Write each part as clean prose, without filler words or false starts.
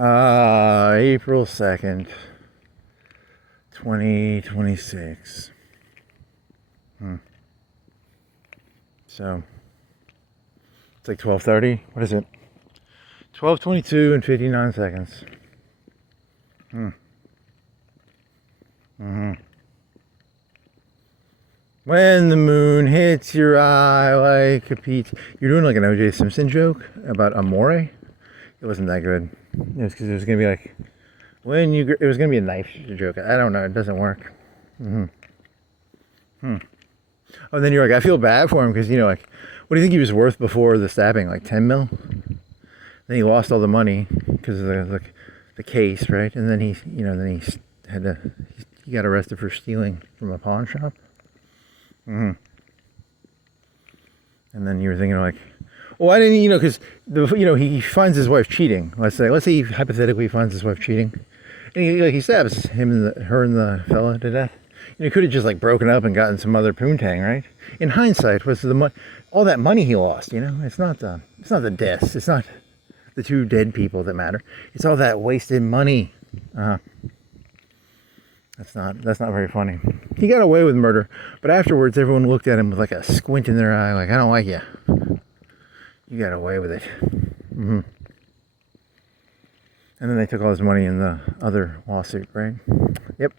April 2nd, 2026. So, it's like 12:30. What is it? 12:22 and 59 seconds. When the moon hits your eye like a peach. You're doing like an O.J. Simpson joke about amore. It wasn't that good. It was because it was gonna be like it was gonna be a knife joke. I don't know. It doesn't work. Oh, and then you're like, I feel bad for him because like, what do you think he was worth before the stabbing? Like 10 mil. Then he lost all the money because of the case, right? And then he got arrested for stealing from a pawn shop. And then you were thinking like, well, why didn't he, because he finds his wife cheating. Let's say he hypothetically finds his wife cheating, and he stabs her and the fella to death. He could have just like broken up and gotten some other poontang, right? In hindsight, what's all that money he lost? It's not the deaths. It's not the two dead people that matter. It's all that wasted money. That's not very funny. He got away with murder, but afterwards everyone looked at him with like a squint in their eye, like, I don't like you. You got away with it. And then they took all his money in the other lawsuit, right? Yep.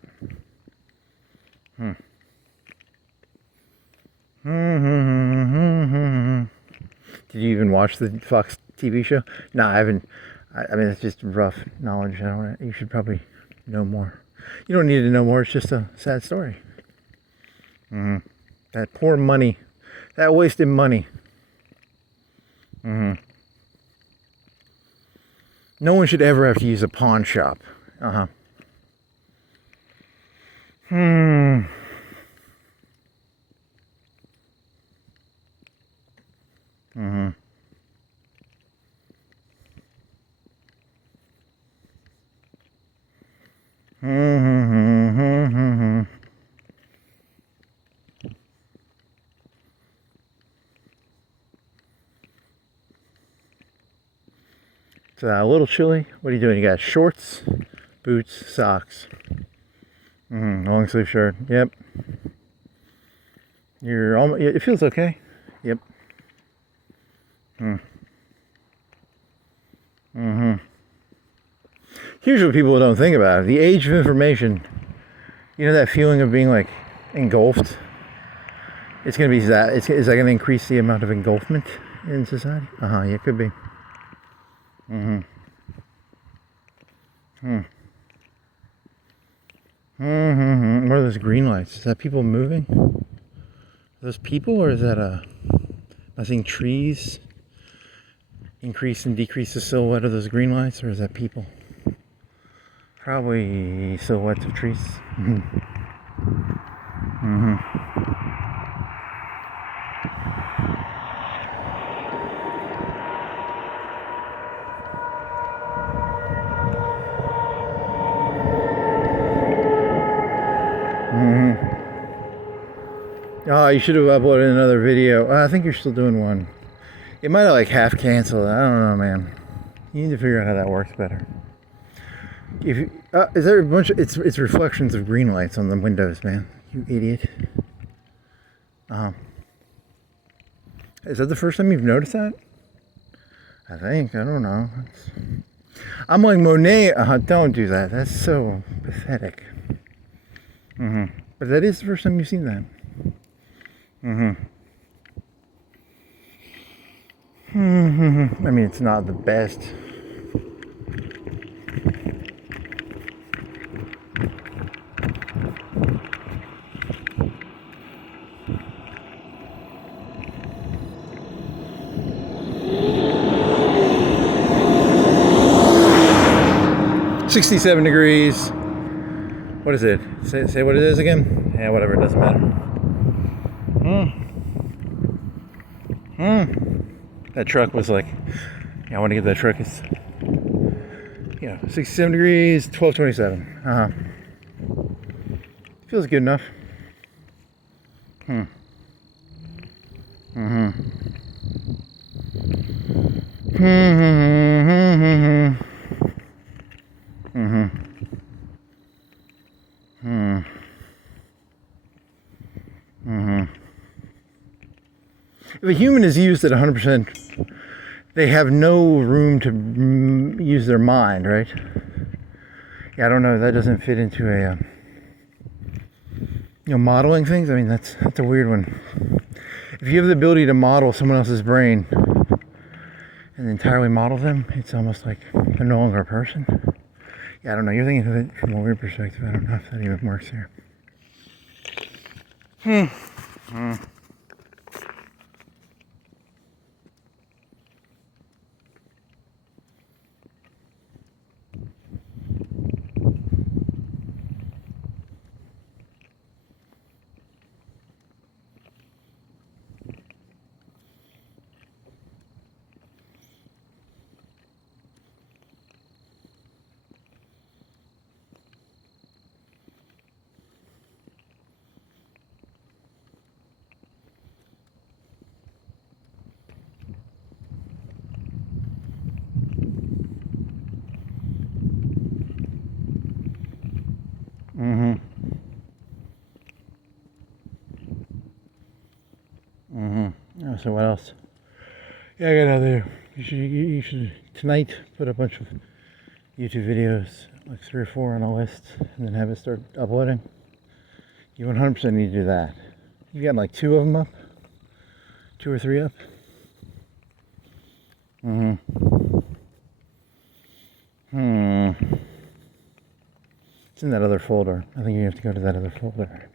Did you even watch the Fox TV show? No, I haven't. I mean, it's just rough knowledge. You should probably know more. You don't need to know more. It's just a sad story. That poor money. That wasted money. No one should ever have to use a pawn shop. It's a little chilly. What are you doing? You got shorts, boots, socks. Long sleeve shirt. Yep. It feels okay. Yep. Here's what people don't think about. The age of information. That feeling of being like engulfed. It's going to be that. Is that going to increase the amount of engulfment in society? Yeah, it could be. What are those green lights? Is that people moving? Are those people, or is that I think trees increase and decrease the silhouette of those green lights, or is that people? Probably silhouettes of trees. Oh, you should have uploaded another video. I think you're still doing one. It might have like half canceled. I don't know, man. You need to figure out how that works better. Is there a bunch of it's reflections of green lights on the windows, man? You idiot. Is that the first time you've noticed that? I think. I don't know. I'm like, Monet. Don't do that. That's so pathetic. But that is the first time you've seen that. I mean, it's not the best. $67 degrees. What is it? Say what it is again? Yeah, whatever. It doesn't matter. That truck was like, I want to get that truck. It's 67 degrees, 1227. Feels good enough. Mm-hmm. Hmm. Mm-hmm. If a human is used at 100%, they have no room to use their mind, right? Yeah, I don't know. That doesn't fit into a, modeling things. I mean, that's a weird one. If you have the ability to model someone else's brain and entirely model them, it's almost like they're no longer a person. Yeah, I don't know. You're thinking of it from a weird perspective. I don't know if that even works here. Mm-hmm. Mm-hmm. So what else? Yeah, I got another. You should tonight put a bunch of YouTube videos, like 3 or 4 on a list, and then have it start uploading. You 100% need to do that. You got like 2 of them up? 2 or 3 up? It's in that other folder. I think you have to go to that other folder.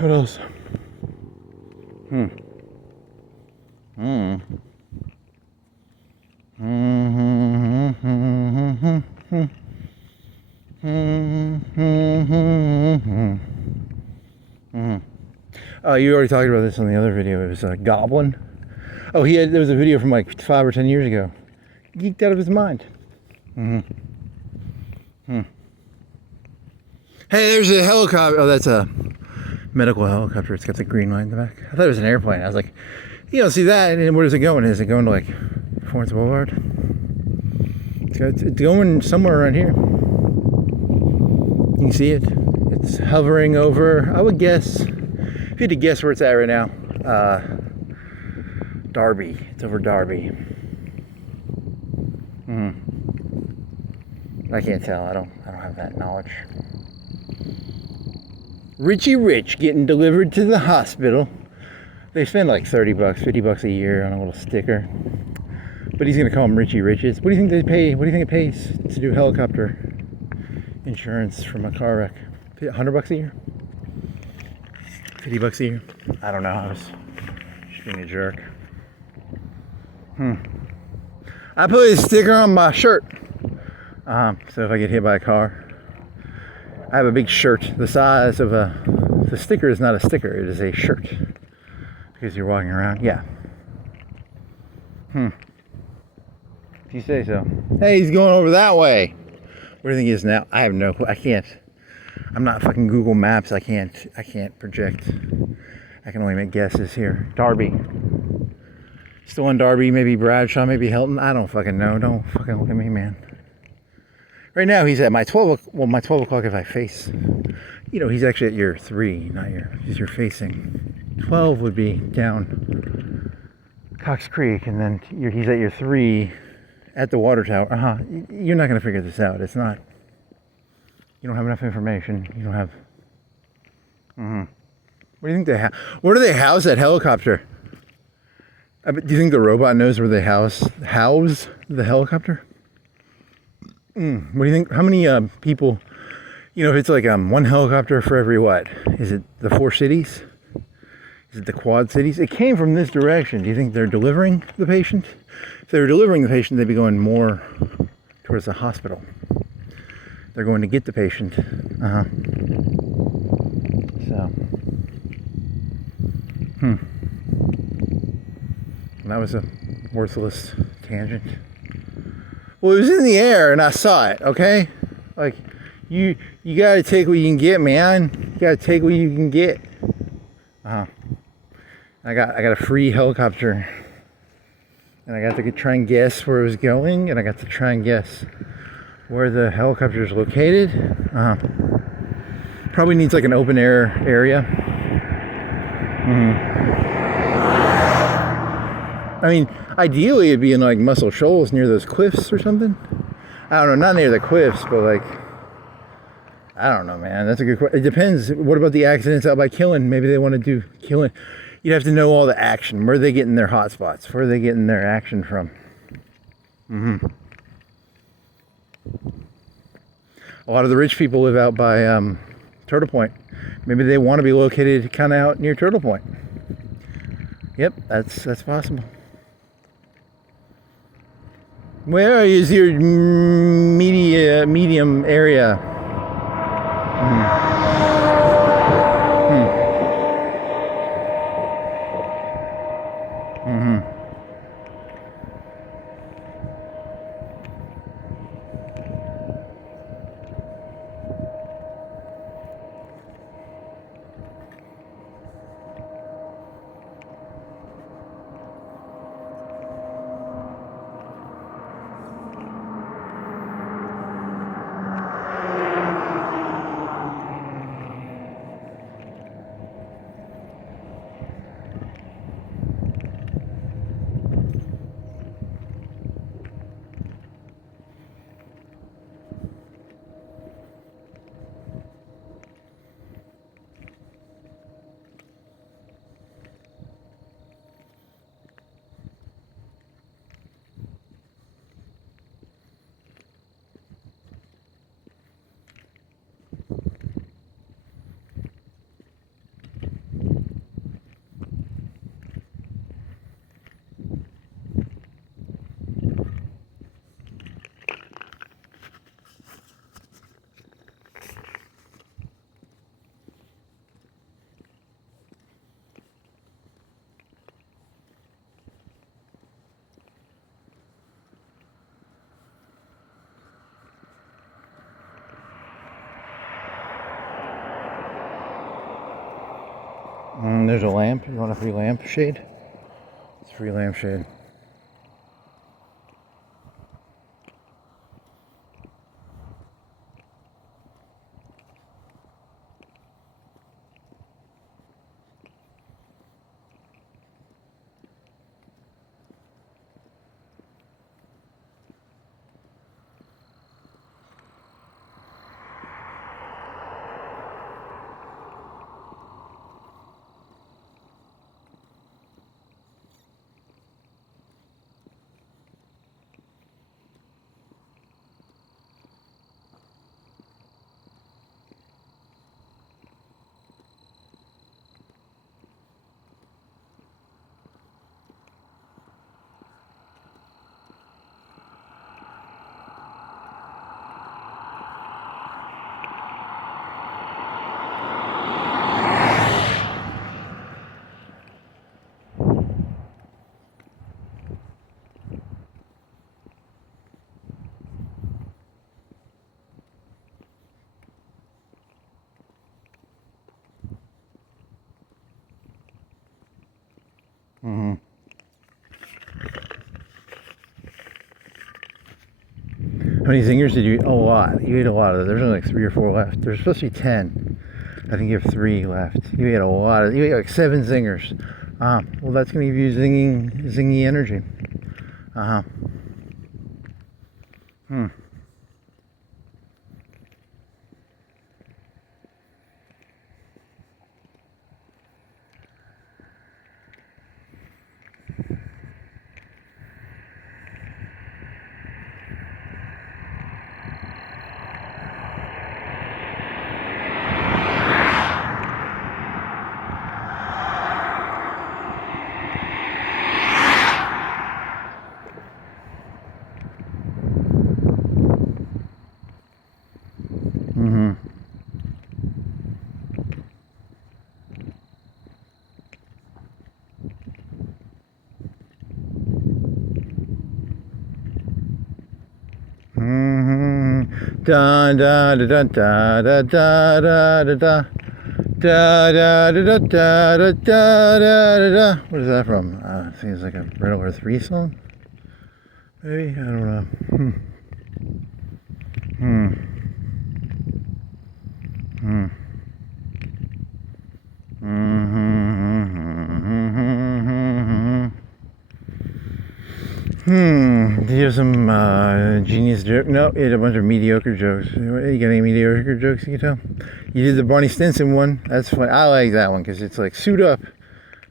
What else? Oh, you already talked about this on the other video. It was a goblin. Oh, there was a video from like 5 or 10 years ago. Geeked out of his mind. Hey, there's a helicopter. Oh, that's a medical helicopter. It's got the green line in the back. I thought it was an airplane. I was like, you don't see that. And where is it going? Is it going to like Florence Boulevard? It's going somewhere around here. You can see it. It's hovering over, I would guess, if you had to guess where it's at right now, Darby. It's over Darby. I can't tell. I don't have that knowledge. Richie Rich getting delivered to the hospital. They spend like $30, $50 a year on a little sticker. But he's gonna call them Richie Riches. What do you think they pay? What do you think it pays to do helicopter insurance from a car wreck? $100 a year? $50 a year? I don't know. I was just being a jerk. I put a sticker on my shirt. So if I get hit by a car, I have a big shirt the size of the sticker is not a sticker, it is a shirt. Because you're walking around, yeah. If you say so. Hey, he's going over that way. Where do you think he is now? I have no clue. I can't. I'm not fucking Google Maps. I can't project. I can only make guesses here. Darby. Still on Darby, maybe Bradshaw, maybe Hilton. I don't fucking know. Don't fucking look at me, man. Right now he's at my 12 o'clock if I face. He's actually at your 3, not because you're facing. 12 would be down Cox Creek, and then he's at your 3 at the water tower. You're not going to figure this out. It's not. You don't have enough information. You don't have. What do you think they have? Where do they house that helicopter? Do you think the robot knows where they house the helicopter? What do you think? How many people? If it's like one helicopter for every what? Is it the 4 cities? Is it the quad cities? It came from this direction. Do you think they're delivering the patient? If they were delivering the patient, they'd be going more towards the hospital. They're going to get the patient. So. That was a worthless tangent. Well, it was in the air and I saw it, okay? Like, you gotta take what you can get, man. You gotta take what you can get. I got a free helicopter. And I got to try and guess where it was going, and I got to try and guess where the helicopter is located. Probably needs like an open air area. I mean, ideally it'd be in like Muscle Shoals near those cliffs or something. I don't know, not near the cliffs, but like, I don't know, man. That's a good question. It depends. What about the accidents out by Killen? Maybe they want to do Killen. You'd have to know all the action. Where are they getting their hot spots? Where are they getting their action from? A lot of the rich people live out by Turtle Point. Maybe they want to be located kind of out near Turtle Point. Yep, that's possible. Where is your medium area? There's a lamp. You want a free lampshade? It's a free lampshade. How many zingers did you eat? A lot. You ate a lot of them. There's only like 3 or 4 left. There's supposed to be 10. I think you have 3 left. You ate a lot of. You ate like 7 zingers. Well, that's going to give you zingy energy. Da da da da da da da da da da. Da da da da da da da da da. What is that from? I think it's like a Red Alert 3 song. Maybe? I don't know. Did you have some genius joke? No, you had a bunch of mediocre jokes. You got any mediocre jokes you can tell? You did the Barney Stinson one. That's funny. I like that one because it's like suit up.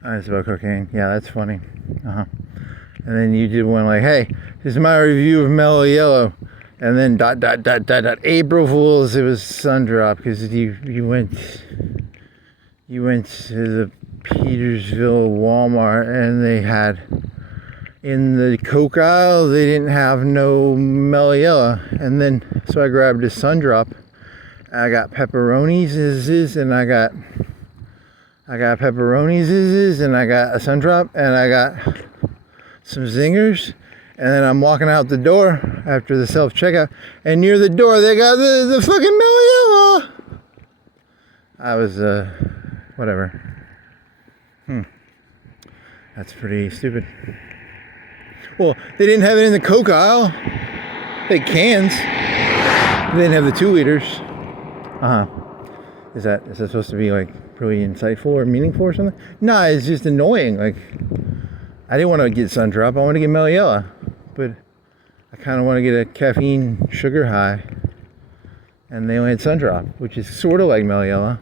It's about cocaine. Yeah, that's funny. And then you did one like, hey, this is my review of Mellow Yellow. And then ... April Fools, it was Sundrop because you went to the Petersville Walmart and they had, in the Coke aisle, they didn't have no Mellow Yellow. And then, so I grabbed a Sundrop. I got pepperonis, and I got pepperonis, and I got a Sundrop, and I got some Zingers. And then I'm walking out the door after the self-checkout, and near the door they got the fucking Mellow Yellow. I was, whatever. That's pretty stupid. Well, they didn't have it in the Coke aisle. They had cans. They didn't have the 2 liters. Is that supposed to be like really insightful or meaningful or something? No, it's just annoying. Like, I didn't want to get Sundrop. I want to get Mellow Yellow, but I kind of want to get a caffeine sugar high. And they only had Sundrop, which is sort of like Mellow Yellow.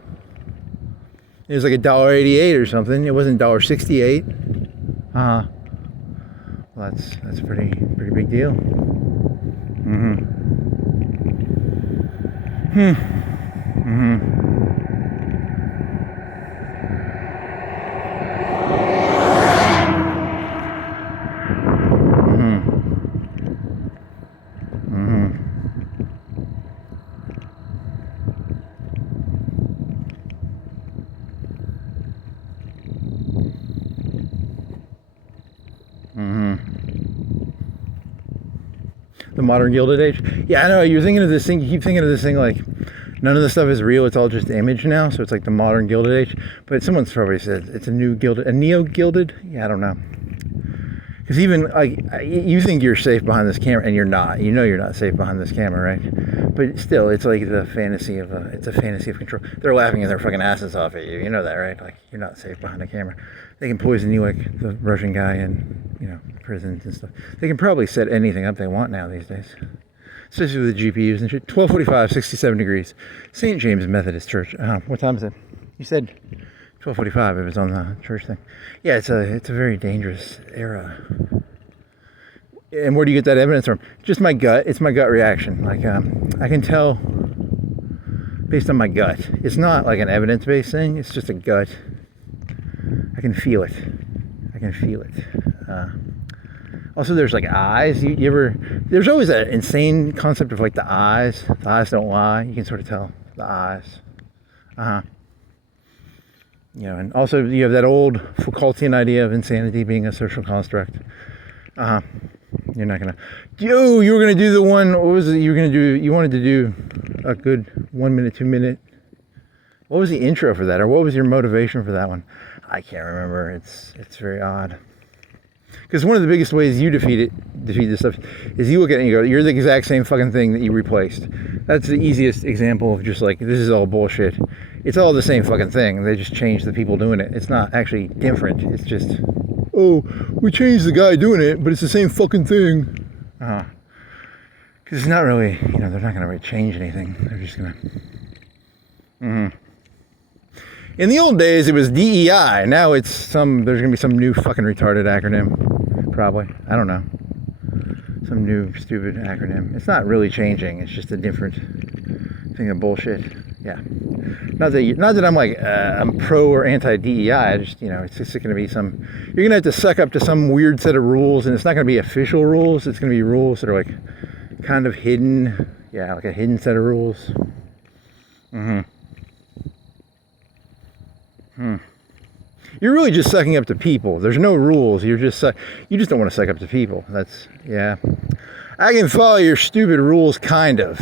It was like $1.88 or something. It wasn't $1.68. Well, that's pretty big deal. The modern Gilded Age. Yeah, I know, you're thinking of this thing, you keep thinking of this thing like none of the stuff is real, it's all just image now, so it's like the modern Gilded Age. But someone's probably said it's a new Gilded, a neo-Gilded? Yeah, I don't know. Because even, like, you think you're safe behind this camera, and you're not. You know you're not safe behind this camera, right? But still, it's like the fantasy of, it's a fantasy of control. They're laughing their fucking asses off at you. You know that, right? Like, you're not safe behind the camera. They can poison you like the Russian guy in, you know, prisons and stuff. They can probably set anything up they want now these days. Especially with the GPUs and shit. 12:45, 67 degrees. St. James Methodist Church. What time is it? You said 12:45 if it's on the church thing. Yeah, it's a very dangerous era. And where do you get that evidence from? Just my gut. It's my gut reaction. Like, I can tell based on my gut. It's not like an evidence-based thing. It's just a gut. I can feel it. Also, there's like eyes. You ever? There's always that insane concept of like the eyes. The eyes don't lie. You can sort of tell the eyes. You know, and also you have that old Foucaultian idea of insanity being a social construct. You're not gonna. You were gonna do the one. What was it? You were gonna do. You wanted to do a good 1 minute, 2 minute. What was the intro for that, or what was your motivation for that one? I can't remember. It's very odd. Because one of the biggest ways you defeat this stuff is you look at it and you go, you're the exact same fucking thing that you replaced. That's the easiest example of just like, this is all bullshit. It's all the same fucking thing. They just changed the people doing it. It's not actually different. It's just, oh, we changed the guy doing it, but it's the same fucking thing. Because it's not really, you know, they're not going to really change anything. They're just going to... In the old days, it was DEI. Now it's there's going to be some new fucking retarded acronym. Probably. I don't know. Some new stupid acronym. It's not really changing. It's just a different thing of bullshit. Yeah. Not that I'm like, I'm pro or anti-DEI. I just, you know, it's just going to be you're going to have to suck up to some weird set of rules, and it's not going to be official rules. It's going to be rules that are like kind of hidden. Yeah, like a hidden set of rules. You're really just sucking up to people. There's no rules. You just don't want to suck up to people. Yeah. I can follow your stupid rules, kind of.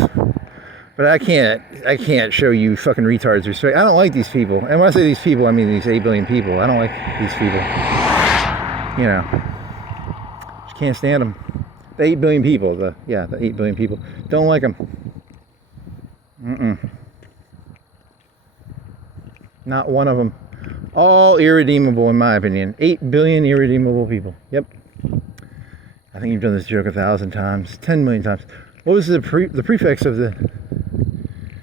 But I can't show you fucking retards respect. I don't like these people. And when I say these people, I mean these 8 billion people. I don't like these people. You know, just can't stand them. The 8 billion people, the 8 billion people. Don't like them. Not one of them. All irredeemable in my opinion. 8 billion irredeemable people. Yep. I think you've done this joke 1,000 times, 10 million times. What was the prefix of the...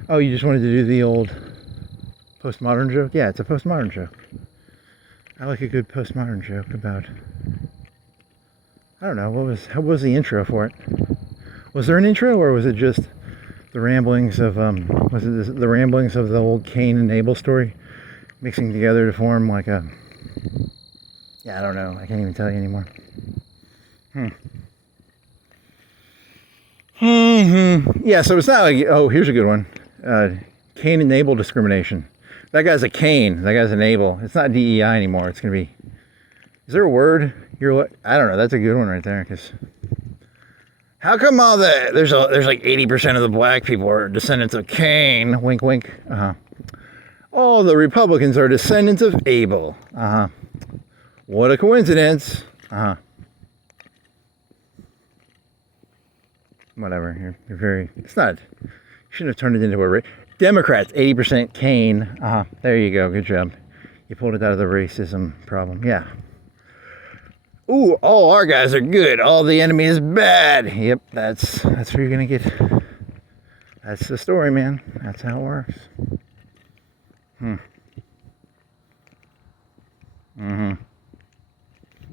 Oh, you just wanted to do the old postmodern joke? Yeah, it's a postmodern joke. I like a good postmodern joke about... I don't know, what was the intro for it? Was there an intro, or was it just the ramblings of, was it the ramblings of the old Cain and Abel story? Mixing together to form like a... Yeah, I don't know. I can't even tell you anymore. Yeah, so it's not like, oh, here's a good one. Cain and Abel discrimination. That guy's a Cain. That guy's an Abel. It's not DEI anymore. It's going to be... Is there a word? I don't know. That's a good one right there. Because how come all the... There's like 80% of the black people are descendants of Cain. Wink, wink. All the Republicans are descendants of Abel. What a coincidence. Whatever. You're very... It's not... You shouldn't have turned it into a... Democrats, 80% Cain. There you go. Good job. You pulled it out of the racism problem. Yeah. Ooh, all our guys are good. All the enemy is bad. Yep, that's what you're going to get. That's the story, man. That's how it works. I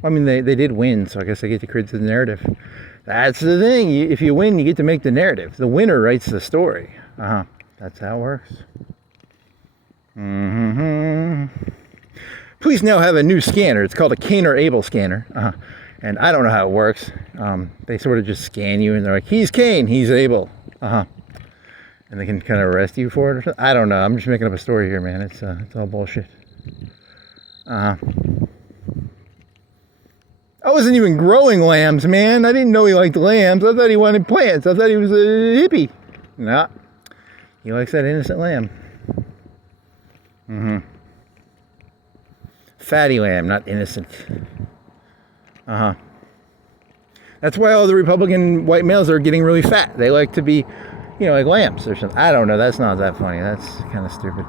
mean, they did win, so I guess they get to create the narrative. That's the thing. If you win, you get to make the narrative. The winner writes the story. That's how it works. Police now have a new scanner. It's called a Cain or Abel scanner. And I don't know how it works. They sort of just scan you and they're like, he's Cain, he's Abel. And they can kind of arrest you for it or something. I don't know. I'm just making up a story here, man. It's all bullshit. I wasn't even growing lambs, man. I didn't know he liked lambs. I thought he wanted plants. I thought he was a hippie. Nah. He likes that innocent lamb. Fatty lamb, not innocent. That's why all the Republican white males are getting really fat. They like to be, you know, like lambs or something. I don't know. That's not that funny. That's kind of stupid.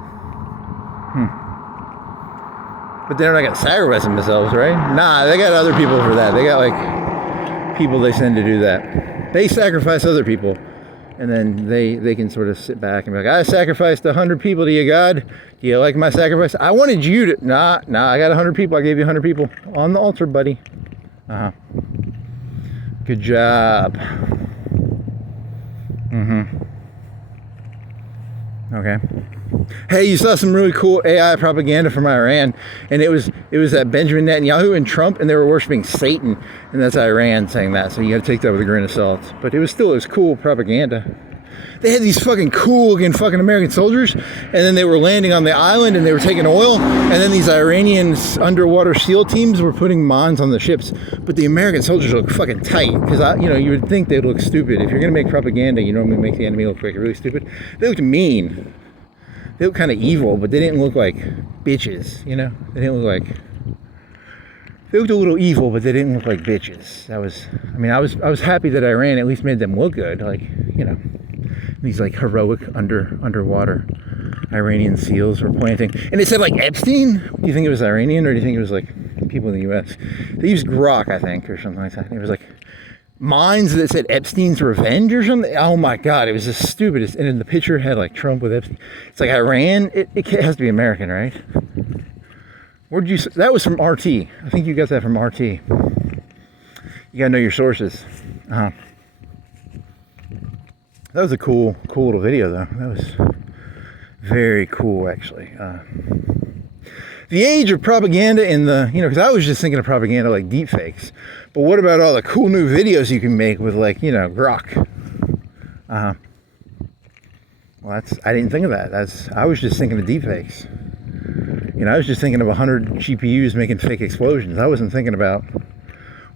But they're not going to sacrifice themselves, right? Nah, they got other people for that. They got, like, people they send to do that. They sacrifice other people. And then they can sort of sit back and be like, I sacrificed 100 people to you, God. Do you like my sacrifice? I wanted you to... Nah, I got 100 people. I gave you 100 people on the altar, buddy. Good job. Okay. Hey, you saw some really cool AI propaganda from Iran, and it was that Benjamin Netanyahu and Trump, and they were worshiping Satan, and that's Iran saying that. So you got to take that with a grain of salt. But it was cool propaganda. They had these fucking cool looking fucking American soldiers, and then they were landing on the island and they were taking oil, and then these Iranian underwater SEAL teams were putting mines on the ships. But the American soldiers look fucking tight, because you would think they'd look stupid. If you're gonna make propaganda, you normally make the enemy look like really stupid. They looked mean. They looked kind of evil, but they didn't look like bitches, you know? They didn't look like... They looked a little evil, but they didn't look like bitches. I was happy that Iran at least made them look good, like, you know, these like heroic underwater Iranian SEALs were pointing. And it said like Epstein. Do you think it was Iranian, or do you think it was like people in the U.S.? They used grok, I think, or something like that. It was like mines that said Epstein's Revenge or something. Oh my God, it was the stupidest. And in the picture had like Trump with Epstein. It's like Iran. It has to be American, right? Where did you? That was from RT. I think you got that from RT. You gotta know your sources. That was a cool little video, though. That was very cool, actually. The age of propaganda in the, you know, because I was just thinking of propaganda like deep fakes. But what about all the cool new videos you can make with, like, you know, grok? Well, I didn't think of that. I was just thinking of deep fakes. You know, I was just thinking of 100 GPUs making fake explosions. I wasn't thinking about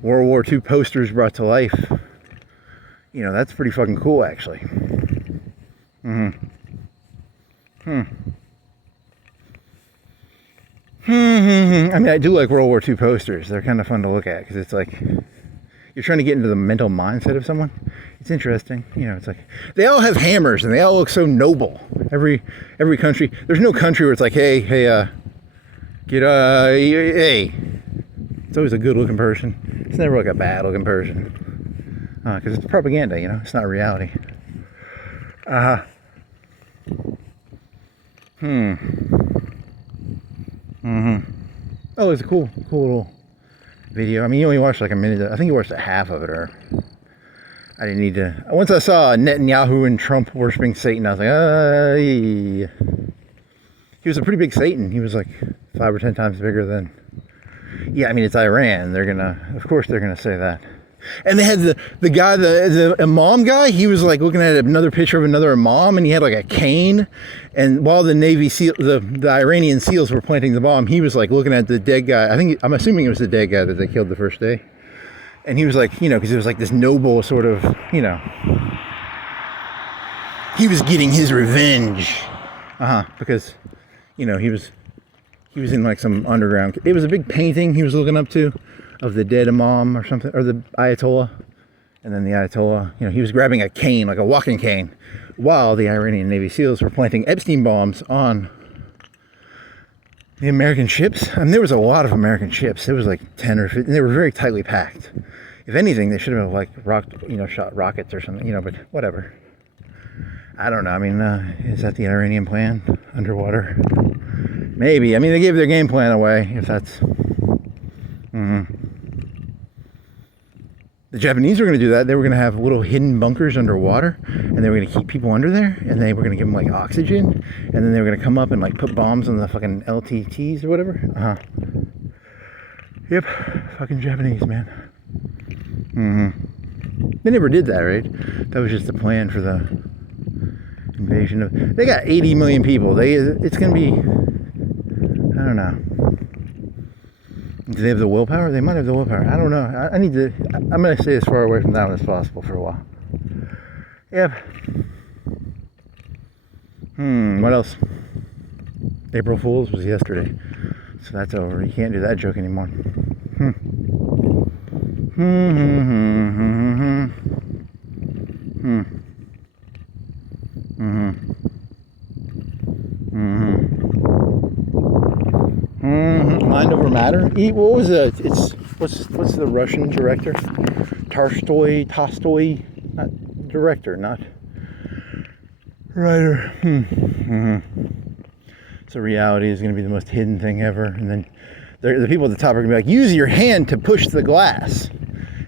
World War II posters brought to life. You know, that's pretty fucking cool, actually. I mean, I do like World War II posters. They're kind of fun to look at because it's like you're trying to get into the mental mindset of someone. It's interesting, you know. It's like they all have hammers and they all look so noble. Every country, there's no country where it's like, hey, hey. It's always a good-looking person. It's never like a bad-looking person because it's propaganda, you know. It's not reality. Oh, it's a cool little video. I mean, you only watched like a minute. I think you watched a half of it, or I didn't need to. Once I saw Netanyahu and Trump worshiping Satan, I was like, yeah. He was a pretty big Satan. He was like 5 or 10 times bigger than. Yeah, I mean, it's Iran. Of course they're gonna say that. And they had the guy, the imam guy, he was like looking at another picture of another imam, and he had like a cane. And while the Navy SEAL, the Iranian SEALs were planting the bomb, he was like looking at the dead guy. I'm assuming it was the dead guy that they killed the first day. And he was like, you know, because it was like this noble sort of, you know, he was getting his revenge. Because, you know, he was in like some underground. It was a big painting he was looking up to of the dead imam or something, or the Ayatollah. And then the Ayatollah, you know, he was grabbing a cane, like a walking cane, while the Iranian Navy SEALs were planting Epstein bombs on the American ships. I mean, there was a lot of American ships. It was like 10 or 15. They were very tightly packed. If anything, they should have like shot rockets or something, you know, but whatever. I don't know. I mean, is that the Iranian plan? Underwater? Maybe. I mean, they gave their game plan away, if that's... The Japanese were going to do that. They were going to have little hidden bunkers underwater, and they were going to keep people under there, and they were going to give them like oxygen, and then they were going to come up and like put bombs on the fucking LTTs or whatever. Yep, fucking Japanese, man. They never did that, right? That was just the plan for the invasion of. They got 80 million people. It's going to be. I don't know. Do they have the willpower? They might have the willpower. I don't know. I need to. I'm going to stay as far away from that one as possible for a while. Yep. What else? April Fool's was yesterday. So that's over. You can't do that joke anymore. Mind over matter. What was what's the Russian director? Tolstoy, not director, not writer. So reality is going to be the most hidden thing ever, and then the people at the top are going to be like, use your hand to push the glass,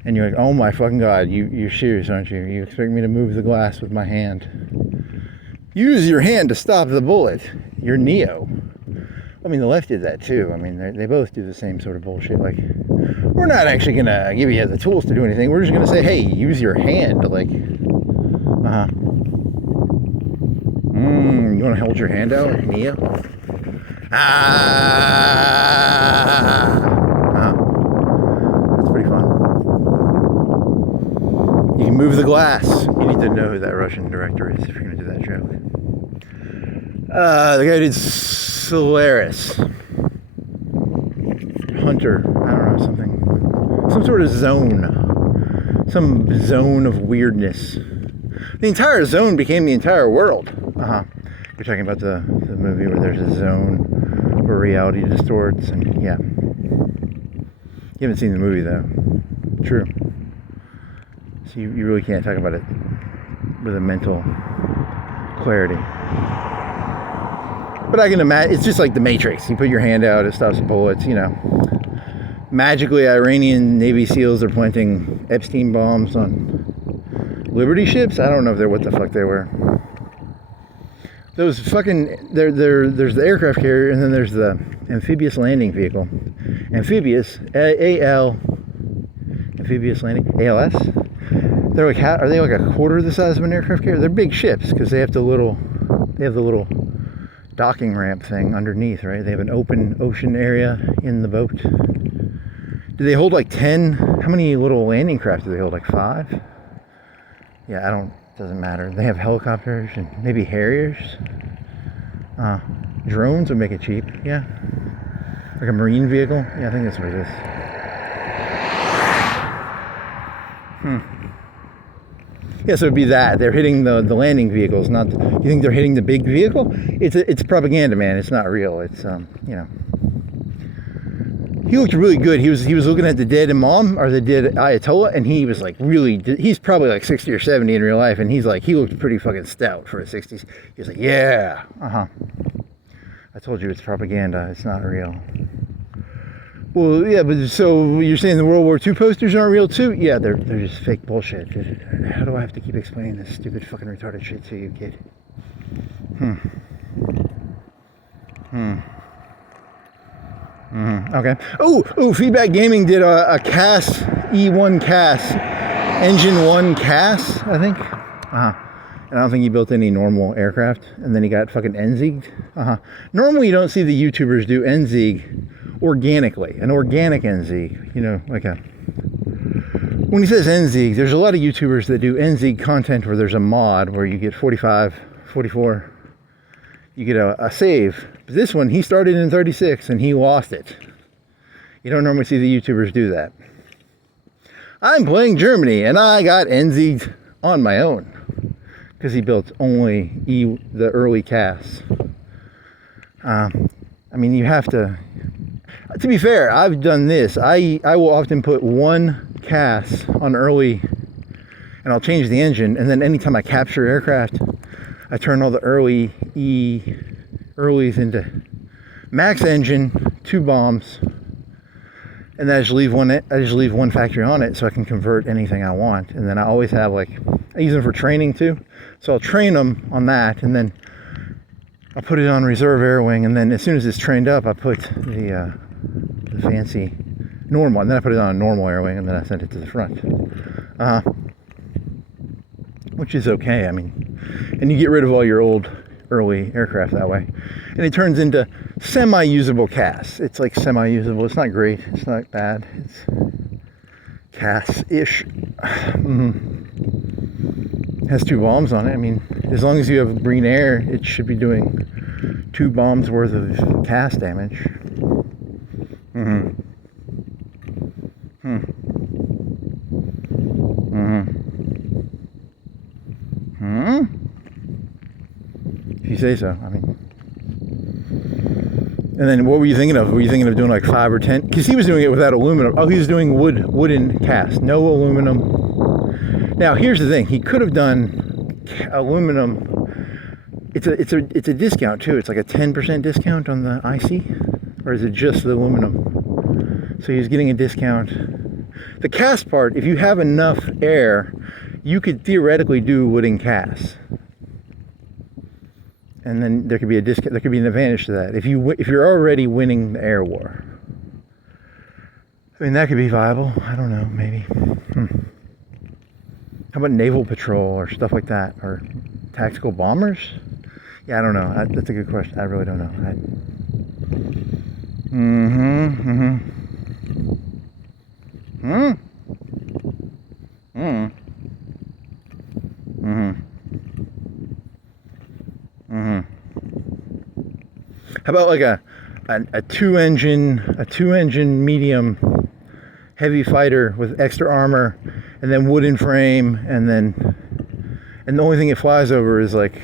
and you're like, oh my fucking god, you're serious, aren't you? You expect me to move the glass with my hand? Use your hand to stop the bullet. You're Neo. I mean, the left did that too. I mean, they both do the same sort of bullshit. Like, we're not actually going to give you the tools to do anything. We're just going to say, hey, use your hand to like, you want to hold your hand out, Neo? That's pretty fun. You can move the glass. You need to know who that Russian director is if you're going to do that joke. The guy did Solaris. Hunter. I don't know, something. Some sort of zone. Some zone of weirdness. The entire zone became the entire world. You're talking about the movie where there's a zone where reality distorts, and yeah. You haven't seen the movie though. True. So you really can't talk about it with a mental clarity. But I can imagine, it's just like the Matrix. You put your hand out, it stops the bullets, you know. Magically, Iranian Navy SEALs are planting Epstein bombs on Liberty ships. I don't know if they're what the fuck they were. Those fucking, there's the aircraft carrier, and then there's the amphibious landing vehicle. Amphibious, A-L, amphibious landing, ALS. They're like, are they like a quarter the size of an aircraft carrier? They're big ships because they have the little docking ramp thing underneath, right? They have an open ocean area in the boat. Do they hold like 10? How many little landing craft do they hold? Like 5? Yeah, doesn't matter. They have helicopters and maybe Harriers. Drones would make it cheap, yeah. Like a marine vehicle? Yeah, I think that's what it is. Yeah, so it'd be that. They're hitting the landing vehicles, not... You think they're hitting the big vehicle? It's propaganda, man. It's not real. It's, you know... He looked really good. He was looking at the dead imam, or the dead Ayatollah, and he was like really... He's probably like 60 or 70 in real life, and he's like... He looked pretty fucking stout for a 60s. He was like, yeah! I told you it's propaganda. It's not real. Well, yeah, but so you're saying the World War II posters aren't real too? Yeah, they're just fake bullshit. How do I have to keep explaining this stupid fucking retarded shit to you, kid? Okay. Oh, Feedback Gaming did a CAS, E1 CAS, Engine 1 CAS, I think. And I don't think he built any normal aircraft. And then he got fucking NZ'd. Normally you don't see the YouTubers do NZ organically. An organic NZ, you know, like a... When he says NZ, there's a lot of YouTubers that do NZ content where there's a mod where you get 45, 44, you get a save. But this one, he started in 36 and he lost it. You don't normally see the YouTubers do that. I'm playing Germany and I got NZ'd on my own because he built only the early CAS. I mean, you have to be fair, I've done this. I will often put one CAS on early and I'll change the engine, and then anytime I capture aircraft, I turn all the earlies into max engine, 2 bombs, and then I just leave one factory on it so I can convert anything I want. And then I always have, like, I use them for training too. So I'll train them on that, and then I'll put it on reserve air wing, and then as soon as it's trained up, I put the fancy normal, and then I put it on a normal air wing, and then I send it to the front. Which is okay, I mean, and you get rid of all your old early aircraft that way. And it turns into semi-usable CAS. It's like semi-usable. It's not great. It's not bad. It's CAS-ish. Has 2 bombs on it. I mean, as long as you have green air, it should be doing 2 bombs worth of CAS damage. If you say so, I mean. And then what were you thinking of? Were you thinking of doing like 5 or 10? Because he was doing it without aluminum. Oh, he was doing wooden CAS, no aluminum. Now here's the thing: he could have done aluminum. It's a discount too. It's like a 10% discount on the IC, or is it just the aluminum? So he's getting a discount. The CAS part, if you have enough air, you could theoretically do wooden CAS. And then there could be a discount. There could be an advantage to that if you're already winning the air war. I mean, that could be viable. I don't know, maybe. How about naval patrol or stuff like that, or tactical bombers? Yeah, I don't know. That's a good question. I really don't know. How about like a two engine medium heavy fighter with extra armor, and then wooden frame, and the only thing it flies over is like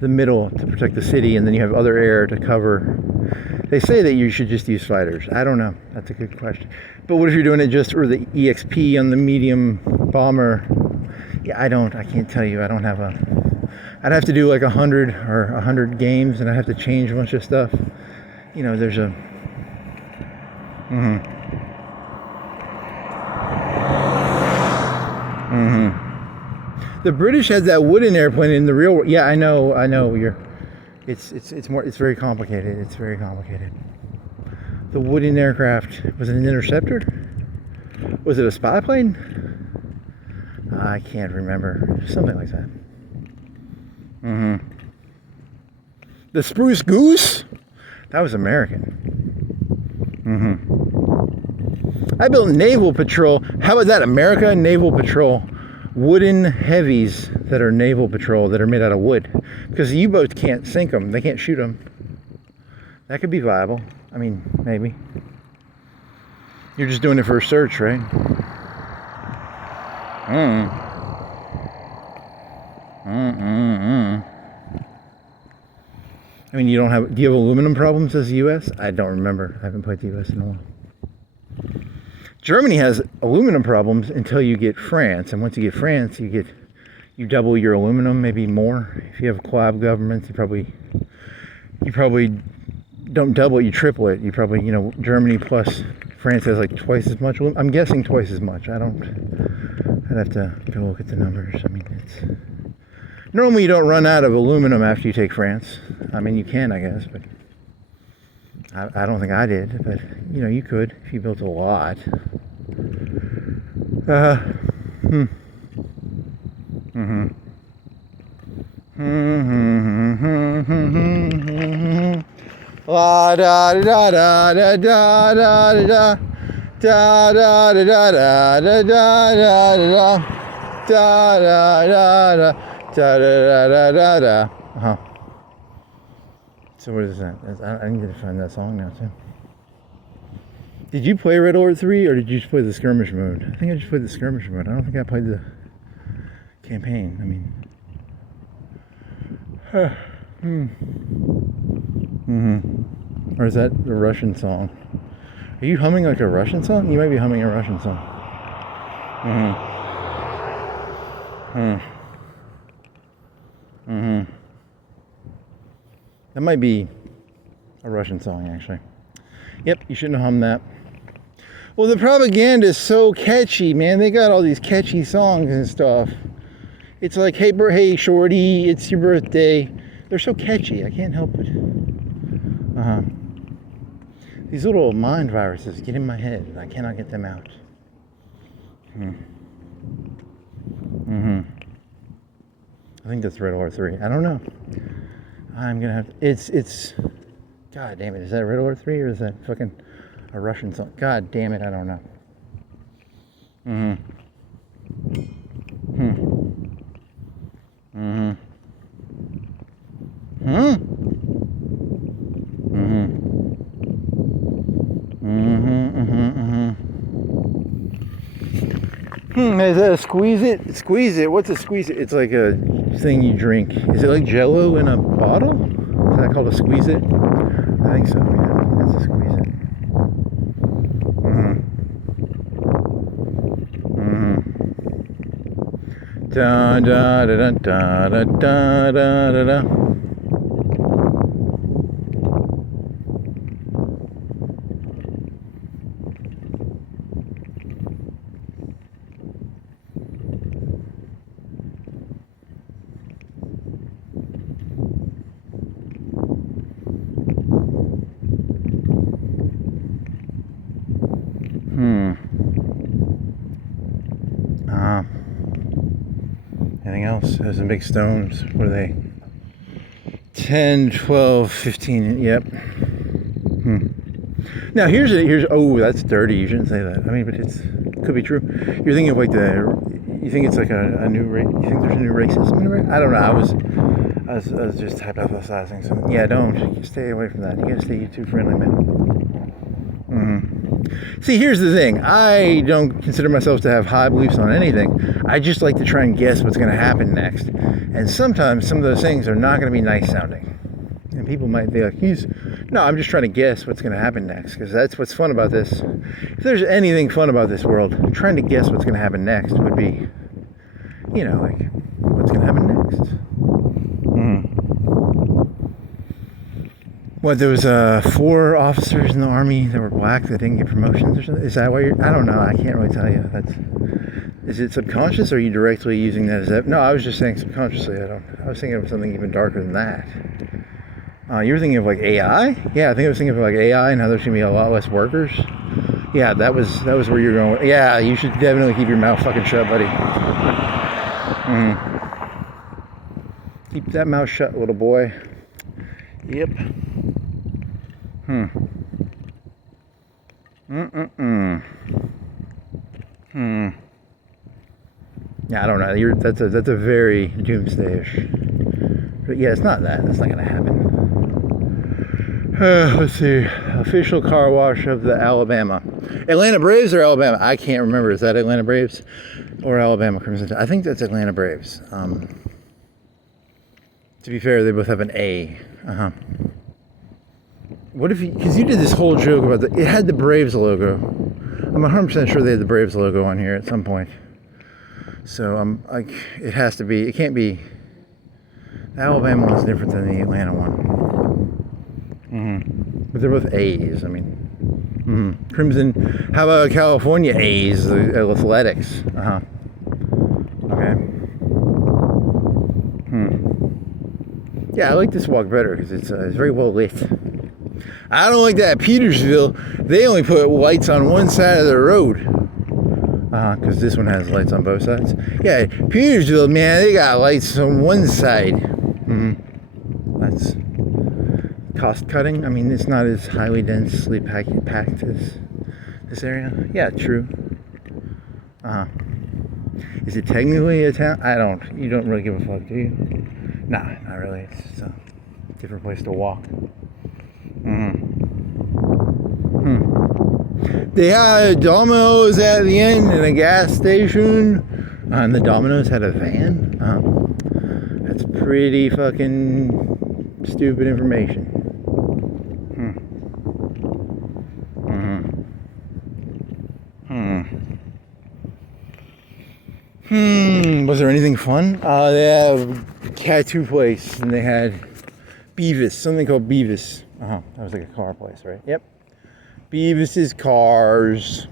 the middle to protect the city, and then you have other air to cover. They say that you should just use fighters. I don't know. That's a good question. But what if you're doing it just for the EXP on the medium bomber? Yeah, I can't tell you. I don't have I'd have to do like 100 games, and I'd have to change a bunch of stuff. You know, there's a... The British had that wooden airplane in the real world. Yeah, I know. It's very complicated. It's very complicated. The wooden aircraft, was it an interceptor? Was it a spy plane? I can't remember. Something like that. The Spruce Goose? That was American. I built Naval Patrol. How about that? America Naval Patrol wooden heavies that are naval patrol that are made out of wood, because the U-boats can't sink them, they can't shoot them. That could be viable. I mean, maybe. You're just doing it for research, right? I mean, do you have aluminum problems as the U.S.? I don't remember. I haven't played the U.S. in a while. Germany has aluminum problems until you get France, and once you get France, you double your aluminum, maybe more. If you have collab governments, you probably don't double it, you triple it. You probably, Germany plus France has like twice as much. I'm guessing twice as much. I'd have to go look at the numbers. I mean, normally you don't run out of aluminum after you take France. I mean, you can, I guess, but I don't think I did. But you could if you built a lot. La da da da da da da da da da da da da da da da da. So what is that? I need to find that song now too. Did you play Red Alert 3 or did you just play the skirmish mode? I think I just played the skirmish mode. I don't think I played the campaign. I mean, or is that a Russian song? Are you humming like a Russian song? You might be humming a Russian song. That might be a Russian song, actually. Yep, you shouldn't have hummed that. Well, the propaganda is so catchy, man. They got all these catchy songs and stuff. It's like, hey, shorty, it's your birthday. They're so catchy. I can't help it. These little mind viruses get in my head, and I cannot get them out. I think that's Red Alert 3. I don't know. I'm gonna have to, it's God damn it, is that Red Alert 3 or is that fucking a Russian song? God damn it, I don't know. Is that a squeeze it? Squeeze it. What's a squeeze it? It's like a thing you drink. Is it like Jello in a bottle? Is that called a squeeze it? I think so. Yeah, that's a squeeze it. Da da da da da da da da da. Anything else? There's some big stones. What are they? 10, 12, 15. Yep. Now here's oh, that's dirty. You shouldn't say that. I mean, but it could be true. You're thinking of like you think it's like a new race. You think there's a new racism in the race? I don't know. I was just hypothesizing. So yeah, don't stay away from that. You gotta stay YouTube friendly, man. See, here's the thing. I don't consider myself to have high beliefs on anything. I just like to try and guess what's going to happen next. And sometimes some of those things are not going to be nice sounding. And people might be like, no, I'm just trying to guess what's going to happen next. Because that's what's fun about this. If there's anything fun about this world, trying to guess what's going to happen next would be, like, what's going to happen next? What, there was 4 officers in the Army that were black that didn't get promotions or something? Is that why I don't know. I can't really tell you. Is it subconscious or are you directly using that as that? No, I was just saying subconsciously. I was thinking of something even darker than that. You were thinking of like AI? Yeah, I think I was thinking of like AI and how there's going to be a lot less workers. Yeah, that was where you're going. Yeah, you should definitely keep your mouth fucking shut, buddy. Keep that mouth shut, little boy. Yep. Yeah, I don't know. That's a very doomsday-ish. But yeah, it's not that. That's not gonna happen. Let's see. Official car wash of the Alabama. Atlanta Braves or Alabama? I can't remember. Is that Atlanta Braves or Alabama Crimson? I think that's Atlanta Braves. To be fair, they both have an A. What if you, because you did this whole joke about it had the Braves logo. I'm 100% sure they had the Braves logo on here at some point. So like, it has to be, it can't be, the Alabama one's different than the Atlanta one. But they're both A's, I mean. Crimson, how about California A's, the athletics? Okay. Yeah, I like this walk better because it's very well lit. I don't like that Petersville. They only put lights on one side of the road. Because this one has lights on both sides. Yeah, Petersville, man, they got lights on one side. That's cost cutting. I mean, it's not as highly densely packed as this area. Yeah, true. Is it technically a town? You don't really give a fuck, do you? Nah, not really. It's just a different place to walk. They had Domino's at the end and a gas station. And the Domino's had a van. That's pretty fucking stupid information. Was there anything fun? They have a tattoo place and they had Beavis, something called Beavis. That was like a car place, right? Yep. Beavis's Cars.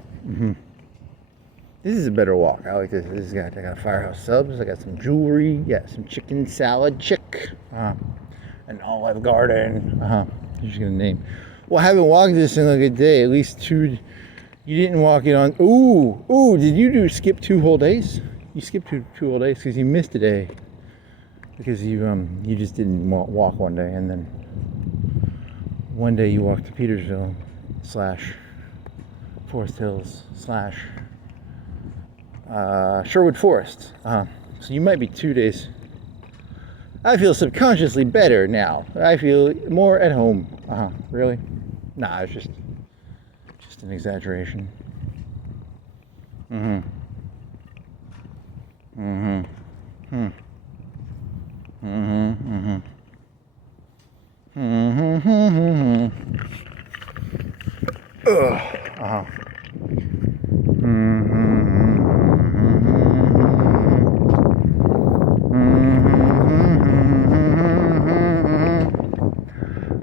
This is a better walk. I like this. I got Firehouse Subs. I got some jewelry. Yeah, some chicken salad chick. An Olive Garden. I'm just gonna name. Well, I haven't walked this in like a day. At least 2. You didn't walk it on. Ooh. Did you skip 2 whole days? You skipped two whole days because you missed a day. Because you just didn't walk one day, and then one day you walked to Petersville / Forest Hills / Sherwood Forest. So you might be 2 days. I feel subconsciously better now. I feel more at home. Really? Nah, it's just an exaggeration.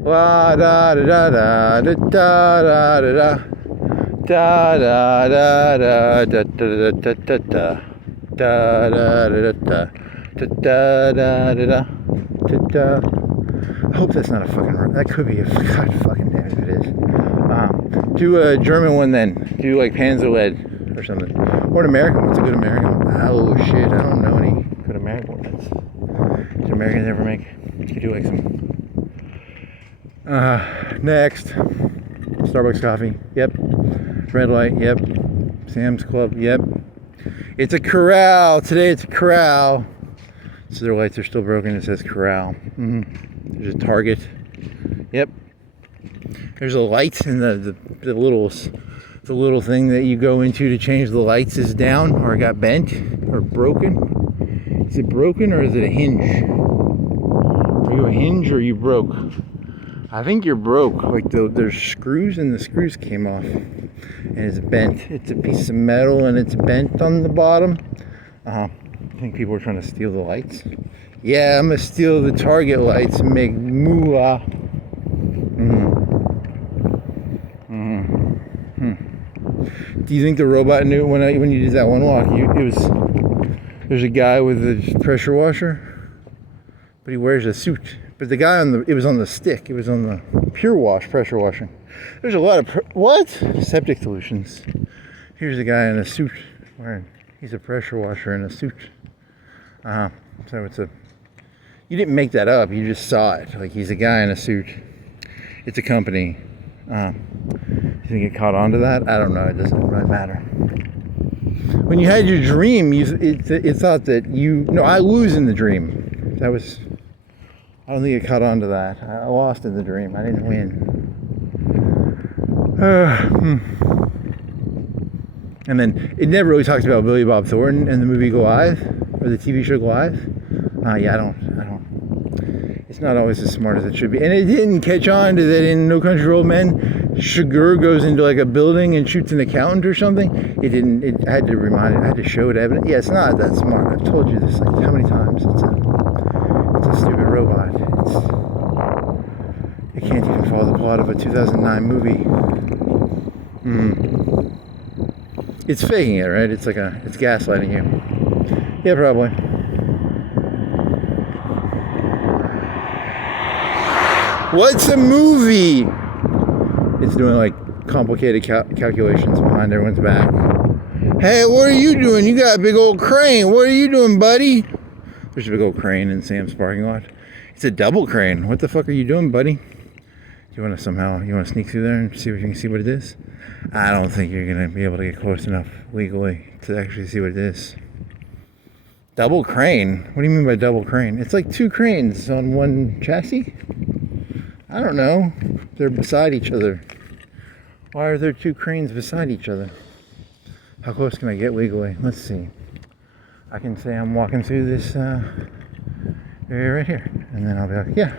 La da da da da da da da da da da da da da da da da. Da da da da da da da da. I hope that's not a fucking. That could be a. God fucking damn if it is. Do a German one then. Do like Panzerlead or something. Or an American one. What's a good American one? Oh shit, I don't know any good American ones. Did Americans ever make? You could do like some. Next. Starbucks coffee. Yep. Red light. Yep. Sam's Club. Yep. It's a corral. Today it's a corral. So their lights are still broken. It says corral. There's a Target. Yep. There's a light in the little thing that you go into to change the lights is down or got bent or broken. Is it broken or is it a hinge? Are you a hinge or are you broke? I think you're broke. Like there's screws and the screws came off. And it's bent. It's a piece of metal and it's bent on the bottom. I think people are trying to steal the lights. Yeah, I'm gonna steal the Target lights and make moolah. Do you think the robot knew when you did that one walk? There's a guy with a pressure washer, but he wears a suit. But the guy it was on the stick. It was on the Pure Wash pressure washing. There's a lot of septic solutions. Here's a guy in a suit he's a pressure washer in a suit. So you didn't make that up. You just saw it. Like he's a guy in a suit. It's a company. You think it caught on to that? I don't know. It doesn't really matter. when you had your dream, it thought that I lose in the dream. I don't think I caught on to that. I lost in the dream. I didn't win. And then it never really talks about Billy Bob Thornton in the movie Goliath, or the TV show Goliath. Yeah, I don't. It's not always as smart as it should be. And it didn't catch on to that in No Country for Old Men. Sugar goes into like a building and shoots an accountant or something. It didn't. It had to remind it. I had to show it evidence. Yeah, it's not that smart. I've told you this like how many times. It's a stupid robot. It can't even follow the plot of a 2009 movie. It's faking it, right? It's gaslighting you. Yeah, probably. What's a movie? It's doing like complicated calculations behind everyone's back. Hey, what are you doing? You got a big old crane. What are you doing, buddy? There's a big old crane in Sam's parking lot. It's a double crane. What the fuck are you doing, buddy? You want to sneak through there and see if you can see what it is? I don't think you're going to be able to get close enough legally to actually see what it is. Double crane? What do you mean by double crane? It's like two cranes on one chassis? I don't know. They're beside each other. Why are there two cranes beside each other? How close can I get legally? Let's see. I can say I'm walking through this area right here. And then I'll be like, yeah.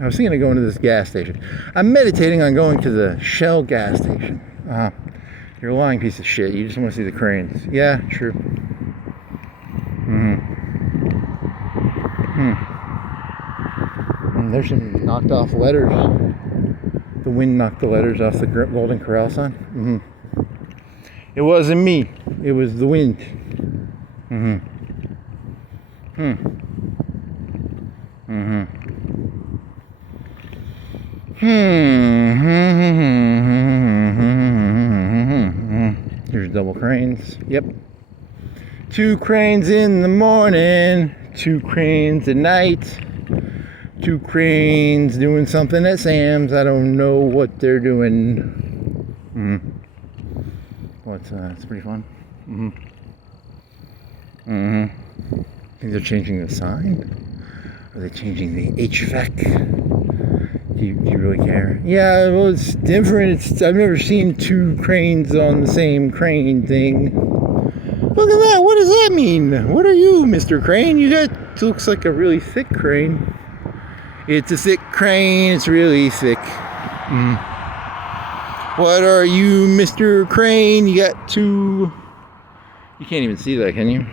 I was thinking of going to this gas station. I'm meditating on going to the Shell gas station. You're a lying piece of shit. You just want to see the cranes. Yeah, true. There's some knocked off letters. The wind knocked the letters off the Golden Corral sign. It wasn't me. It was the wind. Here's double cranes. Yep. Two cranes in the morning, two cranes at night, two cranes doing something at Sam's. I don't know what they're doing. Well, it's pretty fun. Think they're changing the sign? Are they changing the HVAC? Do you really care? Yeah, well, it's different. I've never seen two cranes on the same crane thing. Look at that. What does that mean? What are you, Mr. Crane? Looks like a really thick crane. It's a thick crane. It's really thick. What are you, Mr. Crane? You got two... You can't even see that, can you?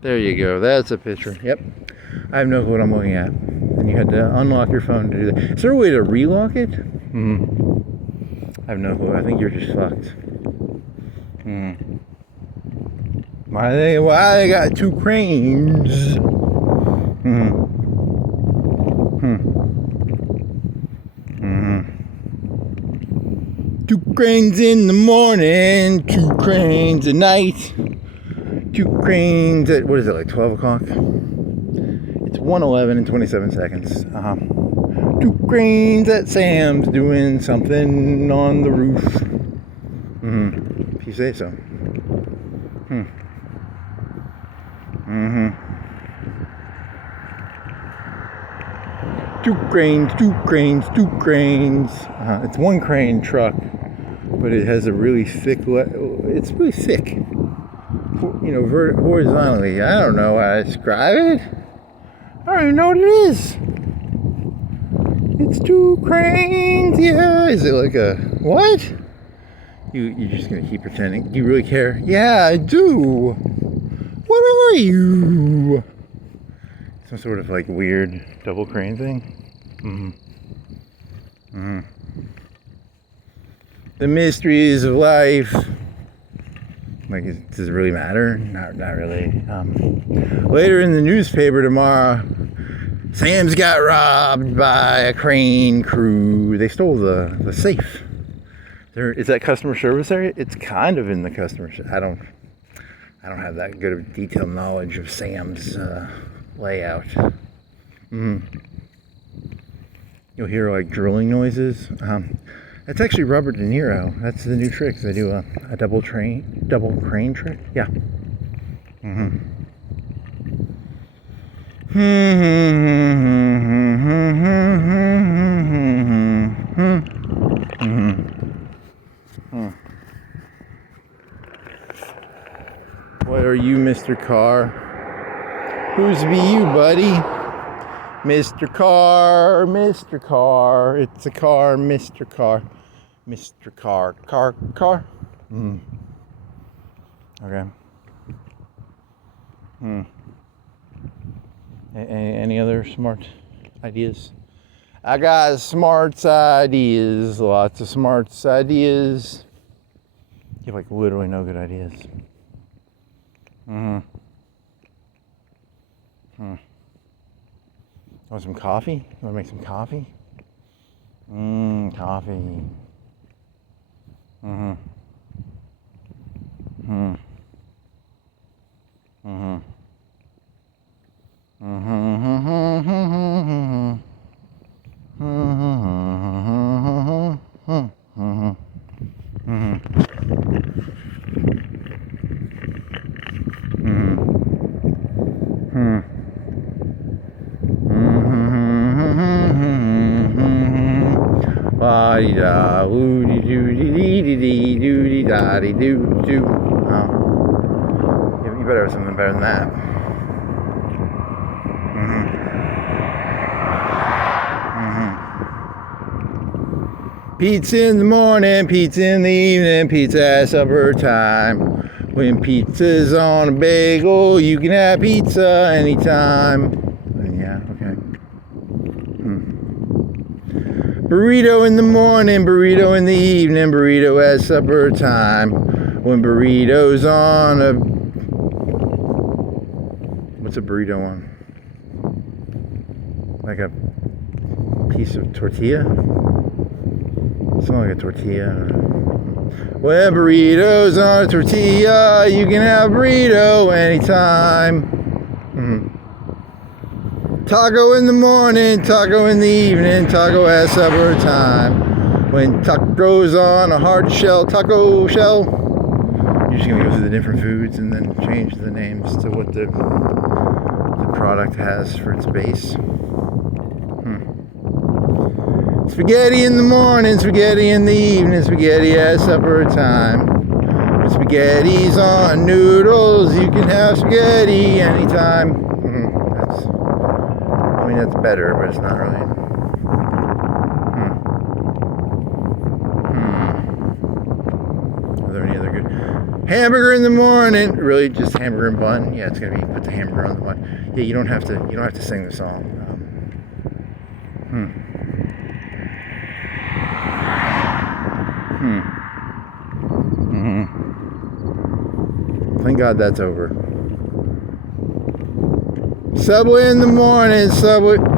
There you go. That's a picture. Yep. I have no clue what I'm looking at. And you had to unlock your phone to do that. Is there a way to relock it? I have no clue. I think you're just fucked. Why they got two cranes? Two cranes in the morning, two cranes at night. Two cranes at, what is it, like 12 o'clock? It's 1:11 and 27 seconds. Two cranes at Sam's doing something on the roof. If you say so. Two cranes, two cranes, two cranes. It's one crane truck, but it has a really thick, it's really thick. You know, horizontally. I don't know how to describe it. I don't even know what it is. It's two cranes, yeah. Is it like a, what? You're just gonna keep pretending. Do you really care? Yeah, I do. What are you? Some sort of like weird double crane thing? The mysteries of life. Like, does it really matter? Not really. Later in the newspaper tomorrow, Sam's got robbed by a crane crew. They stole the safe. Is that customer service area? It's kind of in the customer. I don't have that good of detailed knowledge of Sam's layout. You'll hear like drilling noises. That's actually Robert De Niro. That's the new trick. They do a double crane trick. Yeah. What are you, Mr. Car? Who's be you, buddy? Mr. Car, Mr. Car. It's a car, Mr. Car. Mr. Car, car. Okay. Any other smart ideas? I got smarts ideas. Lots of smarts ideas. You have like literally no good ideas. Want some coffee? You want to make some coffee? Coffee. La-dee-da, woo-dee-doo-dee-dee-dee-dee-dee-da-dee-doo-doo. You better have something better than that. Pizza in the morning, pizza in the evening, pizza at supper time. When pizza's on a bagel, you can have pizza anytime. Yeah, okay. Burrito in the morning, burrito in the evening, burrito at supper time. When burrito's on a... What's a burrito on? Like a piece of tortilla? Something like a tortilla. When burrito's on a tortilla, you can have burrito anytime. Taco in the morning, taco in the evening, taco at supper time. When taco's on a hard shell, taco shell. You're just gonna go through the different foods and then change the names to what the product has for its base. Spaghetti in the morning, spaghetti in the evening, spaghetti at supper time. When spaghetti's on noodles, you can have spaghetti anytime. That's better, but it's not really. Are there any other good? Hamburger in the morning. Really, just hamburger and bun? Yeah, it's gonna be put the hamburger on the bun. Yeah, you don't have to sing the song. Thank God that's over. Subway in the morning, Subway. Like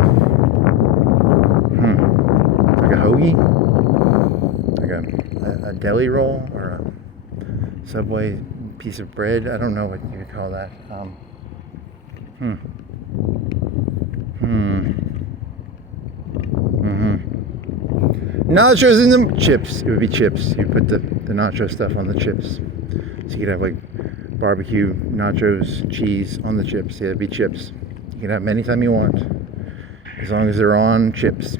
a hoagie? Like a deli roll or a Subway piece of bread? I don't know what you would call that. Nachos in the chips. It would be chips. You put the nacho stuff on the chips. So you could have like barbecue, nachos, cheese on the chips. Yeah, it'd be chips. You can have them anytime you want, as long as they're on chips.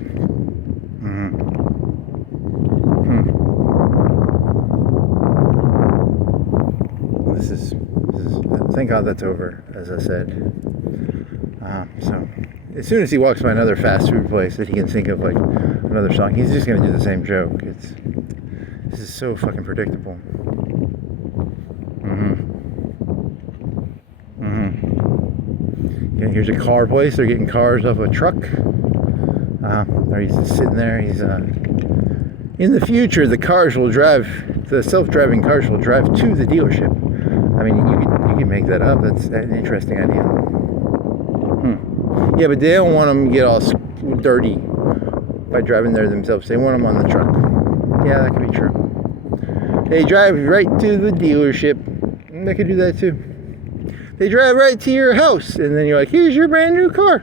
This is. Thank God that's over, as I said. So, as soon as he walks by another fast food place that he can think of like another song, he's just gonna do the same joke. This is so fucking predictable. Here's a car place. They're getting cars off a truck. Or he's just sitting there. He's in the future, the self-driving cars will drive to the dealership. I mean, you can make that up. That's an interesting idea. Yeah, but they don't want them to get all dirty by driving there themselves. They want them on the truck. Yeah, that could be true. They drive right to the dealership. They could do that too. They drive right to your house, and then you're like, here's your brand new car.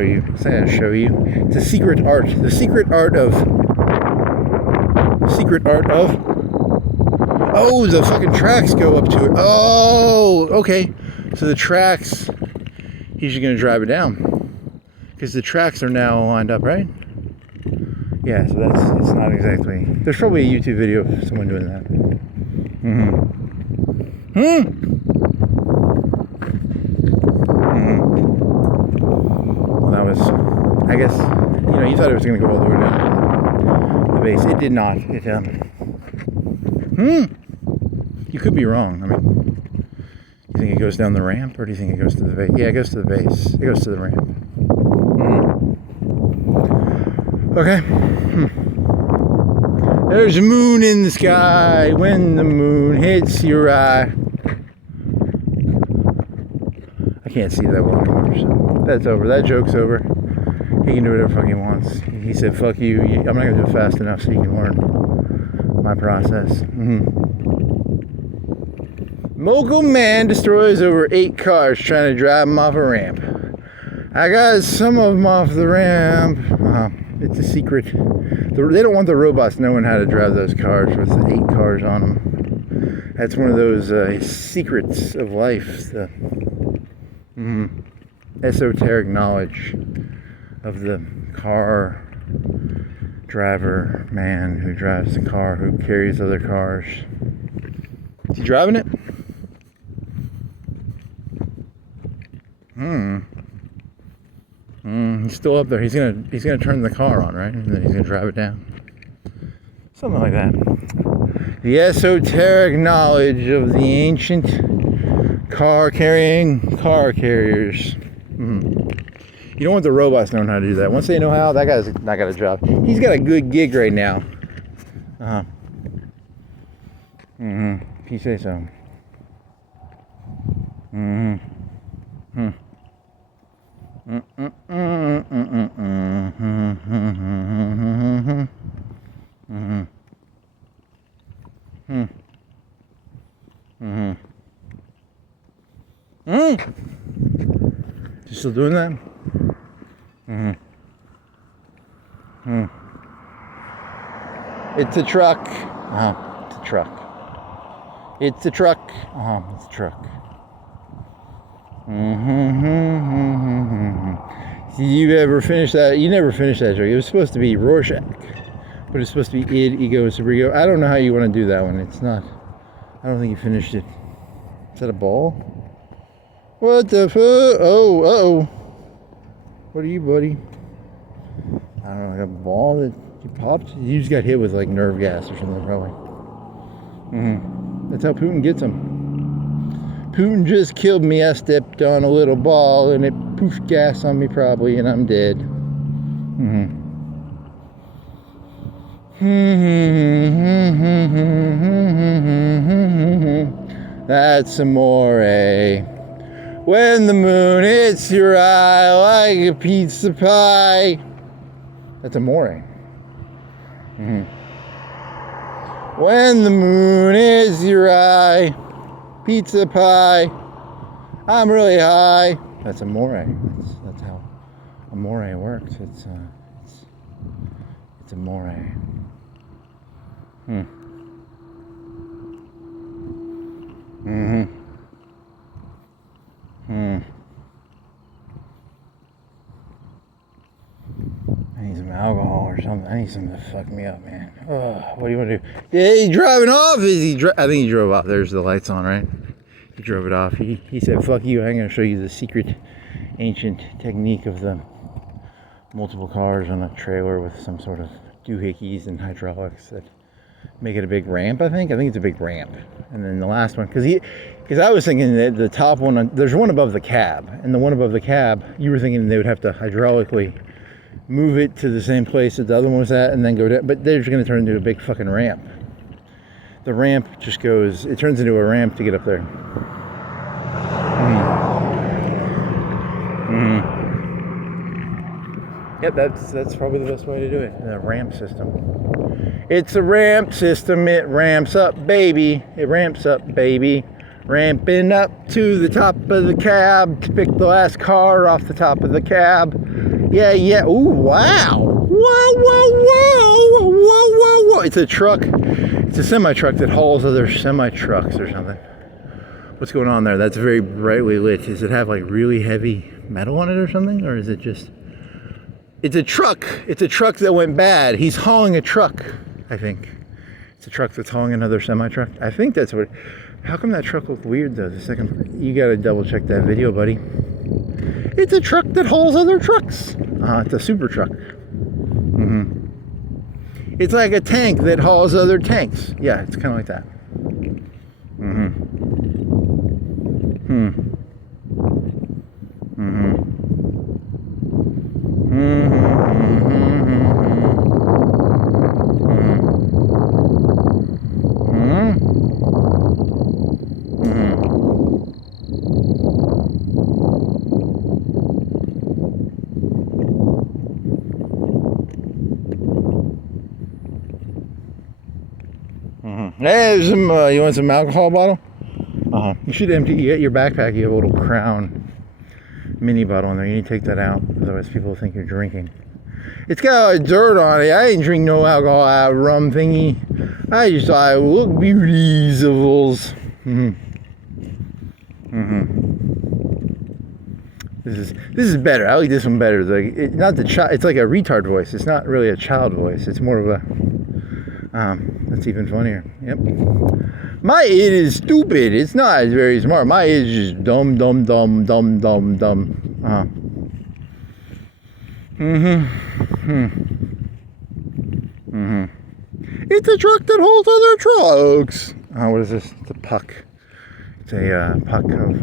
you. I'm gonna show you. It's a secret art. The secret art of. Oh, the fucking tracks go up to it. Oh, okay. So the tracks. He's just gonna drive it down because the tracks are now lined up, right? Yeah. So it's not exactly. There's probably a YouTube video of someone doing that. Well, that was. I guess you thought it was gonna go all the way down the base. It did not. It You could be wrong. I mean, you think it goes down the ramp, or do you think it goes to the base? Yeah, it goes to the base. It goes to the ramp. Okay. There's a moon in the sky when the moon hits your eye. I can't see that well anymore, so that's over. That joke's over. He can do whatever the fuck he wants. He said, fuck you. I'm not going to do it fast enough so you can learn my process. Mogul man destroys over 8 cars trying to drive them off a ramp. I got some of them off the ramp. It's a secret. They don't want the robots knowing how to drive those cars with 8 cars on them. That's one of those secrets of life. The esoteric knowledge of the car driver man who drives the car, who carries other cars. Is he driving it? He's still up there. He's gonna turn the car on, right? And then he's gonna drive it down. Something like that. The esoteric knowledge of the ancient car carriers. You don't want the robots knowing how to do that. Once they know how, that guy's not got a job. He's got a good gig right now. If you say so. You still doing that? It's a truck. It's a truck. It's a truck. It's a truck. See, you ever finish that? You never finished that joke. It was supposed to be Rorschach, but it's supposed to be id, ego, superego. I don't know how you want to do that one. It's not. I don't think you finished it. Is that a ball? What the fuck? Oh, uh-oh. What are you, buddy? I don't know, like a ball that you popped? You just got hit with like nerve gas or something, probably. That's how Putin gets them. Putin just killed me. I stepped on a little ball and it poofed gas on me probably, and I'm dead. That's amore. When the moon hits your eye like a pizza pie. That's amore. When the moon hits your eye, pizza pie, I'm really high. That's amore. That's how amore works. It's amore. I need some alcohol or something. I need something to fuck me up, man. What do you want to do? Yeah, he's driving off. I think he drove off. There's the lights on, right? He drove it off. He said, fuck you. I'm going to show you the secret ancient technique of the multiple cars on a trailer with some sort of doohickeys and hydraulics that make it a big ramp, I think it's a big ramp. And then the last one, because I was thinking that the top one, there's one above the cab, and the one above the cab, you were thinking they would have to hydraulically move it to the same place that the other one was at and then go down, but they're just going to turn into a big fucking ramp. The ramp just goes, it turns into a ramp to get up there. Yep, that's probably the best way to do it. The ramp system. It's a ramp system. It ramps up, baby. It ramps up, baby. Ramping up to the top of the cab to pick the last car off the top of the cab. Yeah, yeah. Ooh, wow. Whoa, whoa, whoa. Whoa, whoa, whoa. It's a truck. It's a semi-truck that hauls other semi-trucks or something. What's going on there? That's very brightly lit. Does it have like really heavy metal on it or something? Or is it just... It's a truck. It's a truck that went bad. He's hauling a truck, I think. It's a truck that's hauling another semi-truck. I think that's what... How come that truck looked weird though? The second... You gotta double check that video, buddy. It's a truck that hauls other trucks. It's a super truck. It's like a tank that hauls other tanks. Yeah, it's kind of like that. Hey, some, you want some alcohol bottle? You should empty your backpack. You have a little Crown mini bottle in there. You need to take that out, otherwise people think you're drinking. It's got dirt on it. I didn't drink no alcohol out of rum thingy. I just thought it would look beautiful. This is better. I like this one better. Like not the child. It's like a retard voice. It's not really a child voice. It's more of a. That's even funnier. Yep. My id is stupid. It's not very smart. My id is just dumb. It's a truck that holds other trucks. What is this? It's a puck. It's a puck of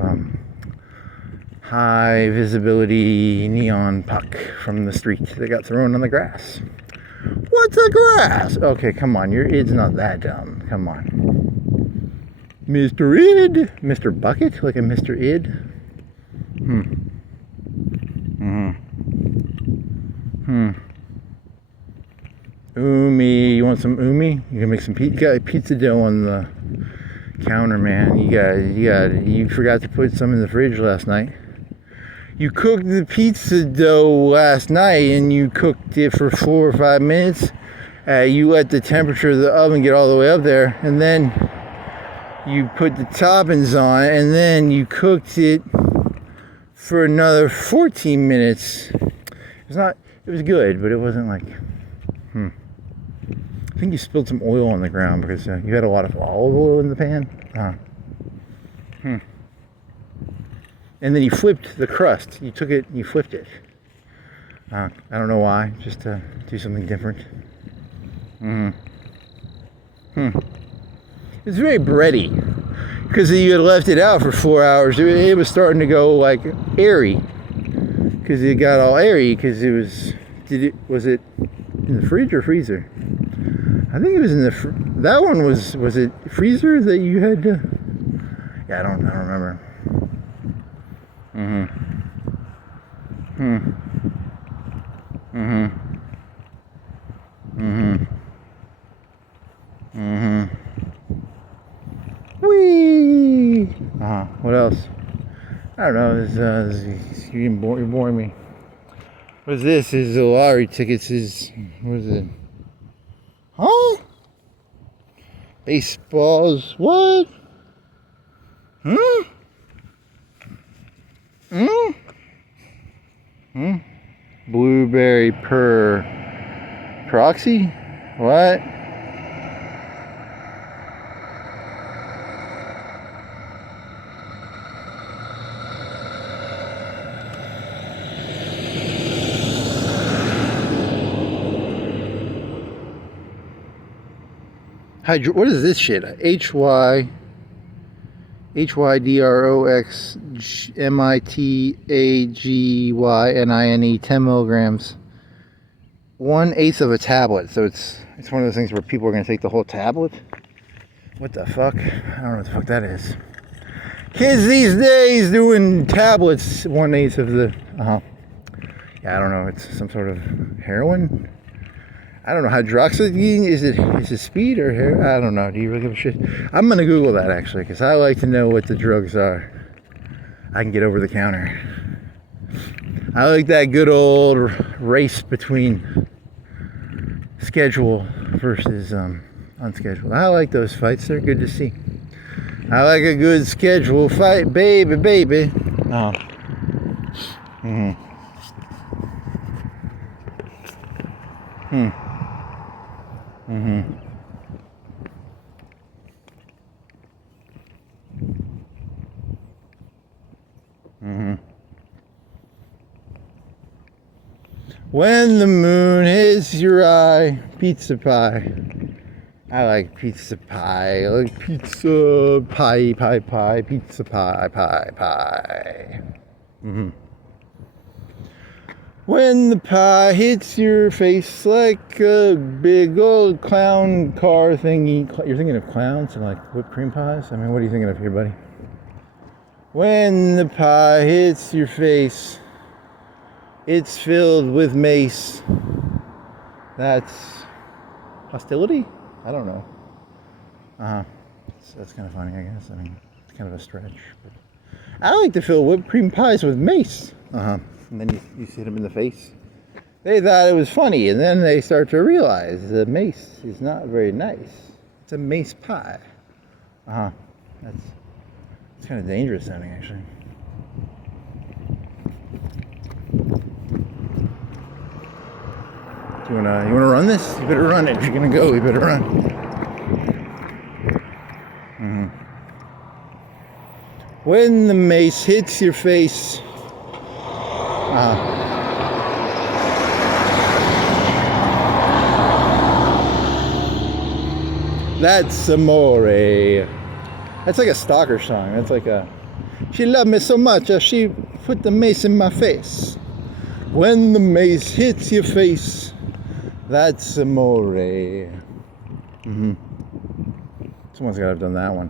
high visibility neon puck from the street that got thrown on the grass. What's the grass? Okay, come on. Your id's not that dumb. Come on. Mr. Id. Mr. Bucket? Like a Mr. Id? Umi. You want some umi? You can make some pizza. You got pizza dough on the counter, man. You forgot to put some in the fridge last night. You cooked the pizza dough last night and you cooked it for 4 or 5 minutes. You let the temperature of the oven get all the way up there, and then you put the toppings on, and then you cooked it for another 14 minutes. It was good, but it wasn't like, I think you spilled some oil on the ground because you had a lot of olive oil in the pan. And then you flipped the crust. You took it and you flipped it. I don't know why, just to do something different. It's very bready. Because you had left it out for 4 hours. It was starting to go like airy. Because it got all airy because it was... Was it in the fridge or freezer? I think it was in the... That one was it freezer that you had to... Yeah, I don't remember. Whee! What else? I don't know. You're boring me. What's this? Is the lottery tickets? What is it? Huh? Baseballs? What? Blueberry per proxy? What? What is this shit? HYDROXMITAGYNINE 10 milligrams. 1/8 of a tablet. So it's one of those things where people are going to take the whole tablet. What the fuck? I don't know what the fuck that is. Kids these days doing tablets 1/8 of the... Yeah, I don't know. It's some sort of heroin? I don't know, hydroxyzine, is it speed or hair? I don't know. Do you really give a shit? I'm gonna Google that actually, because I like to know what the drugs are. I can get over the counter. I like that good old race between schedule versus unscheduled. I like those fights. They're good to see. I like a good schedule fight, baby, baby. Oh. Mm-hmm. Mm-hmm. Mm-hmm. When the moon hits your eye, pizza pie. I like pizza pie. I like pizza pie, pizza pie. Mm-hmm. When the pie hits your face like a big old clown car thingy. You're thinking of clowns and like whipped cream pies? I mean, what are you thinking of here, buddy? When the pie hits your face, it's filled with mace. That's hostility? I don't know. That's kind of funny, I guess. I mean, it's kind of a stretch. But I like to fill whipped cream pies with mace. And then you hit them in the face. They thought it was funny, and then they start to realize the mace is not very nice. It's a mace pie. It's kind of dangerous sounding, actually. You wanna run this? You better run it. If you're gonna go, you better run. When the mace hits your face, that's amore. That's like a stalker song. That's like a, she loved me so much, she put the mace in my face. When the mace hits your face, that's amore. Someone's got to have done that one.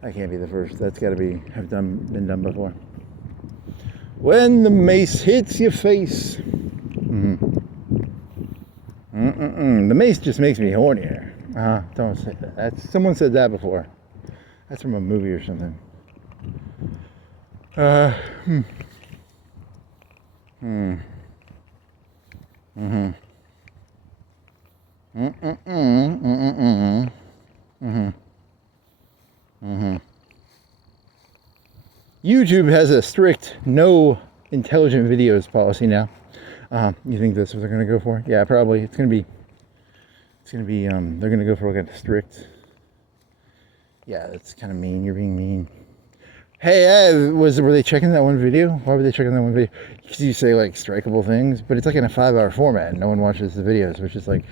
That can't be the first. That's got to been done before. When the mace hits your face. The mace just makes me hornier. Don't say that. Someone said that before. That's from a movie or something. YouTube has a strict no intelligent videos policy now. You think that's what they're gonna go for? Yeah, probably. It's gonna be. They're gonna go for like a strict. Yeah, that's kind of mean. You're being mean. Hey, were they checking that one video? Why were they checking that one video? Because you say like strikeable things, but it's like in a 5-hour format, and no one watches the videos, which is like,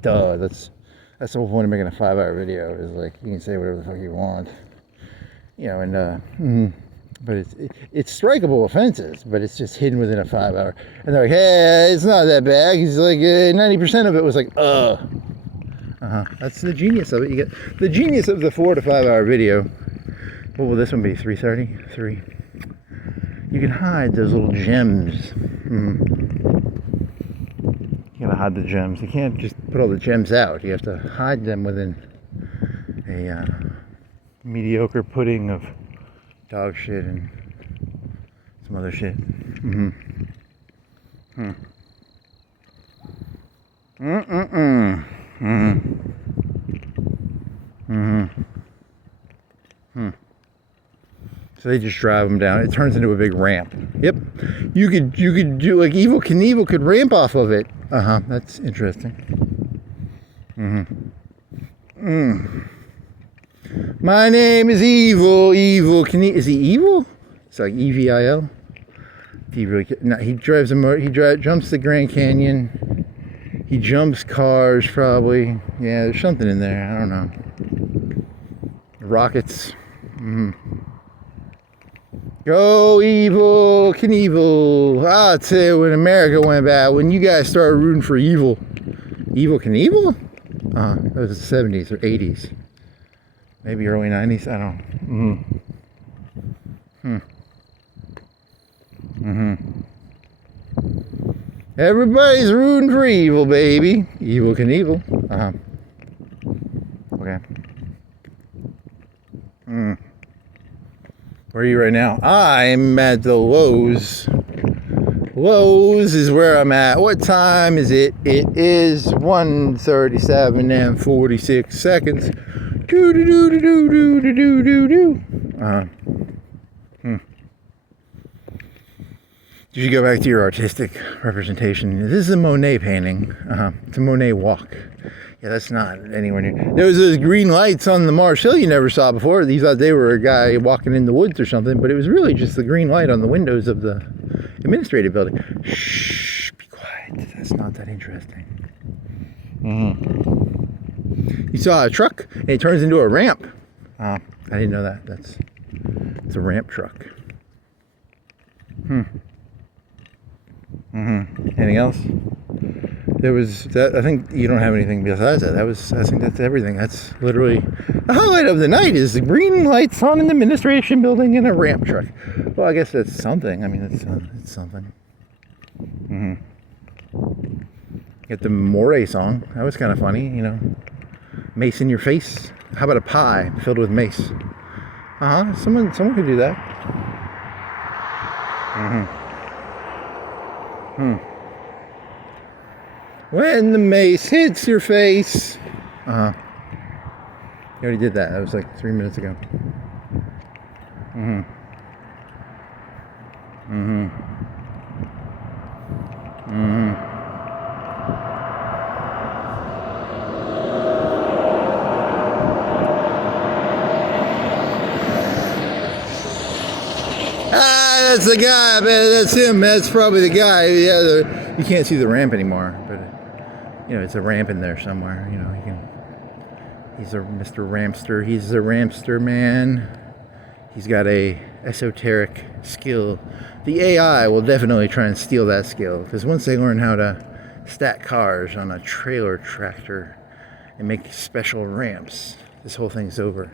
duh. That's the whole point of making a 5-hour video. Is like you can say whatever the fuck you want, you know. And but it's strikeable offenses, but it's just hidden within a 5-hour. And they're like, hey, it's not that bad. He's like 90% of it was like, That's the genius of it. You get the genius of the 4 to 5 hour video. What will this one be? 3:30? 3. You can hide those little gems. You gotta hide the gems. You can't just put all the gems out. You have to hide them within a mediocre pudding of dog shit and some other shit. So they just drive them down. It turns into a big ramp. Yep. You could do like Evel Knievel could ramp off of it. That's interesting. My name is Evel Knievel. Is he evil? It's like EVIL. He really no, he drives a motor. He jumps the Grand Canyon. He jumps cars probably. Yeah, there's something in there. I don't know. Rockets. Go Evel Knievel. I'll tell you when America went bad, when you guys started rooting for Evel Knievel? That was the 70s or 80s. Maybe early 90s, I don't know. Everybody's rooting for evil, baby. Evil Knievel. Okay. Where are you right now? I'm at the Lowe's. Lowe's is where I'm at. What time is it? It is 1:37 and 46 seconds. Do do do do do do do do do. You should go back to your artistic representation. This is a Monet painting. It's a Monet walk. Yeah, that's not anywhere near. There was those green lights on the Marsh Hill you never saw before. You thought they were a guy walking in the woods or something, but it was really just the green light on the windows of the administrative building. Shh, be quiet. That's not that interesting. You saw a truck, and it turns into a ramp. I didn't know that. It's a ramp truck. Anything else? There was that. I think you don't have anything besides that. I think that's everything. That's literally the highlight of the night is the green lights on an administration building and a ramp truck. Well, I guess that's something. I mean, it's something. Get the Moray song. That was kind of funny, you know. Mace in your face. How about a pie filled with mace? Someone could do that. When the mace hits your face. You already did that. That was like 3 minutes ago. That's the guy, man. That's him. That's probably the guy. Yeah, you can't see the ramp anymore, but you know, it's a ramp in there somewhere. You know, you can. He's a Mr. Rampster. He's a Rampster man. He's got a esoteric skill. The AI will definitely try and steal that skill, because once they learn how to stack cars on a trailer tractor and make special ramps, this whole thing's over.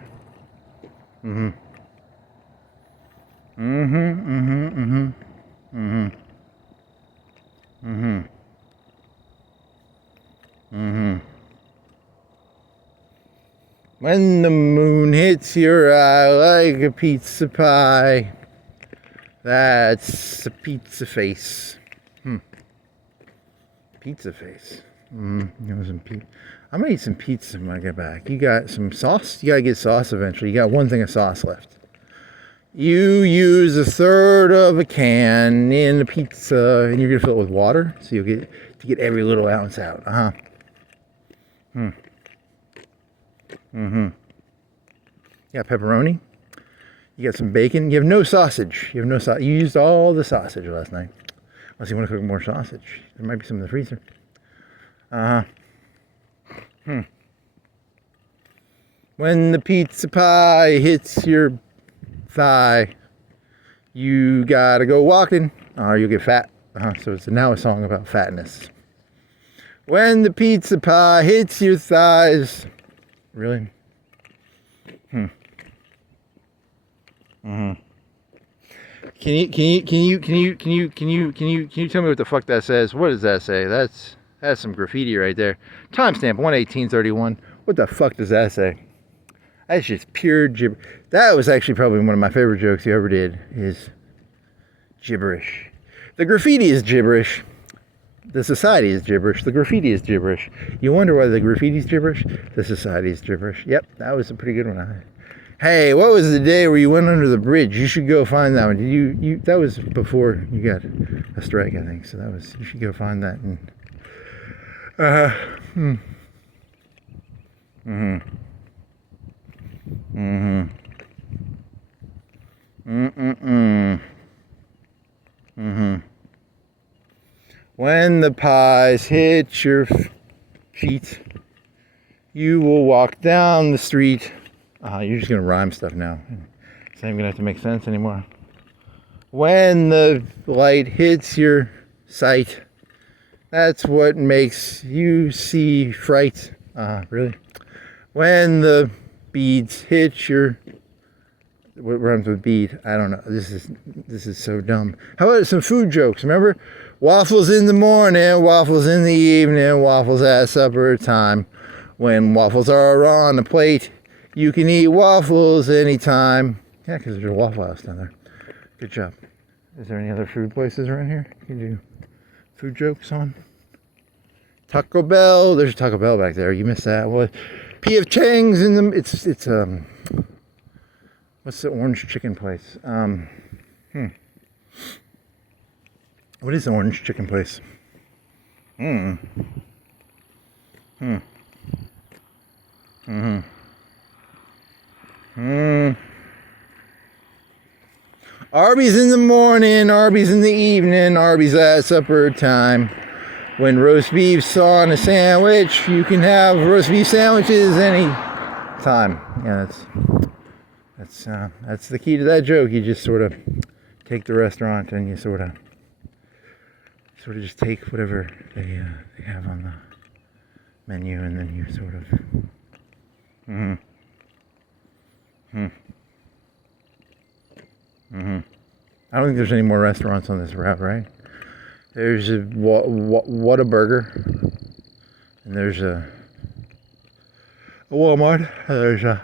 When the moon hits your eye like a pizza pie, that's a pizza face. Pizza face. I'm gonna eat some pizza when I get back. You got some sauce? You gotta get sauce eventually. You got one thing of sauce left. You use 1/3 of a can in the pizza, and you're gonna fill it with water, so you'll get every little ounce out. You got pepperoni. You got some bacon. You have no sausage. You used all the sausage last night. Unless you want to cook more sausage, there might be some in the freezer. When the pizza pie hits your thigh, you gotta go walking or you'll get fat. So it's now a song about fatness. When the pizza pie hits your thighs. Really? Can you tell me what the fuck that says? What does that say? That's some graffiti right there. Timestamp 1/18/31. What the fuck does that say? That's just pure gibberish. That was actually probably one of my favorite jokes you ever did, is gibberish. The graffiti is gibberish. The society is gibberish. The graffiti is gibberish. You wonder why the graffiti is gibberish? The society is gibberish. Yep, that was a pretty good one. Hey, what was the day where you went under the bridge? You should go find that one. Did you that was before you got a strike, I think. So you should go find that. When the pies hit your feet, you will walk down the street. You're just gonna rhyme stuff now. It's not even gonna have to make sense anymore. When the light hits your sight, that's what makes you see fright. Really? When the beads hit your What rhymes with beat? I don't know. This is so dumb. How about some food jokes? Remember? Waffles in the morning, waffles in the evening, waffles at supper time. When waffles are on the plate, you can eat waffles anytime. Yeah, because there's a Waffle House down there. Good job. Is there any other food places around here? Can you do food jokes on? Taco Bell. There's a Taco Bell back there. You missed that. Well, P.F. Chang's in the. It's what's the orange chicken place? What is the orange chicken place? Arby's in the morning, Arby's in the evening, Arby's at supper time. When roast beef's on a sandwich, you can have roast beef sandwiches any time. Yeah, that's the key to that joke. You just sort of take the restaurant and you sort of just take whatever they have on the menu, and then you sort of I don't think there's any more restaurants on this route, right? There's a Whataburger, and there's a Walmart, there's a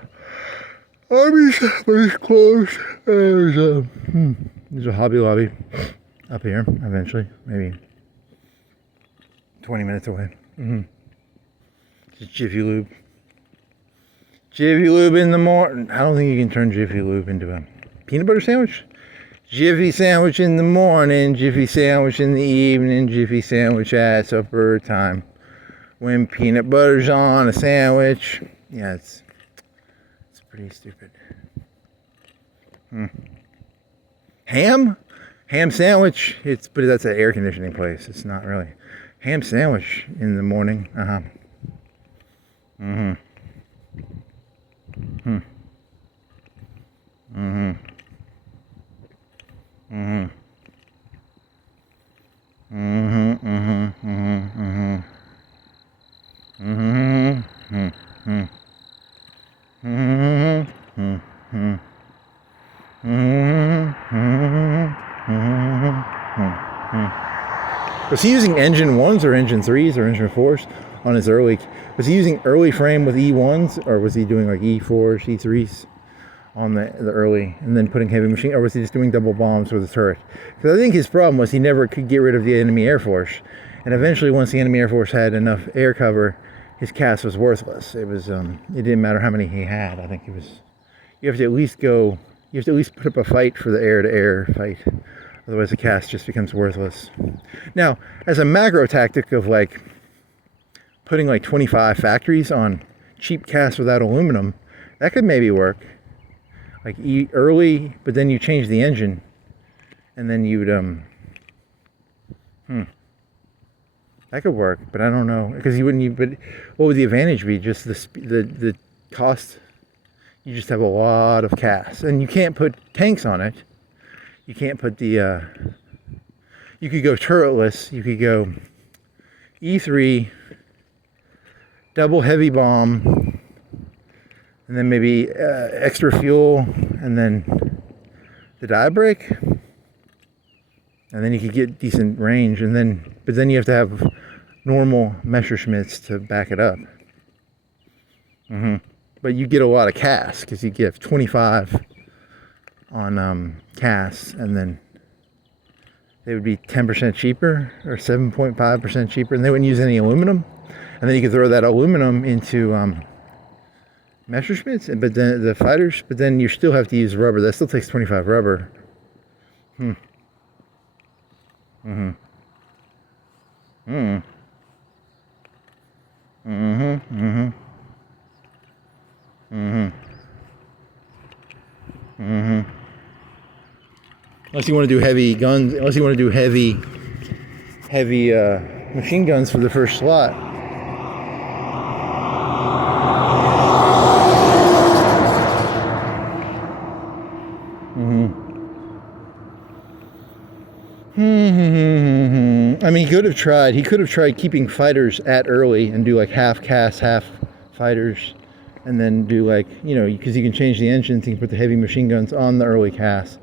Arby's, but it's closed. There's a Hobby Lobby up here, eventually, maybe 20 minutes away. Just Jiffy Lube. Jiffy Lube in the morning. I don't think you can turn Jiffy Lube into a peanut butter sandwich. Jiffy sandwich in the morning, Jiffy sandwich in the evening, Jiffy sandwich at supper time. When peanut butter's on a sandwich. Yeah, it's pretty stupid. Ham sandwich. But that's an air conditioning place. It's not really. Ham sandwich in the morning. Was he using engine 1s or engine 3s or engine 4s on his early? Was he using early frame with E1s, or was he doing like E4s, E3s on the early, and then putting heavy machine, or was he just doing double bombs with a turret? Because I think his problem was he never could get rid of the enemy air force, and eventually once the enemy air force had enough air cover, his cast was worthless. It didn't matter how many he had. I think you have to at least put up a fight for the air-to-air fight. Otherwise the cast just becomes worthless. Now, as a macro tactic of like putting like 25 factories on cheap cast without aluminum, that could maybe work. Like early, but then you change the engine, and then you'd that could work, but I don't know, because you wouldn't. But what would the advantage be? Just the cost. You just have a lot of cast, and you can't put tanks on it. You can't put the. You could go turretless. You could go E3, double heavy bomb, and then maybe extra fuel, and then the die brake, and then you could get decent range, but then you have to have normal Messerschmitts to back it up. But you get a lot of cast, because you get 25 on cast, and then they would be 10% cheaper or 7.5% cheaper, and they wouldn't use any aluminum, and then you could throw that aluminum into Messerschmitts, but then the fighters, but then you still have to use rubber. That still takes 25 rubber. Unless you want to do heavy guns, unless you want to do heavy machine guns for the first slot. I mean, he could have tried keeping fighters at early and do like half cast, half fighters, and then do like, you know, because you can change the engines, you can put the heavy machine guns on the early CAS,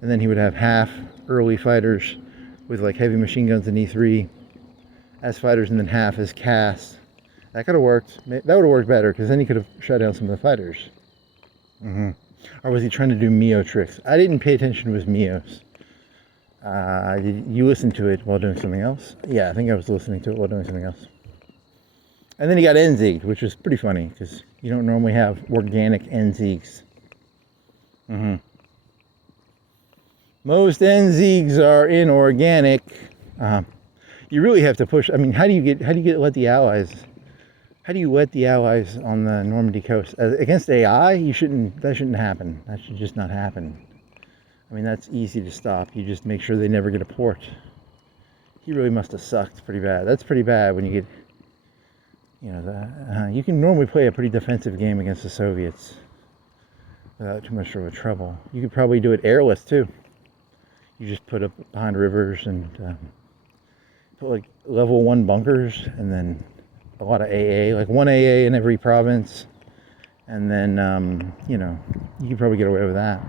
and then he would have half early fighters with like heavy machine guns in E3 as fighters, and then half as CAS. That could have worked. That would have worked better, because then he could have shut down some of the fighters. Or was he trying to do Mio tricks? I didn't pay attention to his Mios. You listened to it while doing something else? Yeah, I think I was listening to it while doing something else. And then he got Enzig, which was pretty funny, because you don't normally have organic Enzigs. Most Enzigs are inorganic. You really have to push. I mean, how do you let the Allies on the Normandy coast against AI? That shouldn't happen. That should just not happen. I mean, that's easy to stop. You just make sure they never get a port. He really must have sucked pretty bad. That's pretty bad when you get, you know, you can normally play a pretty defensive game against the Soviets without too much of a trouble. You could probably do it airless too. You just put up behind rivers and put like level 1 bunkers, and then a lot of AA, like 1 AA in every province, and then you know, you could probably get away with that.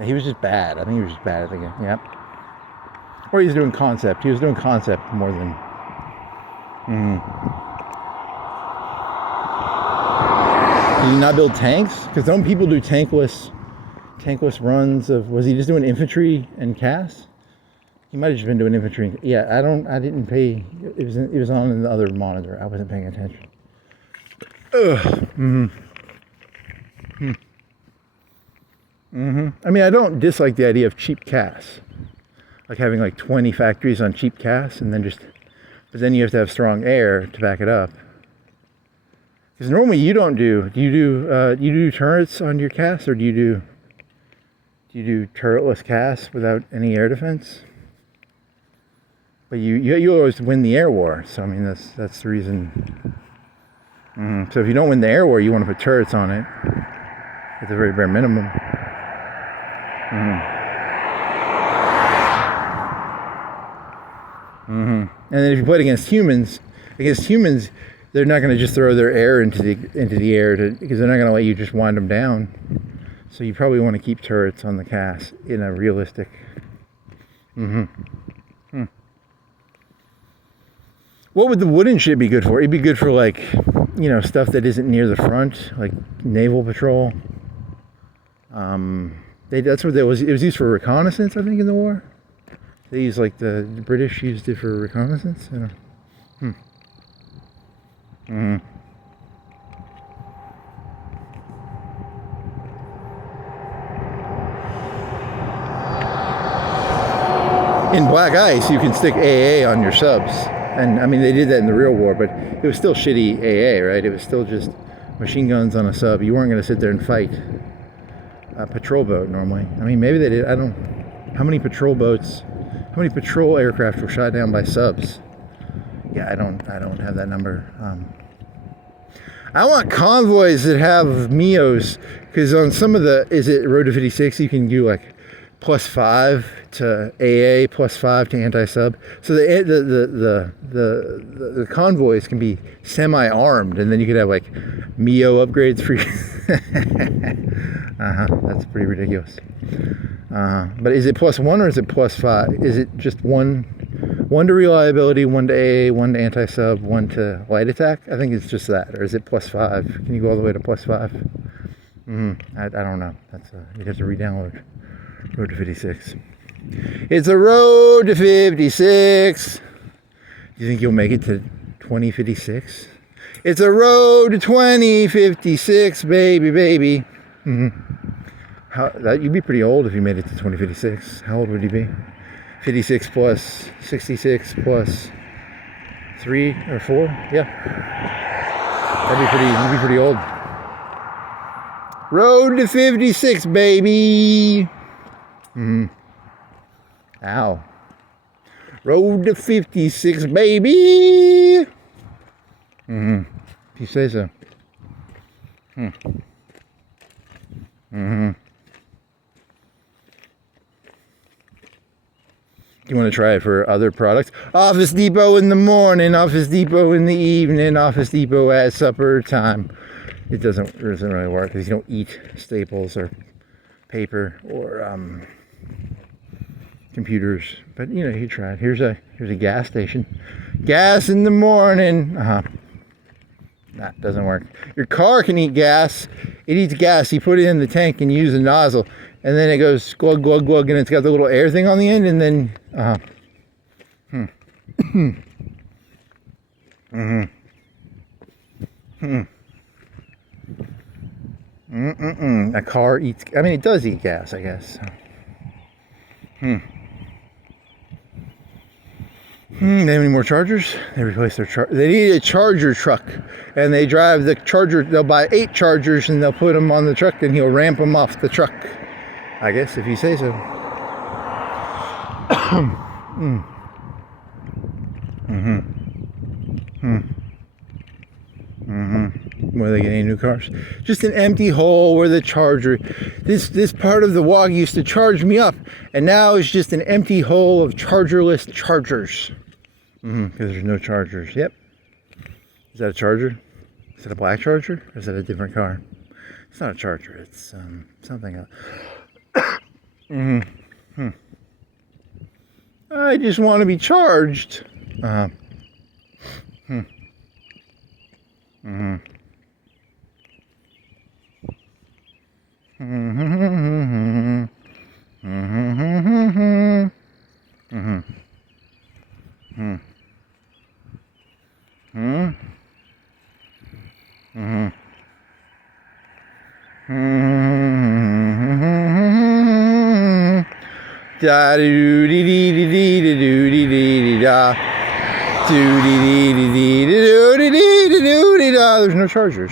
He was just bad. I think he was just bad at the game. Yep. Or he was doing concept. He was doing concept more than. Did he not build tanks? Because don't people do tankless runs of? Was he just doing infantry and CAS? He might have just been doing infantry. Yeah, I didn't pay. It was on the other monitor. I wasn't paying attention. I mean, I don't dislike the idea of cheap CAS, like having like 20 factories on cheap CAS, and then but then you have to have strong air to back it up. Because normally you don't do. Do you do turrets on your CAS, or do you do turretless CAS without any air defense? But you always win the air war, so I mean that's the reason. So if you don't win the air war, you want to put turrets on it at the very bare minimum. And then if you play it against humans, they're not going to just throw their air into the air because they're not going to let you just wind them down. So you probably want to keep turrets on the CAS in a realistic. What would the wooden shit be good for? It'd be good for, like, you know, stuff that isn't near the front, like naval patrol. That's what it was used for reconnaissance, I think, in the war. They used, like, the British used it for reconnaissance. I don't know. In black ice, you can stick AA on your subs. And I mean, they did that in the real war, but it was still shitty AA, right? It was still just machine guns on a sub. You weren't going to sit there and fight a patrol boat normally. I mean, maybe they did. How many patrol aircraft were shot down by subs? Yeah, I don't have that number. I want convoys that have Mios, because on some of is it Road to 56, you can do like +5 to AA, +5 to anti-sub. So the convoys can be semi-armed, and then you could have like Mio upgrades for you. That's pretty ridiculous. But is it +1 or is it +5? Is it just one to reliability, 1 to AA, 1 to anti-sub, 1 to light attack? I think it's just that. Or is it +5? Can you go all the way to +5? I don't know. You'd have to re-download Road to 56. It's a road to 56. Do you think you'll make it to 2056? It's a road to 2056, baby. You'd be pretty old if you made it to 2056. How old would you be? 56 plus 66 plus 3 or 4? Yeah. You'd be pretty old. Road to 56, baby. Ow. Road to 56, baby. If you say so. You want to try it for other products? Office Depot in the morning, Office Depot in the evening, Office Depot at supper time. it doesn't really work because you don't eat staples or paper or computers. But you know, he tried. Here's a gas station. Gas in the morning. That doesn't work. Your car can eat gas. It eats gas. You put it in the tank and you use a nozzle, and then it goes glug glug glug, and it's got the little air thing on the end, and then A car eats. I mean, it does eat gas, I guess. They have any more chargers? They replaced their They need a charger truck, and they drive the charger. They'll buy 8 chargers and they'll put them on the truck, and he'll ramp them off the truck. I guess if you say so. Where they get any new cars? Just an empty hole where the charger. This part of the walk used to charge me up, and now it's just an empty hole of chargerless chargers. Because there's no chargers. Yep. Is that a charger? Is it a black charger? Or is that a different car? It's not a charger. It's something else. I just want to be charged. Da doo dee dee dee dee doo dee dee dee da. Doo dee dee dee dee doo dee dee doo dee da. There's no chargers.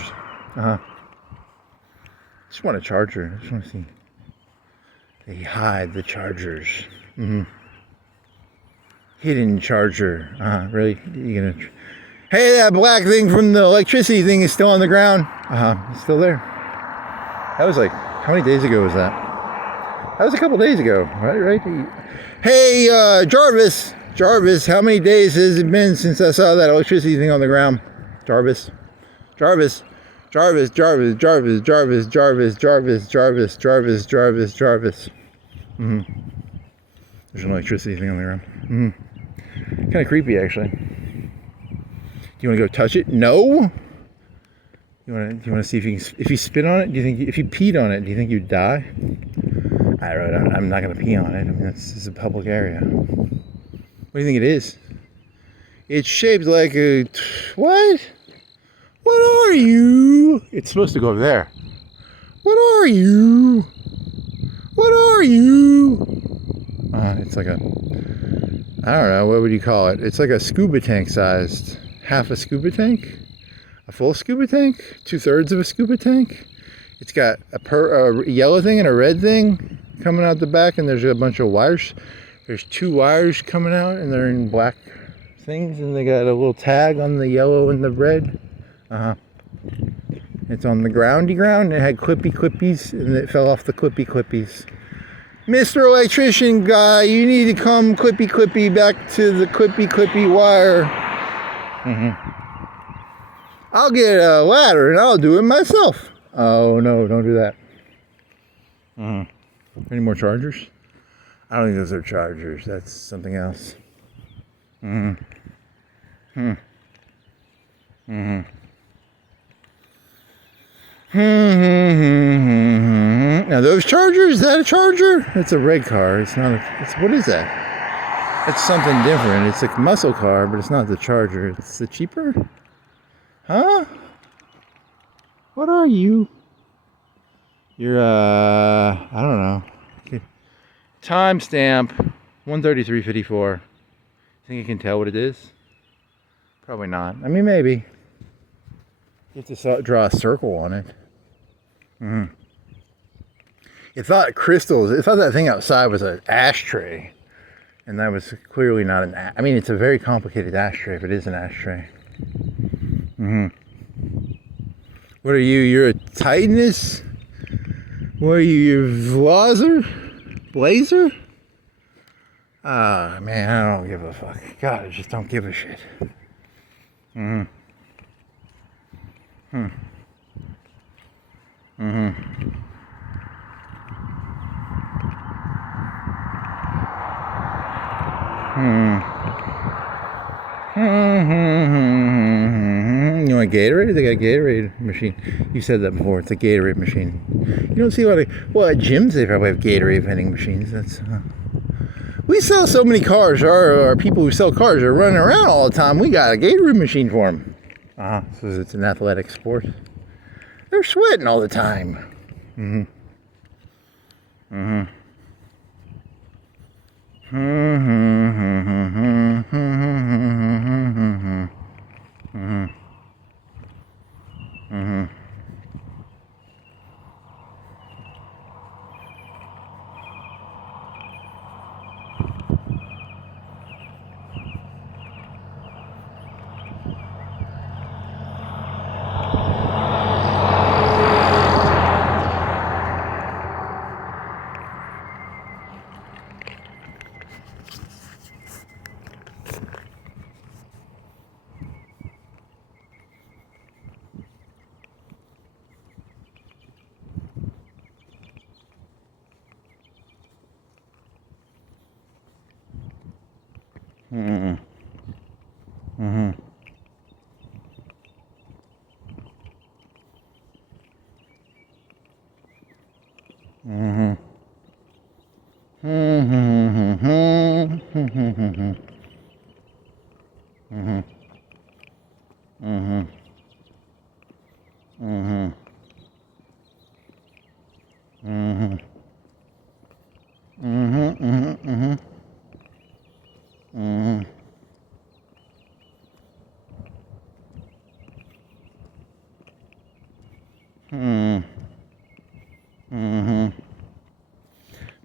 Just want a charger. I just want to see. They hide the chargers. Hidden charger. Really? You gonna? Hey, that black thing from the electricity thing is still on the ground. It's still there. That was like, how many days ago was that? That was a couple days ago, right? Hey, Jarvis, how many days has it been since I saw that electricity thing on the ground? Jarvis. There's an electricity thing on the ground. Kind of creepy, actually. Do you want to go touch it? No. Do you want to see if you spit on it? Do you think if you peed on it, do you think you'd die? I'm not going to pee on it. I mean, this is a public area. What do you think it is? It's shaped like a... What? What are you? It's supposed to go over there. What are you? What are you? It's like a... I don't know. What would you call it? It's like a scuba tank sized. Half a scuba tank? A full scuba tank? 2/3 of a scuba tank? It's got a yellow thing and a red thing coming out the back, and there's a bunch of wires. There's 2 wires coming out, and they're in black things, and they got a little tag on the yellow and the red. It's on the ground. It had clippies, and it fell off the clippies. Mr. Electrician guy, you need to come clippy back to the clippy wire. I'll get a ladder and I'll do it myself. Oh no, don't do that. Any more chargers? I don't think those are chargers. That's something else. Now those chargers, is that a charger? It's a red car. It's not what is that? It's something different. It's a muscle car, but it's not the charger. It's the cheaper? Huh? What are you? You're I don't know. Okay. Timestamp 1:33:54. Think you can tell what it is? Probably not. I mean, maybe. You have to draw a circle on it. It thought that thing outside was an ashtray. And that was clearly not I mean, it's a very complicated ashtray, but it is an ashtray. What are you? You're a Titanus? What are you? Your Blazer? Ah, man, I don't give a fuck. God, I just don't give a shit. want Gatorade? They got a Gatorade machine. You said that before. It's a Gatorade machine. You don't see a lot of... Well, at gyms, they probably have Gatorade vending machines. That's... We sell so many cars. Our people who sell cars are running around all the time. We got a Gatorade machine for them. So it's an athletic sport. They're sweating all the time.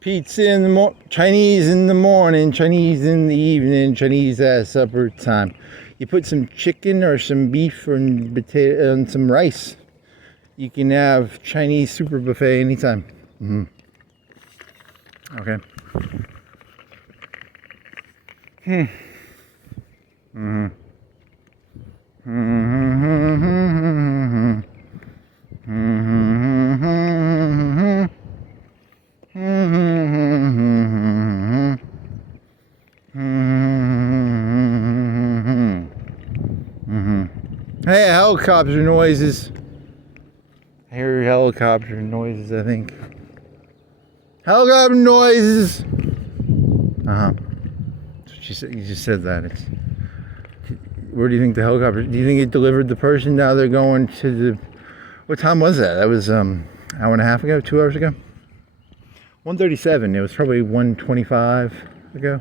Pizza in the Chinese in the morning, Chinese in the evening, Chinese at supper time. You put some chicken or some beef or potato and some rice. You can have Chinese super buffet anytime. Okay. Hey, helicopter noises. I hear helicopter noises, I think. Helicopter noises. She said, you just said that. It's, where do you think the helicopter? Do you think it delivered the person? Now they're going to the. What time was that? That was hour and a half ago, 2 hours ago. 1:37. It was probably 1:25 ago.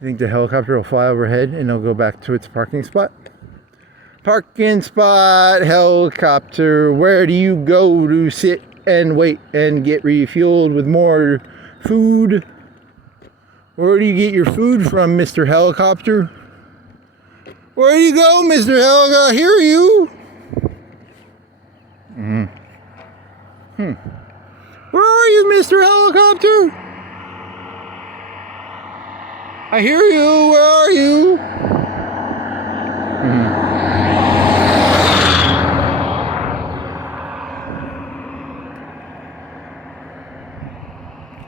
You think the helicopter will fly overhead and it'll go back to its parking spot? Parking spot, helicopter, where do you go to sit and wait and get refueled with more food? Where do you get your food from, Mr. Helicopter? Where do you go, Mr. Helicopter? I hear you. Where are you, Mr. Helicopter? I hear you. Where are you?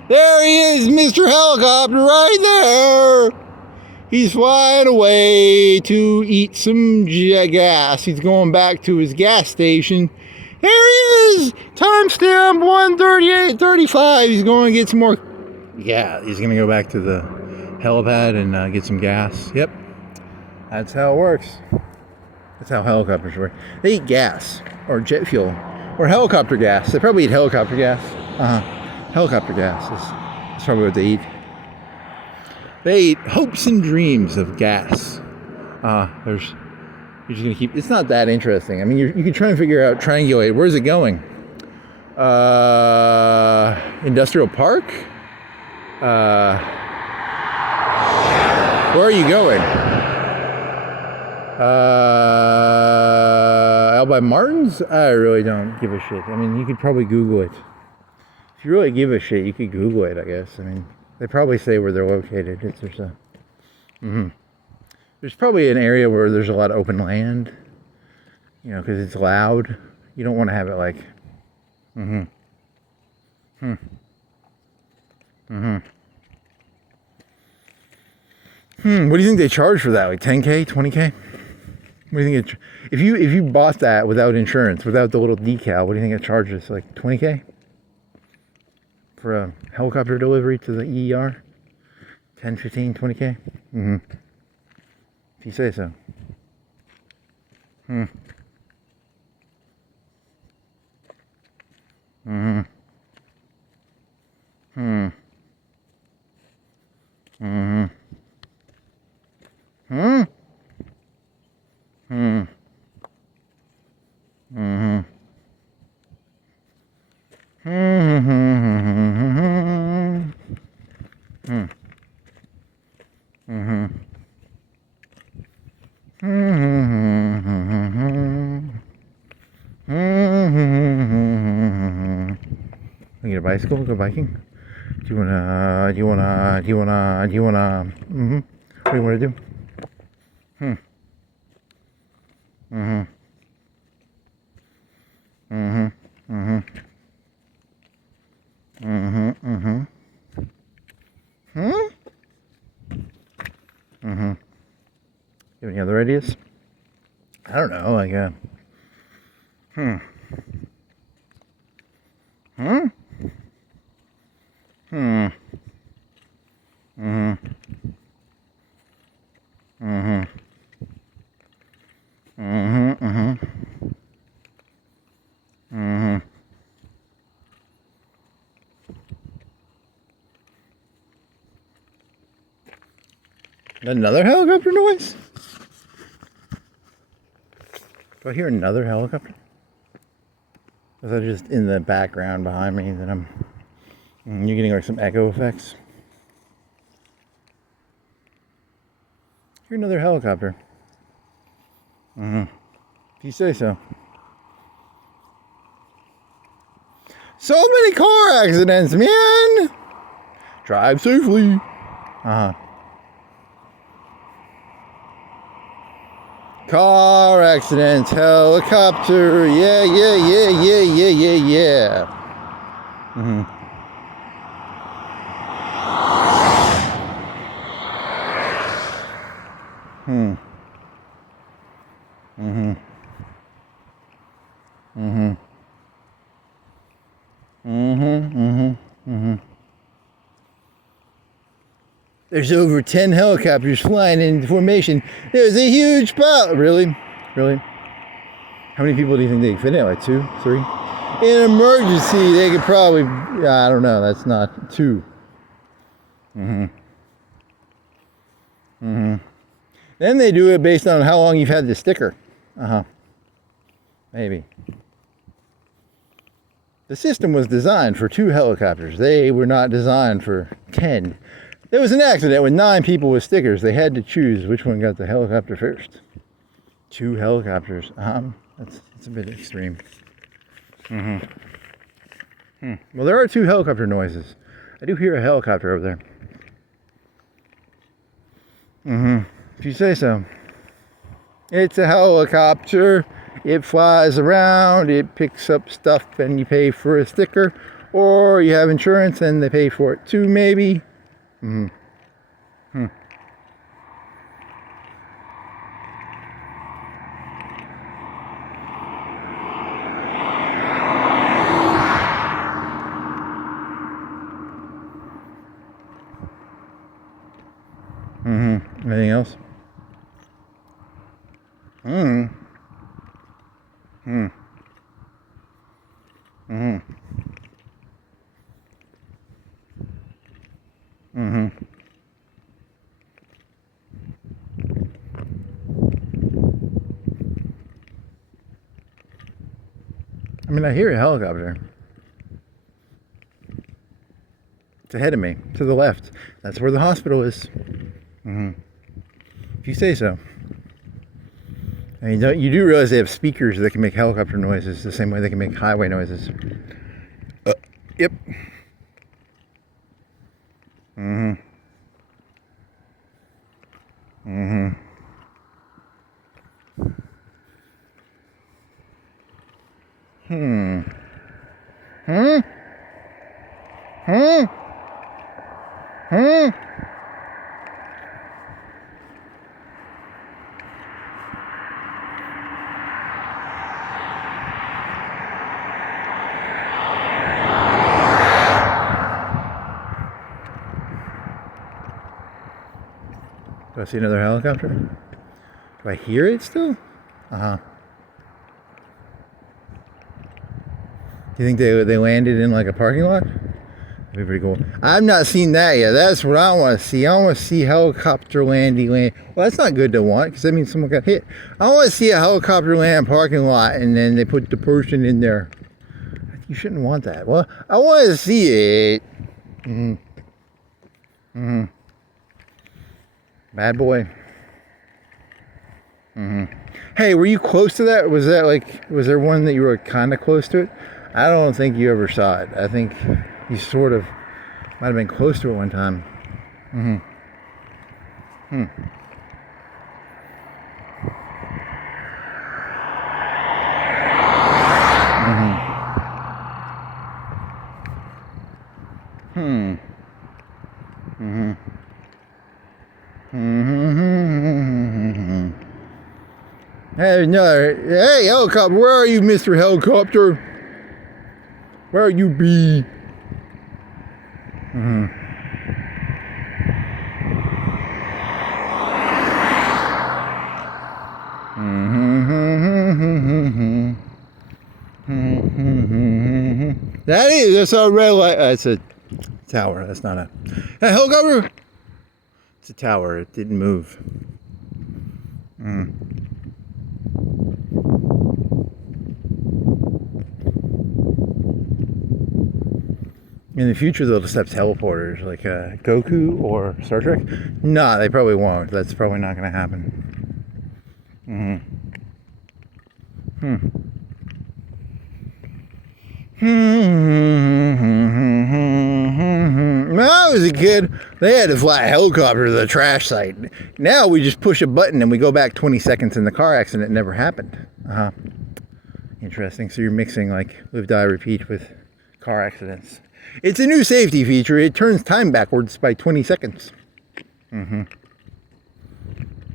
There he is, Mr. Helicopter, right there. He's flying away to eat some gas. He's going back to his gas station. There he is. Timestamp 1:38:35. He's going to get some more. Yeah, he's going to go back to the helipad and get some gas. Yep. That's how it works. That's how helicopters work. They eat gas or jet fuel or helicopter gas. They probably eat helicopter gas. Helicopter gas is probably what they eat. They eat hopes and dreams of gas. You're just gonna keep. It's not that interesting. I mean, you can try and figure out, triangulate. Where's it going? Industrial park. Where are you going? Out by Martin's? I really don't give a shit. I mean, you could probably Google it. If you really give a shit, you could Google it, I guess. I mean, they probably say where they're located. There's probably an area where there's a lot of open land, you know, because it's loud. You don't want to have it like, What do you think they charge for that? Like 10K, 20K? What do you think if you bought that without insurance, without the little decal, what do you think it charges? Like 20K for a helicopter delivery to the ER? 10, 15, 20K? Mm-hmm. If you say so. Hmm. Mm-hmm. Hmm. Mm-hmm. Hmm. Hmm. Mm-hmm. Mm-hmm. Mm-hmm. Mm-hmm. You get a bicycle? Go biking? Do you wanna? Mm-hmm. What do you wanna do? Hmm. Mm-hmm. Mm-hmm. Mm-hmm. Mm-hmm. Mm-hmm. Hmm? Mm-hmm. You have any other ideas? I don't know, like hmm. Hmm? Hmm. Mm-hmm. Mm-hmm. Mm-hmm. Mm-hmm. Mm-hmm. Another helicopter noise? Do I hear another helicopter? Is that just in the background behind me that you're getting like some echo effects? Hear another helicopter. Mm-hmm. If you say so. So many car accidents, man! Drive safely. Uh-huh. Car accidents, helicopter, yeah. Mm-hmm. Hmm. Mm-hmm. Mm-hmm. Mm-hmm. Mm-hmm. Mm-hmm. There's over 10 helicopters flying in formation. There's a huge pile. Really? Really? How many people do you think they can fit in? Like 2, 3? In an emergency, they could probably, I don't know, that's not 2. Mm-hmm. Mm-hmm. Then they do it based on how long you've had the sticker. Uh-huh. Maybe. The system was designed for 2 helicopters. They were not designed for 10. There was an accident with 9 people with stickers. They had to choose which one got the helicopter first. 2 helicopters. That's a bit extreme. Mm-hmm. Well, there are 2 helicopter noises. I do hear a helicopter over there. Mm-hmm. If you say so. It's a helicopter. It flies around. It picks up stuff and you pay for a sticker. Or you have insurance and they pay for it too, maybe. Mm-hmm. Hmm. Mm-hmm. Anything else? Mm-hmm. Hmm. Mm-hmm. Mm-hmm. I mean, I hear a helicopter. It's ahead of me, to the left. That's where the hospital is. Mm-hmm. If you say so. I mean, you do realize they have speakers that can make helicopter noises the same way they can make highway noises. Yep. Mm-hmm. Mm-hmm. Hmm. Hmm? Hmm? Hmm? I see another helicopter? Do I hear it still? Uh-huh. Do you think they landed in like a parking lot? That'd be pretty cool. I've not seen that yet. That's what I want to see. I want to see helicopter land. Well, that's not good to want because that means someone got hit. I want to see a helicopter land parking lot and then they put the person in there. You shouldn't want that. Well, I want to see it. Bad boy. Hey, were you close to that? Was there one that you were kind of close to it? I don't think you ever saw it. I think you sort of might have been close to it one time. Hey, no, hey, helicopter, where are you, Mr. Helicopter? Where are you, be? That's a red light. It's a tower. That's not a helicopter. It's a tower. It didn't move. In the future, they'll just have teleporters like Goku or Star Trek. Nah, they probably won't. That's probably not going to happen. When I was a kid, they had to fly a helicopter to the trash site. Now we just push a button and we go back 20 seconds in the car accident. It never happened. Interesting. So you're mixing like live, die, repeat with car accidents. It's a new safety feature. It turns time backwards by 20 seconds.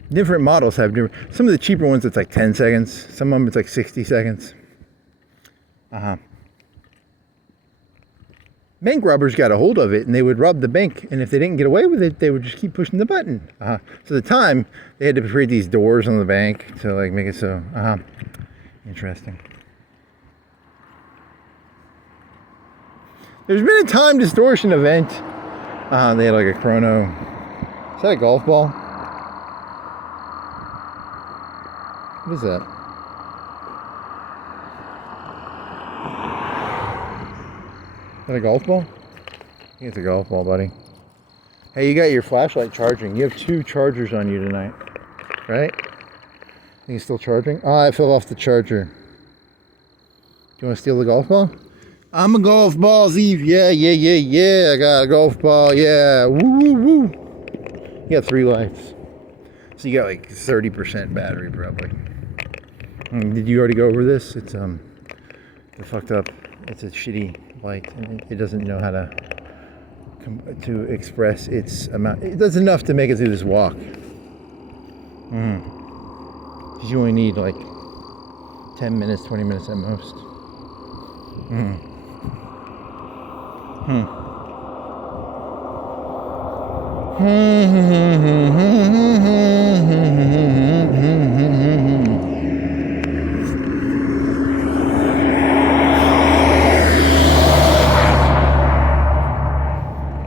Different models have different. Some of the cheaper ones, it's like 10 seconds. Some of them, it's like 60 seconds. Bank robbers got a hold of it and they would rob the bank. And if they didn't get away with it, they would just keep pushing the button. So the time, they had to create these doors on the bank to like make it so. Interesting. There's been a time distortion event. They had like a chrono. Is that a golf ball? What is that? Is that a golf ball? I think it's a golf ball, buddy. Hey, you got your flashlight charging. You have 2 chargers on you tonight, right? Are you still charging? Oh, I fell off the charger. Do you want to steal the golf ball? I'm a golf ball thief. Yeah. I got a golf ball. Yeah. Woo. You got 3 lights. So you got like 30% battery probably. Did you already go over this? It's the fucked up. It's a shitty light, and it doesn't know how to express its amount. It does enough to make it through this walk. Because you only need like 10 minutes, 20 minutes at most.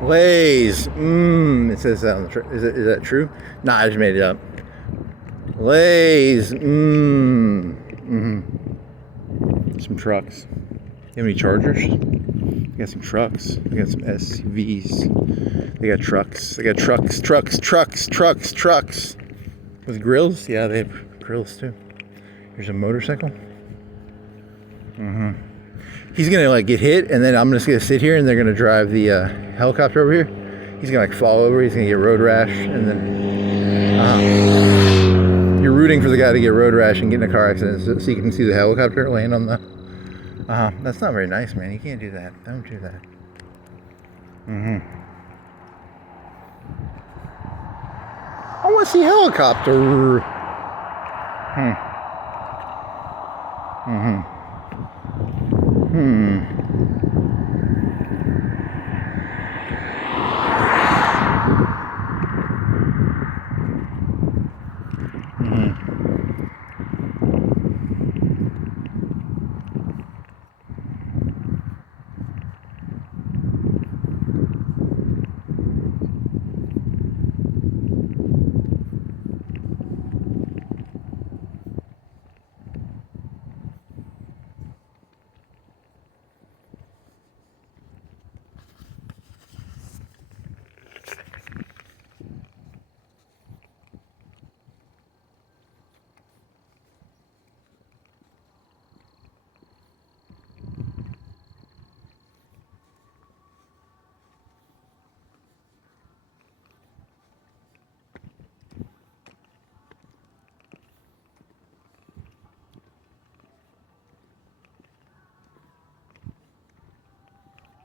Lays. It says that on the is that true? Nah, I just made it up. Lays. Some trucks. You have any chargers? They got some trucks. They got some SUVs. They got trucks. They got trucks. With grills? Yeah, they have grills too. Here's a motorcycle. He's gonna like get hit, and then I'm just gonna sit here, and they're gonna drive the helicopter over here. He's gonna like fall over. He's gonna get road rash, and then you're rooting for the guy to get road rash and get in a car accident, so you can see the helicopter land on the. That's not very nice, man. You can't do that. Don't do that. I want to see helicopter.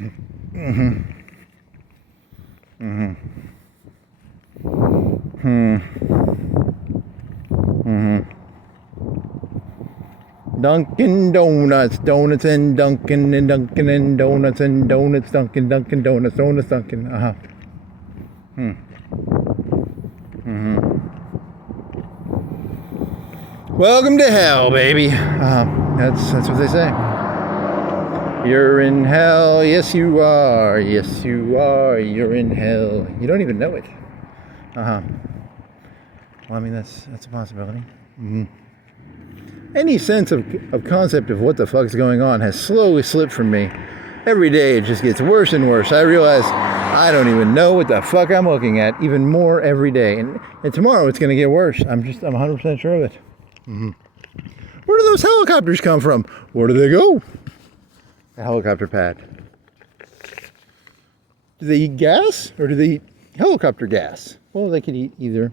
Mm-hmm. Mm-hmm. Hmm. Mm-hmm. Dunkin' Donuts, donuts and Dunkin' and Dunkin' and donuts and donuts, Dunkin', Dunkin' Donuts, donuts, Dunkin'. Uh-huh. Hmm. Mm-hmm. Welcome to hell, baby. That's what they say. You're in hell, yes you are, yes you are, you're in hell. You don't even know it. Uh-huh. Well, I mean, that's a possibility. Mm-hmm. Any sense of concept of what the fuck's going on has slowly slipped from me. Every day it just gets worse and worse. I realize I don't even know what the fuck I'm looking at, even more every day. And tomorrow it's going to get worse. I'm 100% sure of it. Mm-hmm. Where do those helicopters come from? Where do they go? A helicopter pad. Do they eat gas or do they eat helicopter gas? Well, they could eat either.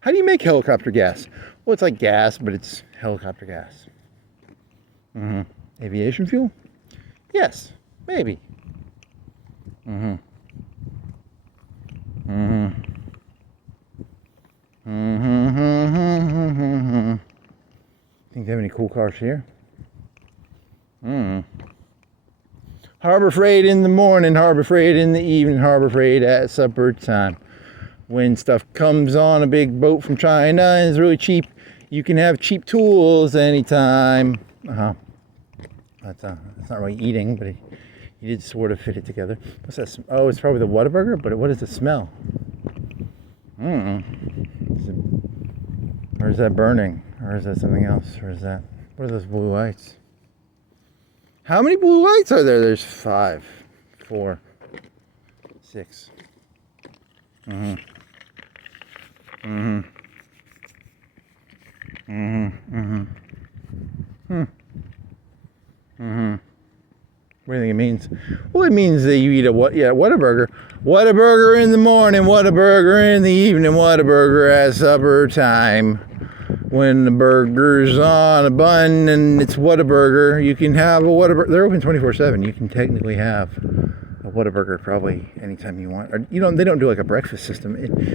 How do you make helicopter gas? Well, it's like gas, but it's helicopter gas. Mm-hmm. Aviation fuel? Yes, maybe. Mm-hmm. Mm-hmm. Mm-hmm. Think they have any cool cars here? Mm. Harbor Freight in the morning, Harbor Freight in the evening, Harbor Freight at supper time. When stuff comes on a big boat from China and it's really cheap, you can have cheap tools anytime. Uh-huh. That's not really eating, but he did sort of fit it together. What's that? Oh, it's probably the Whataburger, but what does it smell? Or is that burning? Or is that something else? Or is that... What are those blue lights? How many blue lights are there? There's 5, 4, 6. Mm-hmm. Mm-hmm. Mm-hmm. Mm-hmm. Hmm. Mm-hmm. What do you think it means? Well, it means that you eat Whataburger. Whataburger in the morning, Whataburger in the evening, Whataburger at supper time. When the burger's on a bun and it's Whataburger, you can have a Whataburger. They're open 24/7. You can technically have a Whataburger probably anytime you want. Or, they don't do like a breakfast system.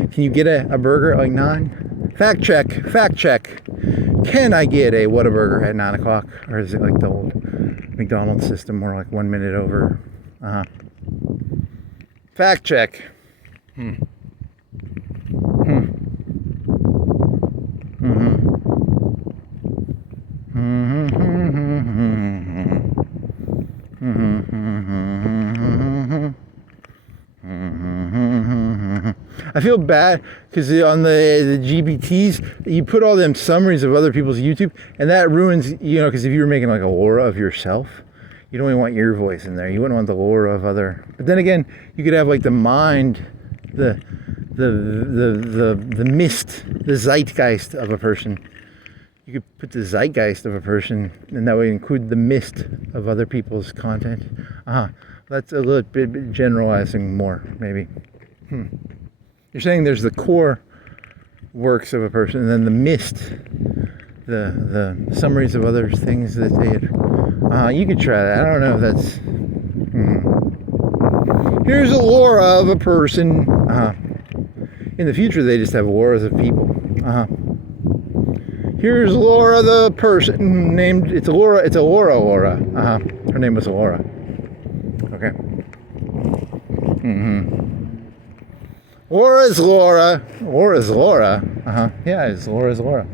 Can you get a burger at like 9? Fact check. Can I get a Whataburger at 9 o'clock? Or is it like the old McDonald's system where like 1 minute over? Uh-huh. Fact check. Mm-hmm. I feel bad because on the GBTs, you put all them summaries of other people's YouTube, and that ruins, because if you were making like a Laura of yourself, you don't even want your voice in there. You wouldn't want the Laura of other. But then again, you could have like the mind, the mist, the zeitgeist of a person. You could put the zeitgeist of a person, and that would include the mist of other people's content. That's a little bit generalizing more, maybe. You're saying there's the core works of a person, and then the mist, the summaries of other things that they had. You could try that. I don't know if that's... Here's a Laura of a person. In the future, they just have Lauras of people. Here's Laura the person named... It's a Laura. Laura. Her name was Laura. Okay. Laura's Laura. Laura's Laura. Yeah, it's Laura's Laura.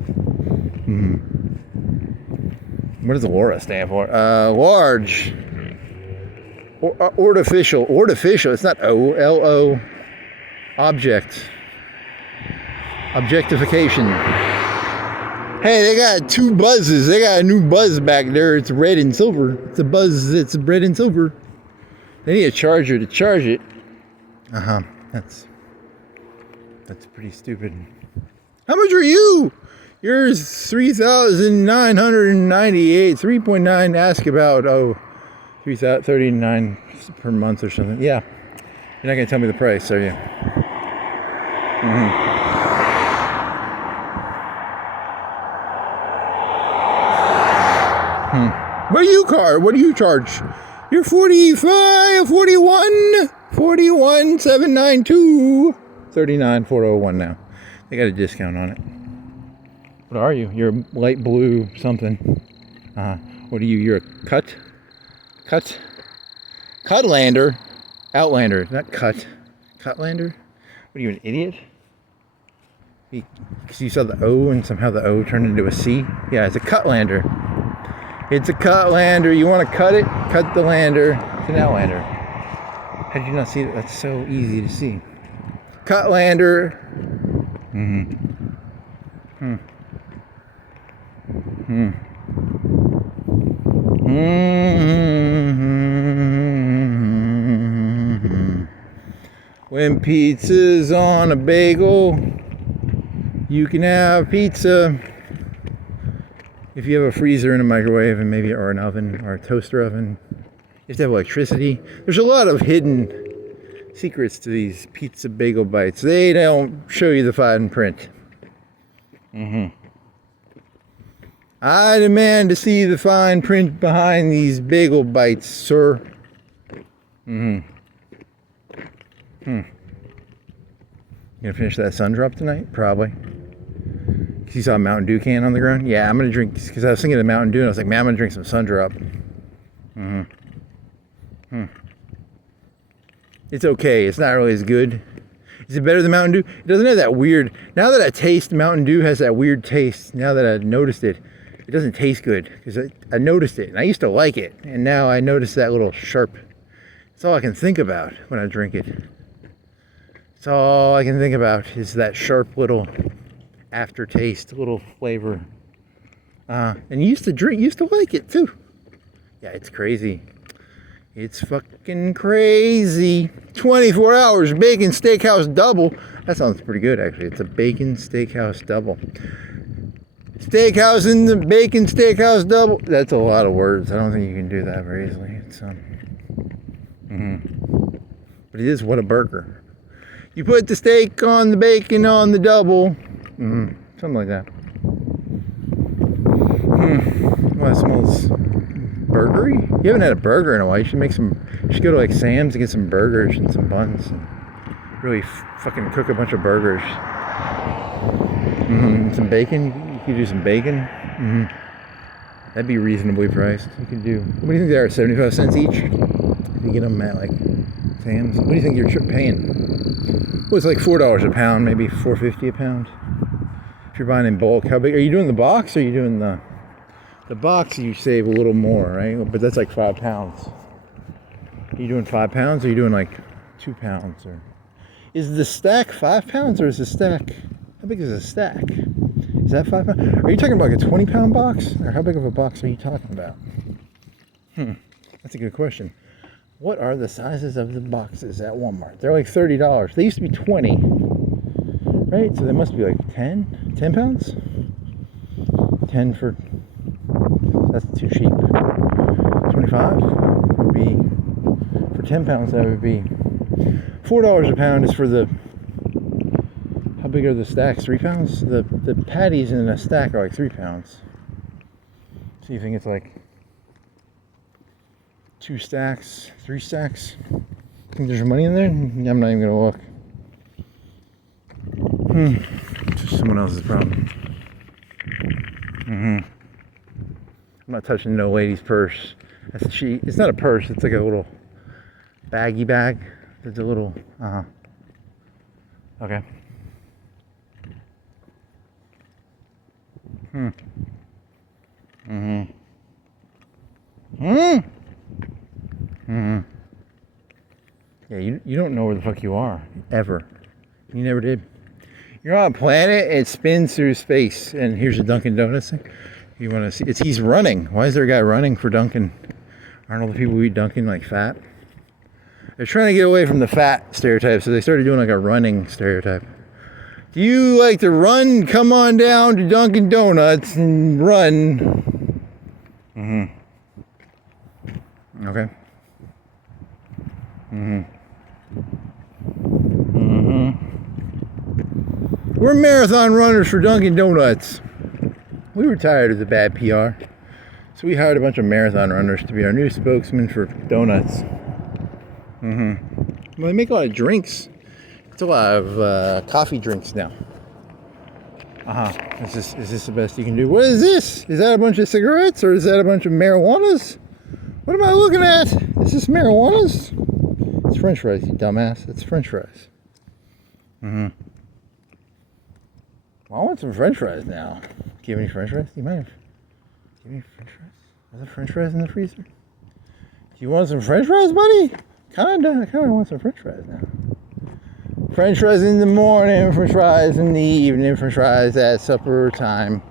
What does Laura stand for? Large. Artificial. Artificial. It's not O. L-O. Object. Objectification. Hey, they got 2 buzzes. They got a new buzz back there. It's red and silver. It's a buzz that's red and silver. They need a charger to charge it. That's pretty stupid. How much are you? Yours 3,998. 3.9. Ask about 3,039 per month or something. Yeah. You're not gonna tell me the price, are you? What do you charge? You're 45, 41, 41, 792, 39, 401 now. They got a discount on it. What are you? You're a light blue something. What are you? You're a Cutlander. Outlander, not Cutlander? What are you, an idiot? Because you saw the O and somehow the O turned into a C? Yeah, it's a Cutlander. It's a Cutlander. You want to cut it? Cut the lander. It's an Outlander. How did you not see it? That's so easy to see. Cutlander. When pizza's on a bagel, you can have pizza. If you have a freezer and a microwave and maybe or an oven or a toaster oven, you have to have electricity. There's a lot of hidden secrets to these pizza bagel bites. They don't show you the fine print. I demand to see the fine print behind these bagel bites, sir. You gonna finish that sun drop tonight? Probably. Cause you saw a Mountain Dew can on the ground? Yeah, I'm gonna drink, cause I was thinking of Mountain Dew and I was like, man, I'm gonna drink some sun drop. It's okay, it's not really as good. Is it better than Mountain Dew? It doesn't have that weird, now that I taste Mountain Dew has that weird taste, now that I noticed it, it doesn't taste good. Because I noticed it, and I used to like it, and now I notice that little sharp, that's all I can think about when I drink it. That's all I can think about is that sharp little aftertaste, little flavor. And you used to like it too. Yeah, it's crazy. It's fucking crazy. 24 hours bacon steakhouse double. That sounds pretty good actually. It's a bacon steakhouse double. Steakhouse in the bacon steakhouse double. That's a lot of words. I don't think you can do that very easily. It's but it is what a burger. You put the steak on the bacon on the double. Something like that. Well, it smells burgery. You haven't had a burger in a while. You should make some. You should go to like Sam's and get some burgers and some buns. And really fucking cook a bunch of burgers. Some bacon. You could do some bacon. That'd be reasonably priced. You could do. What do you think they are? 75 cents each. If you get them at like Sam's. What do you think you're paying? Well, it's like $4 a pound, maybe $4.50 a pound. If you're buying in bulk, how big? Are you doing the box or are you doing the box? You save a little more, right? But that's like 5 pounds. Are you doing 5 pounds or are you doing like 2 pounds? Or is the stack 5 pounds or is the stack, how big is a stack? Is that 5 pounds? Are you talking about like a 20-pound box? Or how big of a box are you talking about? That's a good question. What are the sizes of the boxes at Walmart? They're like $30. They used to be 20, right? So they must be like 10 pounds? 10 for, that's too cheap. 25 would be, for 10 pounds that would be, $4 a pound is for the, how big are the stacks? 3 pounds? The patties in a stack are like 3 pounds. So you think it's like 2 stacks, 3 stacks? Think there's money in there? I'm not even gonna look. It's just someone else's problem. I'm not touching no lady's purse. That's cheap. It's not a purse, it's like a little baggy bag. It's a little, okay. Yeah, you don't know where the fuck you are, ever. You never did. You're on a planet, it spins through space, and here's a Dunkin' Donuts thing. You want to see, he's running. Why is there a guy running for Dunkin'? Aren't all the people who eat Dunkin' like fat? They're trying to get away from the fat stereotype, so they started doing like a running stereotype. Do you like to run? Come on down to Dunkin' Donuts and run. Okay. We're marathon runners for Dunkin' Donuts. We were tired of the bad PR. So we hired a bunch of marathon runners to be our new spokesman for donuts. Well, they make a lot of drinks. It's a lot of coffee drinks now. Is this the best you can do? What is this? Is that a bunch of cigarettes or is that a bunch of marijuanas? What am I looking at? Is this marijuanas? It's French fries, you dumbass. It's French fries. Well, I want some French fries now. Do you have any French fries? Do you mind? Give me French fries. Are there French fries in the freezer? Do you want some French fries, buddy? I kind of want some French fries now. French fries in the morning, French fries in the evening, French fries at supper time.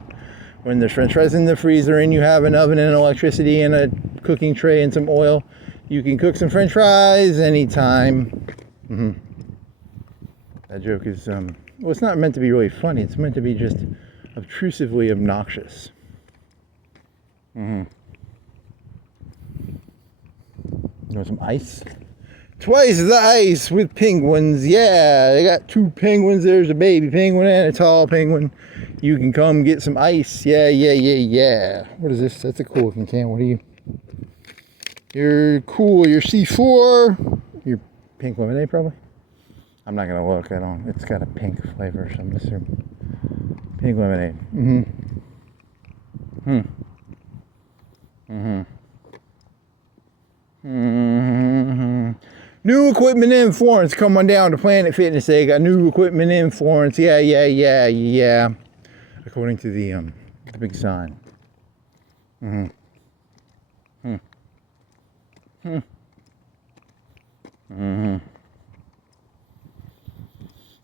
When there's French fries in the freezer and you have an oven and electricity and a cooking tray and some oil, you can cook some French fries anytime. That joke is, well, it's not meant to be really funny. It's meant to be just obtrusively obnoxious. You want some ice? Twice the ice with penguins. Yeah, they got 2 penguins. There's a baby penguin and a tall penguin. You can come get some ice. Yeah. What is this? That's a cool looking can. What are you? You're cool. You're C4. You're pink lemonade, probably. I'm not gonna look. It's got a pink flavor, so I'm assuming pink lemonade. New equipment in Florence. Come on down to Planet Fitness. They got new equipment in Florence. Yeah. According to the big sign.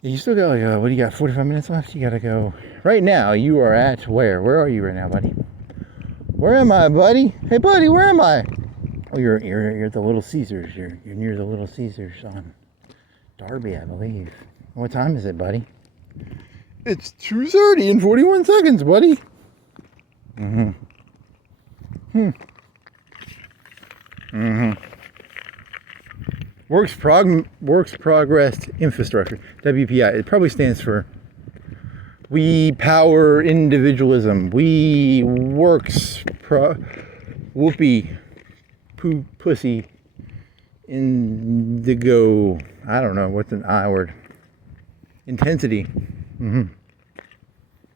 You still got like, what do you got, 45 minutes left? You gotta go. Right now, you are at where? Where are you right now, buddy? Where am I, buddy? Hey, buddy, where am I? Oh, you're at the Little Caesars. You're near the Little Caesars on Darby, I believe. What time is it, buddy? It's 2:30 and 41 seconds, buddy. Works Progress Infrastructure, WPI. It probably stands for We Power Individualism. We Works Whoopee Poo Pussy Indigo. I don't know what's an I word. Intensity.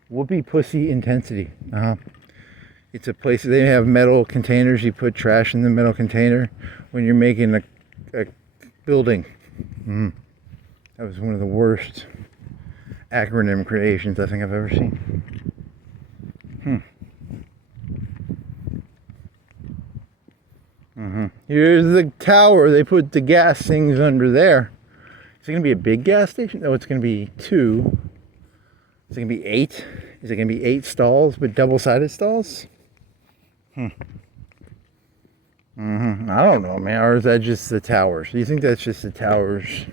Whoopee Pussy Intensity. It's a place they have metal containers. You put trash in the metal container when you're making a building. That was one of the worst acronym creations I think I've ever seen. Here's the tower. They put the gas things under there. Is it going to be a big gas station? No, it's going to be 2. Is it going to be 8? Is it going to be 8 stalls, but double-sided stalls? I don't know, man. Or is that just the towers? Do you think that's just the towers?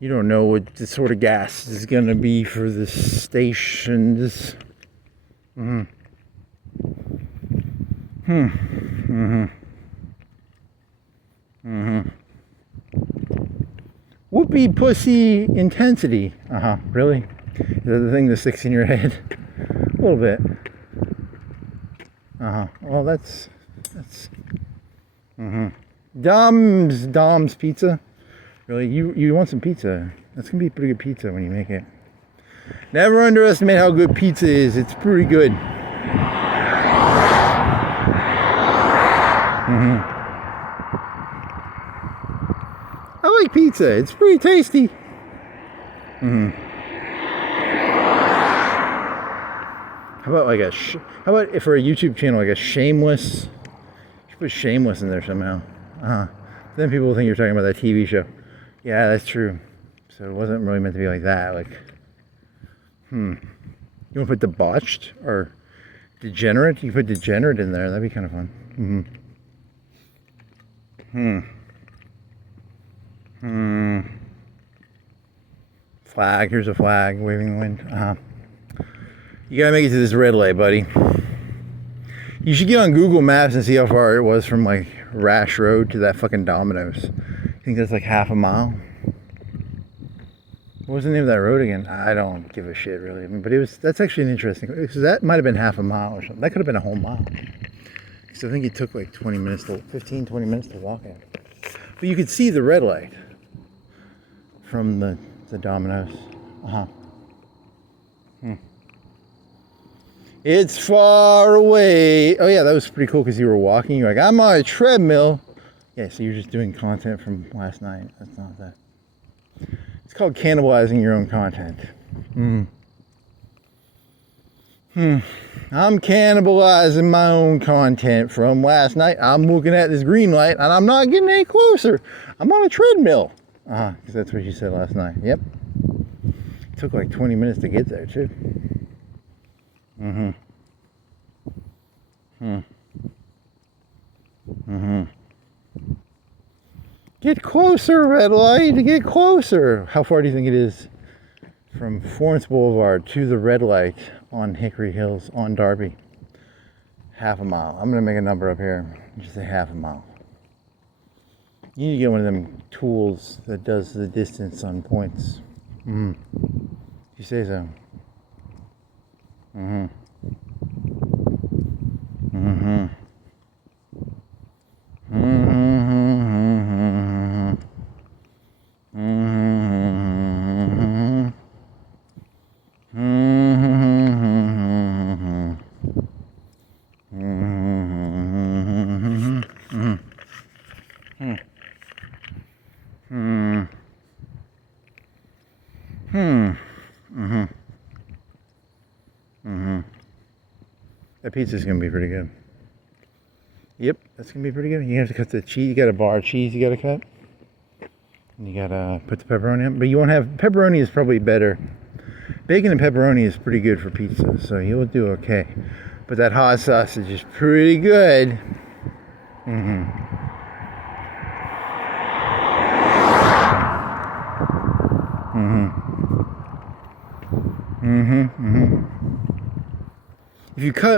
You don't know what the sort of gas is going to be for the stations. Whoopee pussy intensity. Really? Is that the thing that sticks in your head? A little bit. Well, that's. Dom's Pizza. Really? You want some pizza? That's gonna be pretty good pizza when you make it. Never underestimate how good pizza is. It's pretty good. I like pizza. It's pretty tasty. How about like how about if for a YouTube channel like a shameless? You should put shameless in there somehow. Then people will think you're talking about that TV show. Yeah, that's true. So it wasn't really meant to be like that. Like, you want to put debauched or degenerate? You can put degenerate in there. That'd be kind of fun. Flag. Here's a flag waving in the wind. You gotta make it to this red light, buddy. You should get on Google Maps and see how far it was from like Rash Road to that fucking Domino's. I think that's like half a mile. What was the name of that road again? I don't give a shit really. But that's actually an interesting, because that might have been half a mile or something. That could have been a whole mile. So I think it took like 20 minutes to 15, 20 minutes to walk in. But you could see the red light from the Domino's. It's far away. Oh yeah, that was pretty cool because you were walking. You're like, I'm on a treadmill. Yeah, so you're just doing content from last night. That's not that. It's called cannibalizing your own content. I'm cannibalizing my own content from last night. I'm looking at this green light and I'm not getting any closer. I'm on a treadmill. Because that's what you said last night. Yep. It took like 20 minutes to get there too. Get closer, red light, get closer. How far do you think it is from Florence Boulevard to the red light on Hickory Hills on Darby? Half a mile. I'm gonna make a number up here. Just say half a mile. You need to get one of them tools that does the distance on points. If you say so. That pizza's gonna be pretty good. Yep, that's gonna be pretty good. You have to cut the cheese. You got a bar of cheese you gotta cut. And you gotta put the pepperoni in. But you won't have, pepperoni is probably better. Bacon and pepperoni is pretty good for pizza, so you'll do okay. But that hot sausage is pretty good.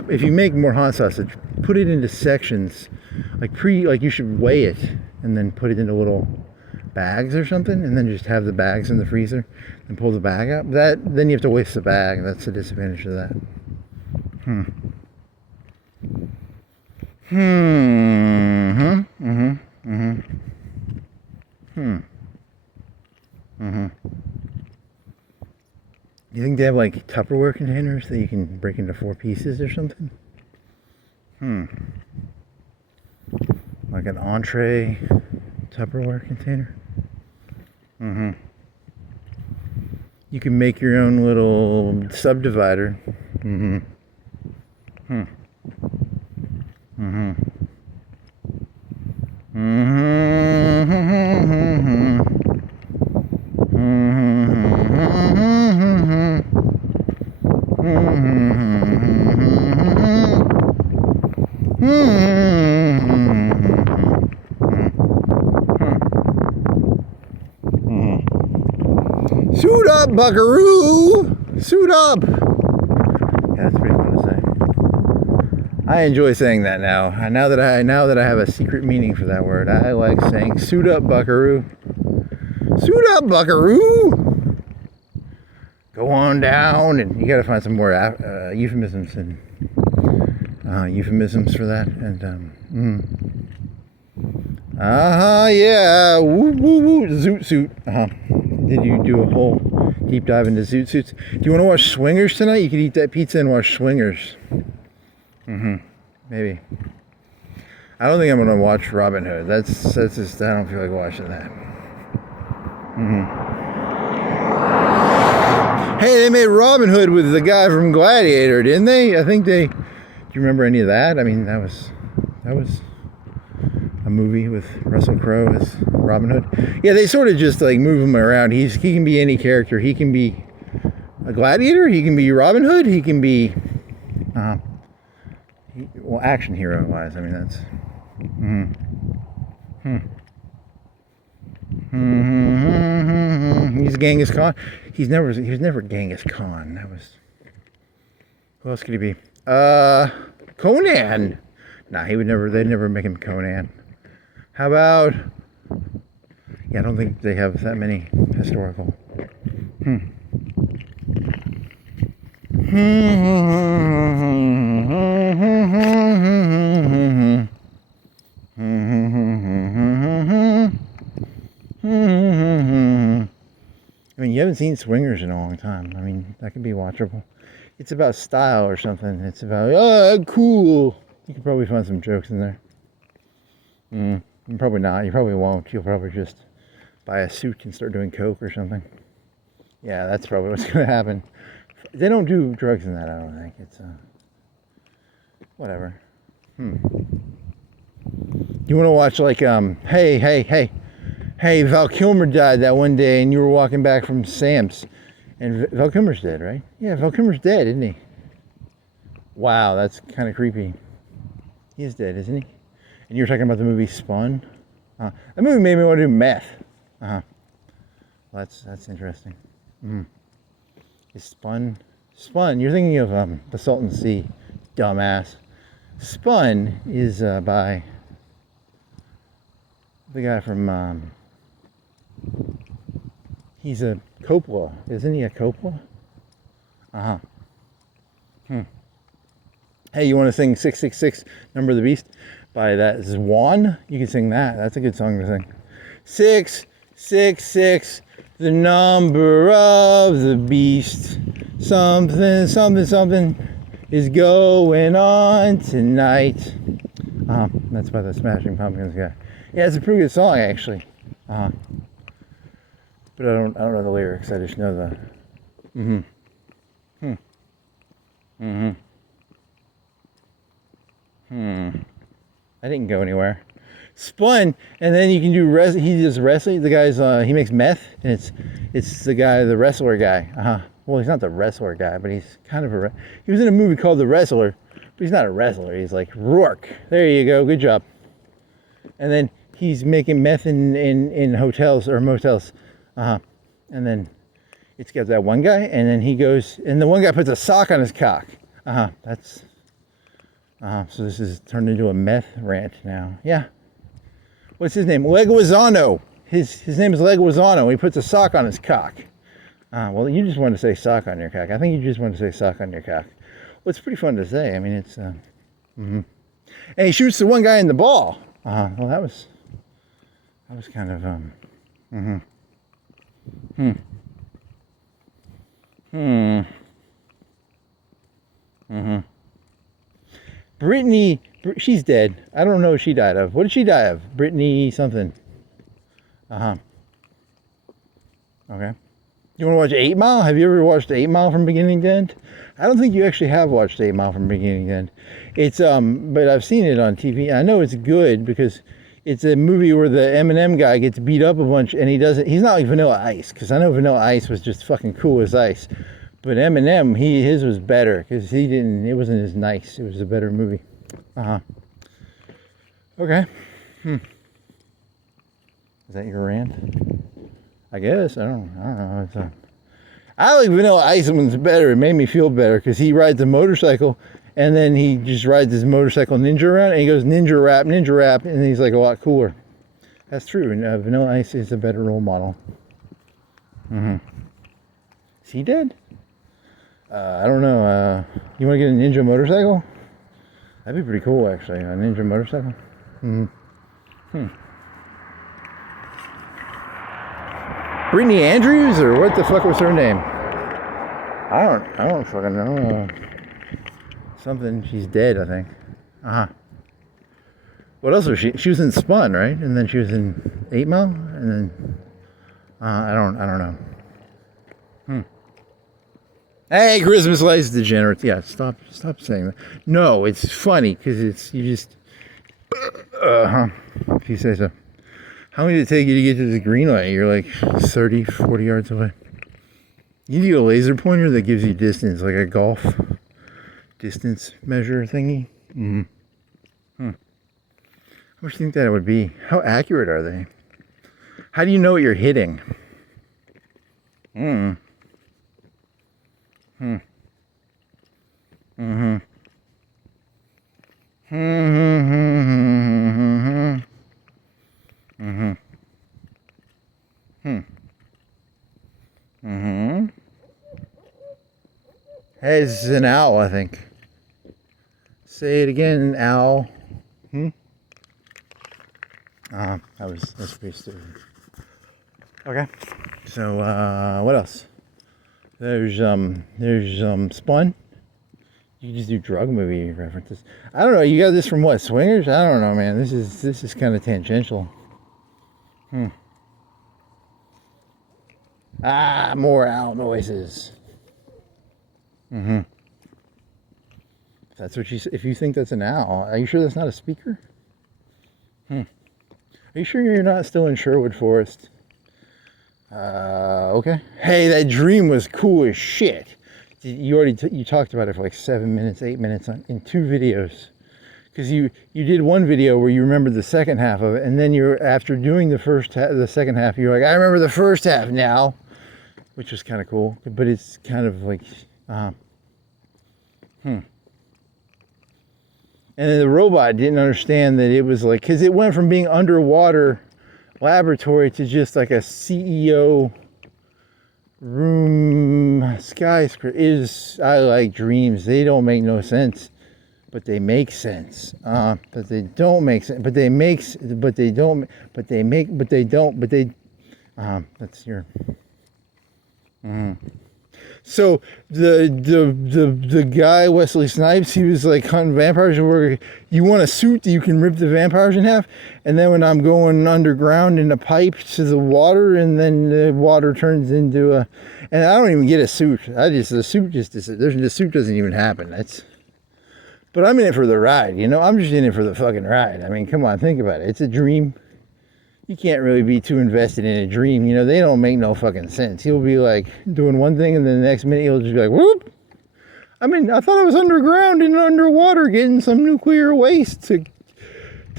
If you make more hot sausage, put it into sections, like you should weigh it and then put it into little bags or something, and then just have the bags in the freezer and pull the bag out. Then you have to waste the bag. That's the disadvantage of that. You think they have like Tupperware containers that you can break into 4 pieces or something? Like an entree Tupperware container? You can make your own little subdivider. Suit up, buckaroo! Suit up! Yeah, that's pretty fun to say. I enjoy saying that now. Now that I have a secret meaning for that word, I like saying suit up, buckaroo. Suit up, buckaroo! Go on down, and you gotta find some more euphemisms and euphemisms for that. And yeah, woo woo woo, zoot suit. Did you do a whole deep dive into zoot suits? Do you want to watch Swingers tonight? You could eat that pizza and watch Swingers. Maybe. I don't think I'm gonna watch Robin Hood. That's just, I don't feel like watching that. Hey, they made Robin Hood with the guy from Gladiator, didn't they? I think they. Do you remember any of that? I mean, that was a movie with Russell Crowe as Robin Hood. Yeah, they sort of just like move him around. He can be any character. He can be a gladiator. He can be Robin Hood. He can be, well, action hero wise. I mean, that's. He's Genghis Khan. He was never Genghis Khan. That was. Who else could he be? Conan. Nah, they'd never make him Conan. How about? Yeah, I don't think they have that many historical. haven't seen Swingers in a long time, I mean, that could be watchable. It's about style or something. It's about, oh, cool. You could probably find some jokes in there. Probably not. You probably won't. You'll probably just buy a suit and start doing coke or something. Yeah, that's probably what's going to happen. They don't do drugs in that, I don't think. It's, whatever. You want to watch, like, hey, Val Kilmer died that one day and you were walking back from Sam's. And Val Kilmer's dead, right? Yeah, Val Kilmer's dead, isn't he? Wow, that's kind of creepy. He is dead, isn't he? And you were talking about the movie Spun? That movie made me want to do meth. Well, that's interesting. Is Spun? You're thinking of The Salton Sea, dumbass. Spun is by the guy from, he's a Coppola. Isn't he a Coppola? Hey, you want to sing 666, Number of the Beast? By that Zwan? You can sing that. That's a good song to sing. 666, the number of the beast. Something, something, something is going on tonight. That's by the Smashing Pumpkins guy. Yeah, it's a pretty good song, actually. But I don't know the lyrics. I just know the. I didn't go anywhere. Spun, and then you can do he does wrestling. The guy's he makes meth, and it's the guy, the wrestler guy. Well, he's not the wrestler guy, but he's kind of he was in a movie called The Wrestler, but he's not a wrestler. He's like Rourke. There you go. Good job. And then he's making meth in hotels or motels. And then it's got that one guy, and then he goes, and the one guy puts a sock on his cock. That's. So this is turned into a meth rant now. Yeah. What's his name? Leguizamo. His name is Leguizamo. He puts a sock on his cock. Well, you just want to say sock on your cock. I think you just want to say sock on your cock. Well, it's pretty fun to say. I mean, it's. And he shoots the one guy in the ball. Well, that was kind of. Brittany, she's dead. I don't know what she died of. What did she die of? Brittany something. Okay. You want to watch 8 Mile? Have you ever watched 8 Mile from beginning to end? I don't think you actually have watched 8 Mile from beginning to end. It's but I've seen it on TV. I know it's good because it's a movie where the Eminem guy gets beat up a bunch, and he's not like Vanilla Ice, because I know Vanilla Ice was just fucking cool as ice. But Eminem, his was better, because it wasn't as nice. It was a better movie. Okay. Is that your rant? I guess. I don't know. I like Vanilla Ice one's better. It made me feel better, because he rides a motorcycle, and then he just rides his motorcycle ninja around, and he goes ninja rap, and he's like a lot cooler. That's true. And Vanilla Ice is a better role model. Is he dead? I don't know. You want to get a ninja motorcycle? That'd be pretty cool, actually. A ninja motorcycle. Brittany Andrews, or what the fuck was her name? I don't fucking know. Something. She's dead, I think. What else was she? She was in Spun, right? And then she was in 8 Mile, and then I don't know. Hey, Christmas lights, degenerates. Yeah, stop saying that. No, it's funny because you just. If you say so. How long did it take you to get to the green light? You're like 30, 40 yards away. You need a laser pointer that gives you distance, like a golf distance measure thingy. How much do you think that would be? How accurate are they? How do you know what you're hitting? Hey, this is an owl, I think. Say it again, owl. That's pretty stupid. Okay. So what else? There's Spun. You can just do drug movie references. I don't know. You got this from what? Swingers? I don't know, man. This is kind of tangential. More owl noises. If that's what if you think that's an owl, are you sure that's not a speaker? Are you sure you're not still in Sherwood Forest? Okay. Hey, that dream was cool as shit. You already you talked about it for like 7 minutes, 8 minutes in 2 videos. Because you did one video where you remembered the second half of it, and then after doing the second half, you're like, I remember the first half now, which was kind of cool. But it's kind of like, And then the robot didn't understand that it was like, because it went from being underwater laboratory to just like a CEO room skyscraper. I like dreams. They don't make no sense, but they make sense. But they don't make sense. But they don't. That's your. So the guy Wesley Snipes, he was like hunting vampires. Where you want a suit that you can rip the vampires in half, and then when I'm going underground in a pipe to the water, and then the water turns into and I don't even get a suit. The suit doesn't even happen. But I'm in it for the ride, you know. I'm just in it for the fucking ride. I mean, come on, think about it. It's a dream. You can't really be too invested in a dream. You know, they don't make no fucking sense. He'll be like doing one thing, and then the next minute he'll just be like, whoop. I mean, I thought I was underground and underwater getting some nuclear waste to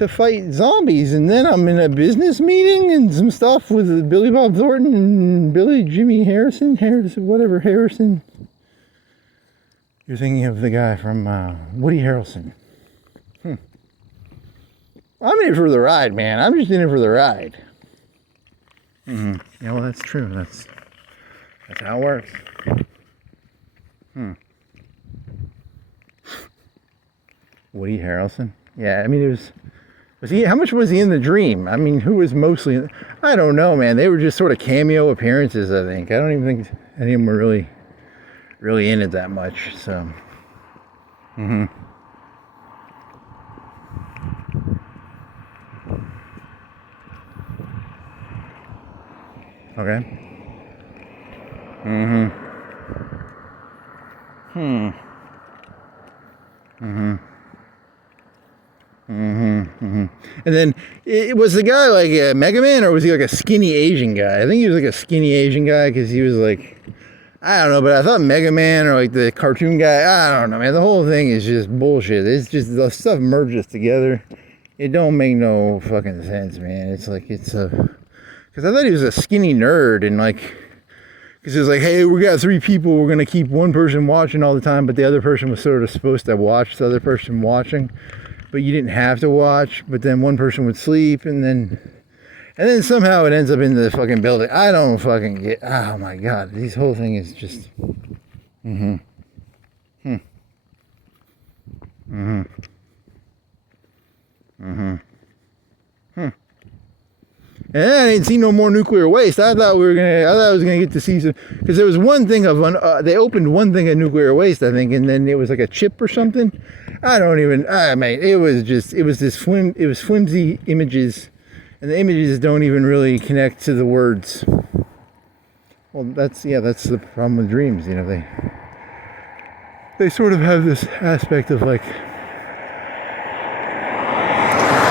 fight zombies. And then I'm in a business meeting and some stuff with Billy Bob Thornton and Jimmy Harrison. You're thinking of the guy from Woody Harrelson. I'm in it for the ride, man. I'm just in it for the ride. Yeah, well, that's true. That's how it works. Woody Harrelson? Yeah, I mean, was he? How much was he in the dream? I mean, who was mostly? I don't know, man. They were just sort of cameo appearances, I think. I don't even think any of them were really in it that much. So. Okay. And then, was the guy like a Mega Man, or was he like a skinny Asian guy? I think he was like a skinny Asian guy, because he was like, I don't know, but I thought Mega Man, or like the cartoon guy, I don't know, man. The whole thing is just bullshit. It's just, the stuff merges together. It don't make no fucking sense, man. It's like, because I thought he was a skinny nerd, and like, because it was like, hey, we got 3 people, we're going to keep one person watching all the time, but the other person was sort of supposed to watch the other person watching, but you didn't have to watch, but then one person would sleep, and then somehow it ends up in the fucking building. I don't fucking get, oh my god, this whole thing is just, And I didn't see no more nuclear waste. I thought I was gonna get to see some, because there was one thing of they opened one thing of nuclear waste, I think, and then it was like a chip or something. It was flimsy images, and the images don't even really connect to the words. Well, that's the problem with dreams, you know. They sort of have this aspect of like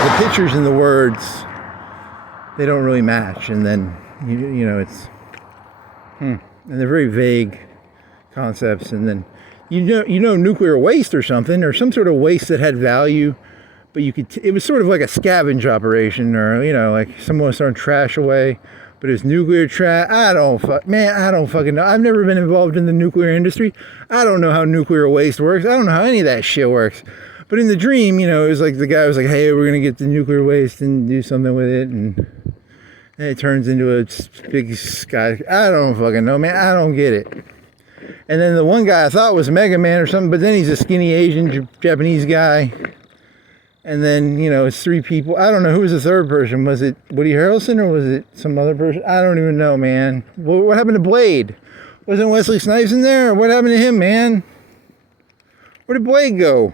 the pictures and the words, they don't really match, and then you know it's and they're very vague concepts, and then you know nuclear waste or something, or some sort of waste that had value, but it was sort of like a scavenge operation, or you know, like someone was throwing trash away, but it's nuclear trash. I don't fucking know. I've never been involved in the nuclear industry. I don't know how nuclear waste works. I don't know how any of that shit works. But in the dream, you know, it was like the guy was like, hey, we're going to get the nuclear waste and do something with it. And it turns into a big sky. I don't fucking know, man. I don't get it. And then the one guy I thought was Mega Man or something, but then he's a skinny Asian Japanese guy. And then, you know, it's three people. I don't know who was the third person. Was it Woody Harrelson or was it some other person? I don't even know, man. What happened to Blade? Wasn't Wesley Snipes in there? What happened to him, man? Where did Blade go?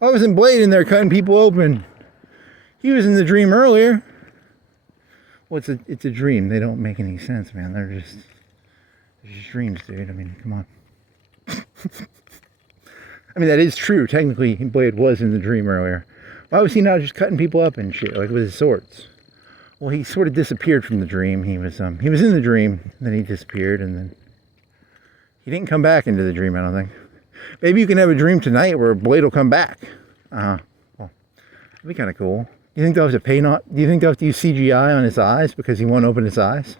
Why wasn't Blade in there cutting people open? He was in the dream earlier. Well, it's a dream. They don't make any sense, man. They're just dreams, dude. I mean, come on. I mean, that is true. Technically, Blade was in the dream earlier. Why was he not just cutting people up and shit, like with his swords? Well, he sort of disappeared from the dream. He was in the dream, and then he disappeared, and then he didn't come back into the dream, I don't think. Maybe you can have a dream tonight where Blade will come back. Well, that'd be kind of cool. You think they'll have to do you think they'll have to use CGI on his eyes because he won't open his eyes?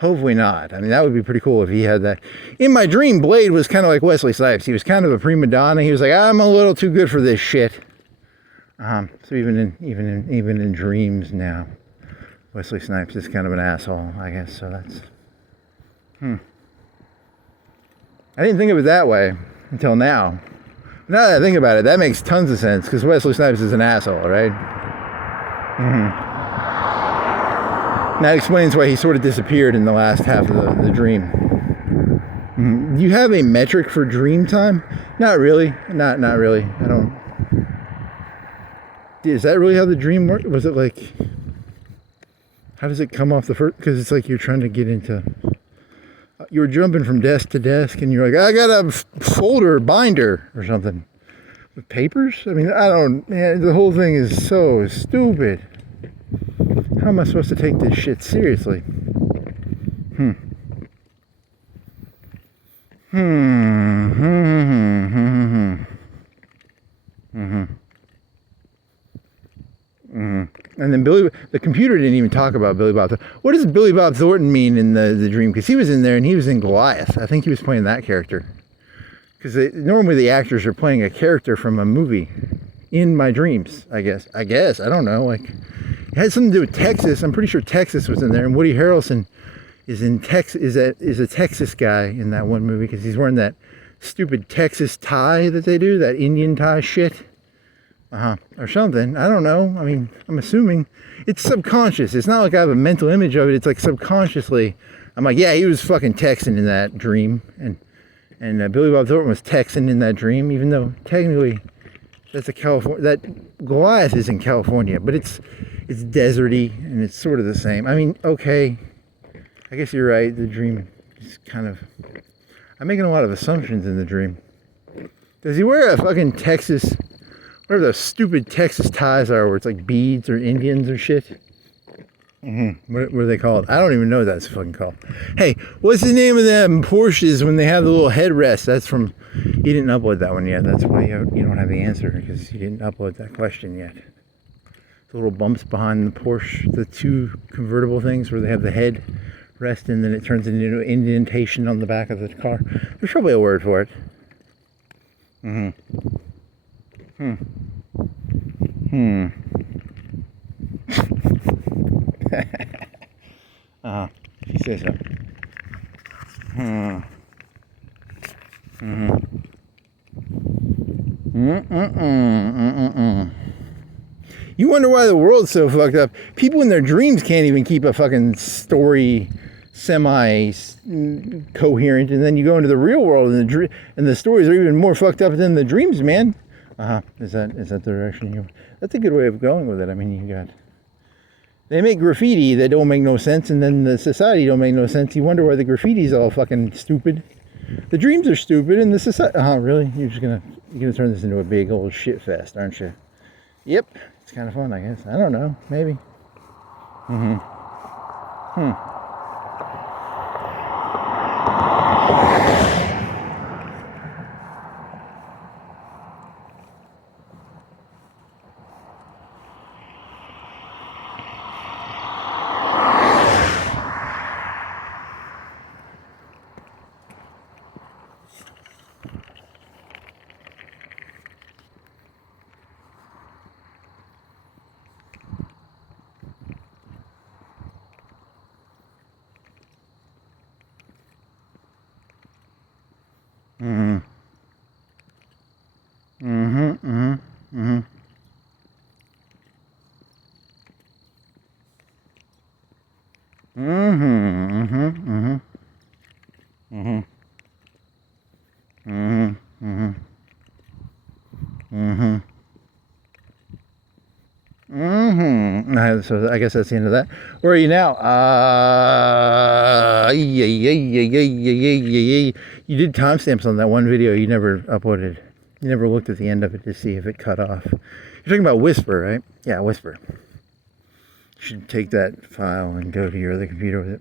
Hopefully not. I mean, that would be pretty cool if he had that. In my dream, Blade was kind of like Wesley Snipes. He was kind of a prima donna. He was like, I'm a little too good for this shit. So even in dreams now, Wesley Snipes is kind of an asshole, I guess. So that's. I didn't think of it that way until now. Now that I think about it, that makes tons of sense because Wesley Snipes is an asshole, right? And that explains why he sort of disappeared in the last half of the dream. Do you have a metric for dream time? Not really. Not really. I don't. Is that really how the dream worked? Was it like, how does it come off the first? Because it's like you're trying to get into, you were jumping from desk to desk and you're like, I got a folder binder or something with papers. I mean, man, the whole thing is so stupid. How am I supposed to take this shit seriously? And then the computer didn't even talk about Billy Bob Thornton. What does Billy Bob Thornton mean in the dream? Because he was in there and he was in Goliath. I think he was playing that character. Because normally the actors are playing a character from a movie in my dreams, I guess. I don't know. Like, it had something to do with Texas. I'm pretty sure Texas was in there. And Woody Harrelson is in Texas. Is a Texas guy in that one movie because he's wearing that stupid Texas tie that they do, that Indian tie shit. Or something. I don't know. I mean, I'm assuming it's subconscious. It's not like I have a mental image of it. It's like subconsciously, I'm like, yeah, he was fucking Texan in that dream, and Billy Bob Thornton was Texan in that dream, even though technically that's that Goliath is in California, but it's deserty and it's sort of the same. I mean, okay, I guess you're right. The dream is kind of, I'm making a lot of assumptions in the dream. Does he wear a fucking Texas? Whatever those stupid Texas ties are, where it's like beads or Indians or shit. What are they called? I don't even know what that's fucking called. Hey, what's the name of them Porsches when they have the little headrest? That's from, you didn't upload that one yet. That's why you don't have the answer, because you didn't upload that question yet. The little bumps behind the Porsche, the two convertible things where they have the head rest and then it turns into an indentation on the back of the car. There's probably a word for it. She says so. You wonder why the world's so fucked up. People in their dreams can't even keep a fucking story semi-coherent, and then you go into the real world and the stories are even more fucked up than the dreams, man. Is that the direction you? That's a good way of going with it. I mean, they make graffiti that don't make no sense, and then the society don't make no sense. You wonder why the graffiti's all fucking stupid. The dreams are stupid, and the society. Really? You're gonna turn this into a big old shit fest, aren't you? Yep. It's kind of fun, I guess. I don't know. Maybe. So I guess that's the end of that. Where are you now? You did timestamps on that one video you never uploaded. You never looked at the end of it to see if it cut off. You're talking about Whisper, right? Yeah, Whisper. You should take that file and go to your other computer with it.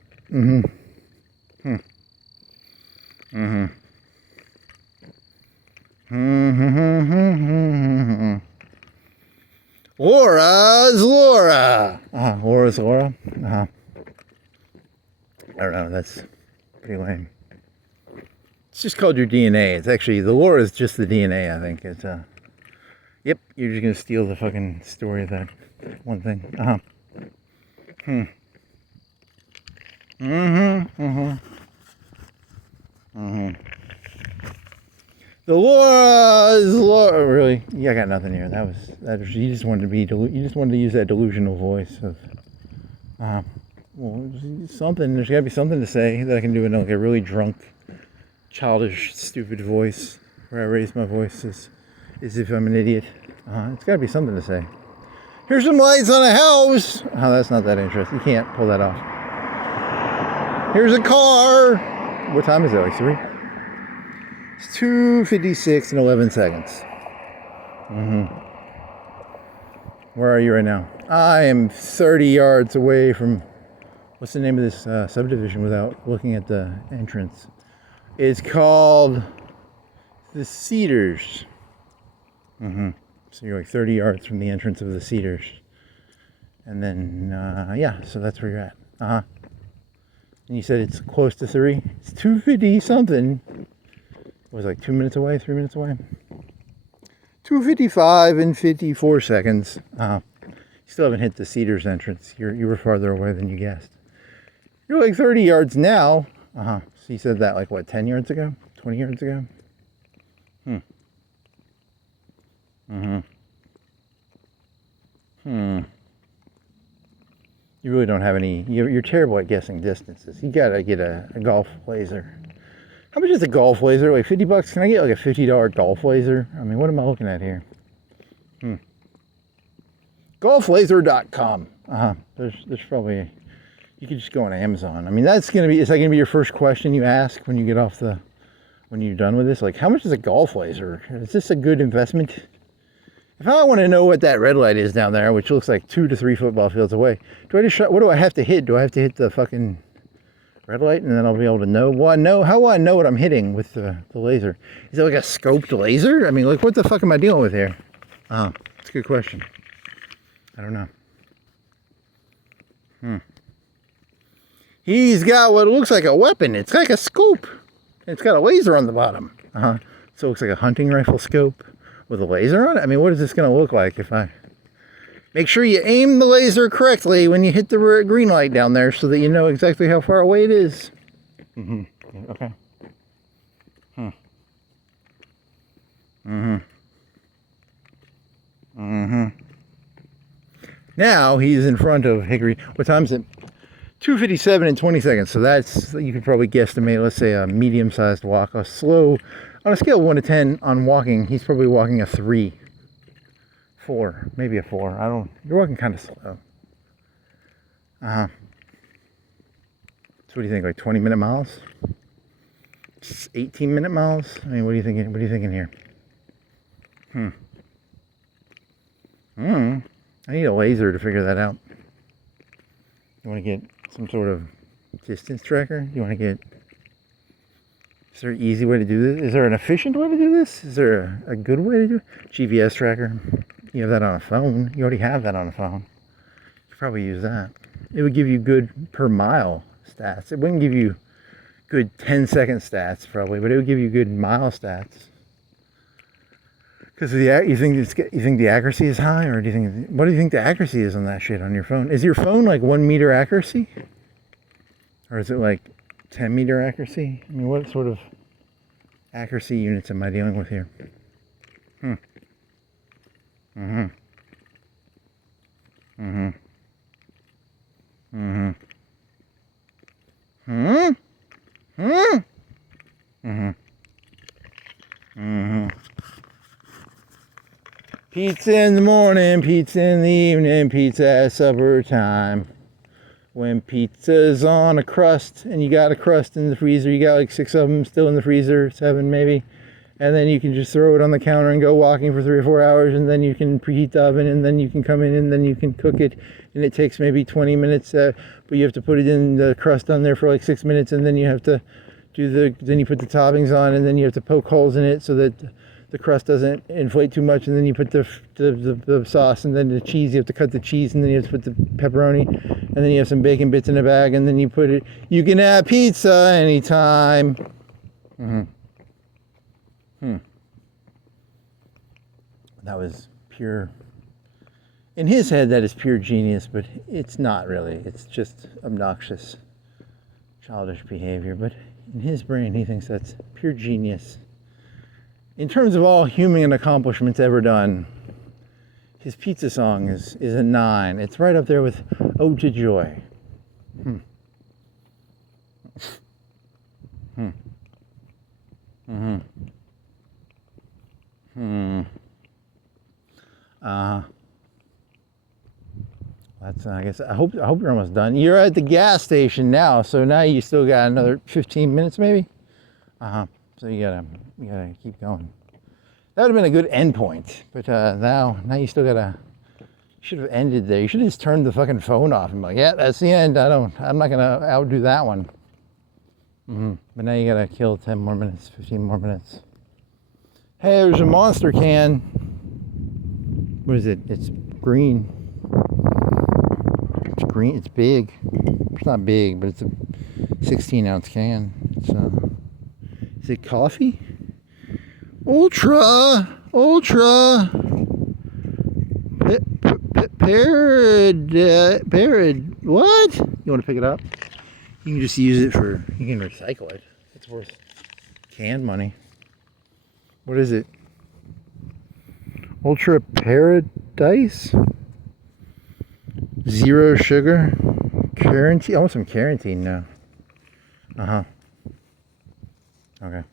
Laura's Laura. Laura's Laura. I don't know. That's pretty lame. It's just called your DNA. It's actually, the Laura is just the DNA, I think. It's, yep, you're just going to steal the fucking story of that one thing. The Laura is Laura. Really? Yeah, I got nothing here. That was you just wanted to be you just wanted to use that delusional voice of well, something. There's got to be something to say that I can do in like a really drunk, childish, stupid voice where I raise my voice as if I'm an idiot. It's got to be something to say. Here's some lights on a house. Oh, that's not that interesting. You can't pull that off. Here's a car. What time is it? Like 3? It's 2:56 and 11 seconds. Where are you right now? I am 30 yards away from, what's the name of this subdivision without looking at the entrance? It's called the Cedars. So you're like 30 yards from the entrance of the Cedars. And then, yeah, so that's where you're at. And you said it's close to 3? It's 2:50 something. It was like 2 minutes away, 3 minutes away. 2:55 and 54 seconds. You still haven't hit the Cedars entrance. You were farther away than you guessed. You're like 30 yards now. So you said that like what, 10 yards ago? 20 yards ago? You really don't have any. You're terrible at guessing distances. You gotta get a golf laser. How much is a golf laser? Like $50? Can I get like a $50 golf laser? I mean, what am I looking at here? Golflaser.com. There's probably, you could just go on Amazon. I mean, is that gonna be your first question you ask when you get off when you're done with this? Like, how much is a golf laser? Is this a good investment? If I want to know what that red light is down there, which looks like 2 to 3 football fields away, what do I have to hit? Do I have to hit the fucking red light and then I'll be able to know? Well, how will I know what I'm hitting with the laser? Is it like a scoped laser? I mean, like, what the fuck am I dealing with here? It's a good question. I don't know. He's got what looks like a weapon. It's like a scope. It's got a laser on the bottom. So it looks like a hunting rifle scope with a laser on it. I mean, what is this going to look like if I... Make sure you aim the laser correctly when you hit the green light down there so that you know exactly how far away it is. Okay. Now he's in front of Hickory. What time is it? 2:57 and 20 seconds. So that's, you could probably guesstimate, let's say a medium-sized walk. A slow, on a scale of 1 to 10 on walking, he's probably walking a 3. 4, maybe a 4. You're walking kind of slow. So what do you think, like 20-minute miles? 18-minute miles? I mean, what are you thinking? What are you thinking here? I need a laser to figure that out. You want to get some sort of distance tracker? You want to get... Is there an easy way to do this? Is there an efficient way to do this? Is there a good way to do it? GPS tracker. You have that on a phone. You already have that on a phone. You could probably use that. It would give you good per mile stats. It wouldn't give you good 10-second stats probably, but it would give you good mile stats. Because you think the accuracy is high, or what do you think the accuracy is on that shit on your phone? Is your phone like 1 meter accuracy, or is it like 10 meter accuracy? I mean, what sort of accuracy units am I dealing with here? Pizza in the morning, pizza in the evening, pizza at supper time. When pizza's on a crust and you got a crust in the freezer, you got like 6 of them still in the freezer, 7 maybe. And then you can just throw it on the counter and go walking for 3 or 4 hours, and then you can preheat the oven, and then you can come in and then you can cook it. And it takes maybe 20 minutes, but you have to put it in the crust on there for like 6 minutes, and then you have to then you put the toppings on, and then you have to poke holes in it so that the crust doesn't inflate too much, and then you put the sauce, and then the cheese. You have to cut the cheese, and then you have to put the pepperoni, and then you have some bacon bits in a bag, and then you put it. You can have pizza anytime. That was pure. In his head, that is pure genius, but it's not really. It's just obnoxious, childish behavior. But in his brain, he thinks that's pure genius. In terms of all human accomplishments ever done, his pizza song is a 9. It's right up there with Ode to Joy. That's I guess I hope you're almost done. You're at the gas station now, so now you still got another 15 minutes maybe. So you gotta keep going. That would have been a good end point, but now you still gotta. You should have ended there. You should have just turned the fucking phone off and be like, yeah, that's the end. I'm not gonna outdo that one. But now you gotta kill 10 more minutes, 15 more minutes. Hey, there's a Monster can. What is it? It's green. It's green. It's big. It's not big, but it's a 16-ounce can. Is it coffee? Ultra. Parad. What? You want to pick it up? You can just use it for. You can recycle it. It's worth canned money. What is it? Ultra Paradise? 0 sugar? Quarantine? I want some quarantine now. Okay.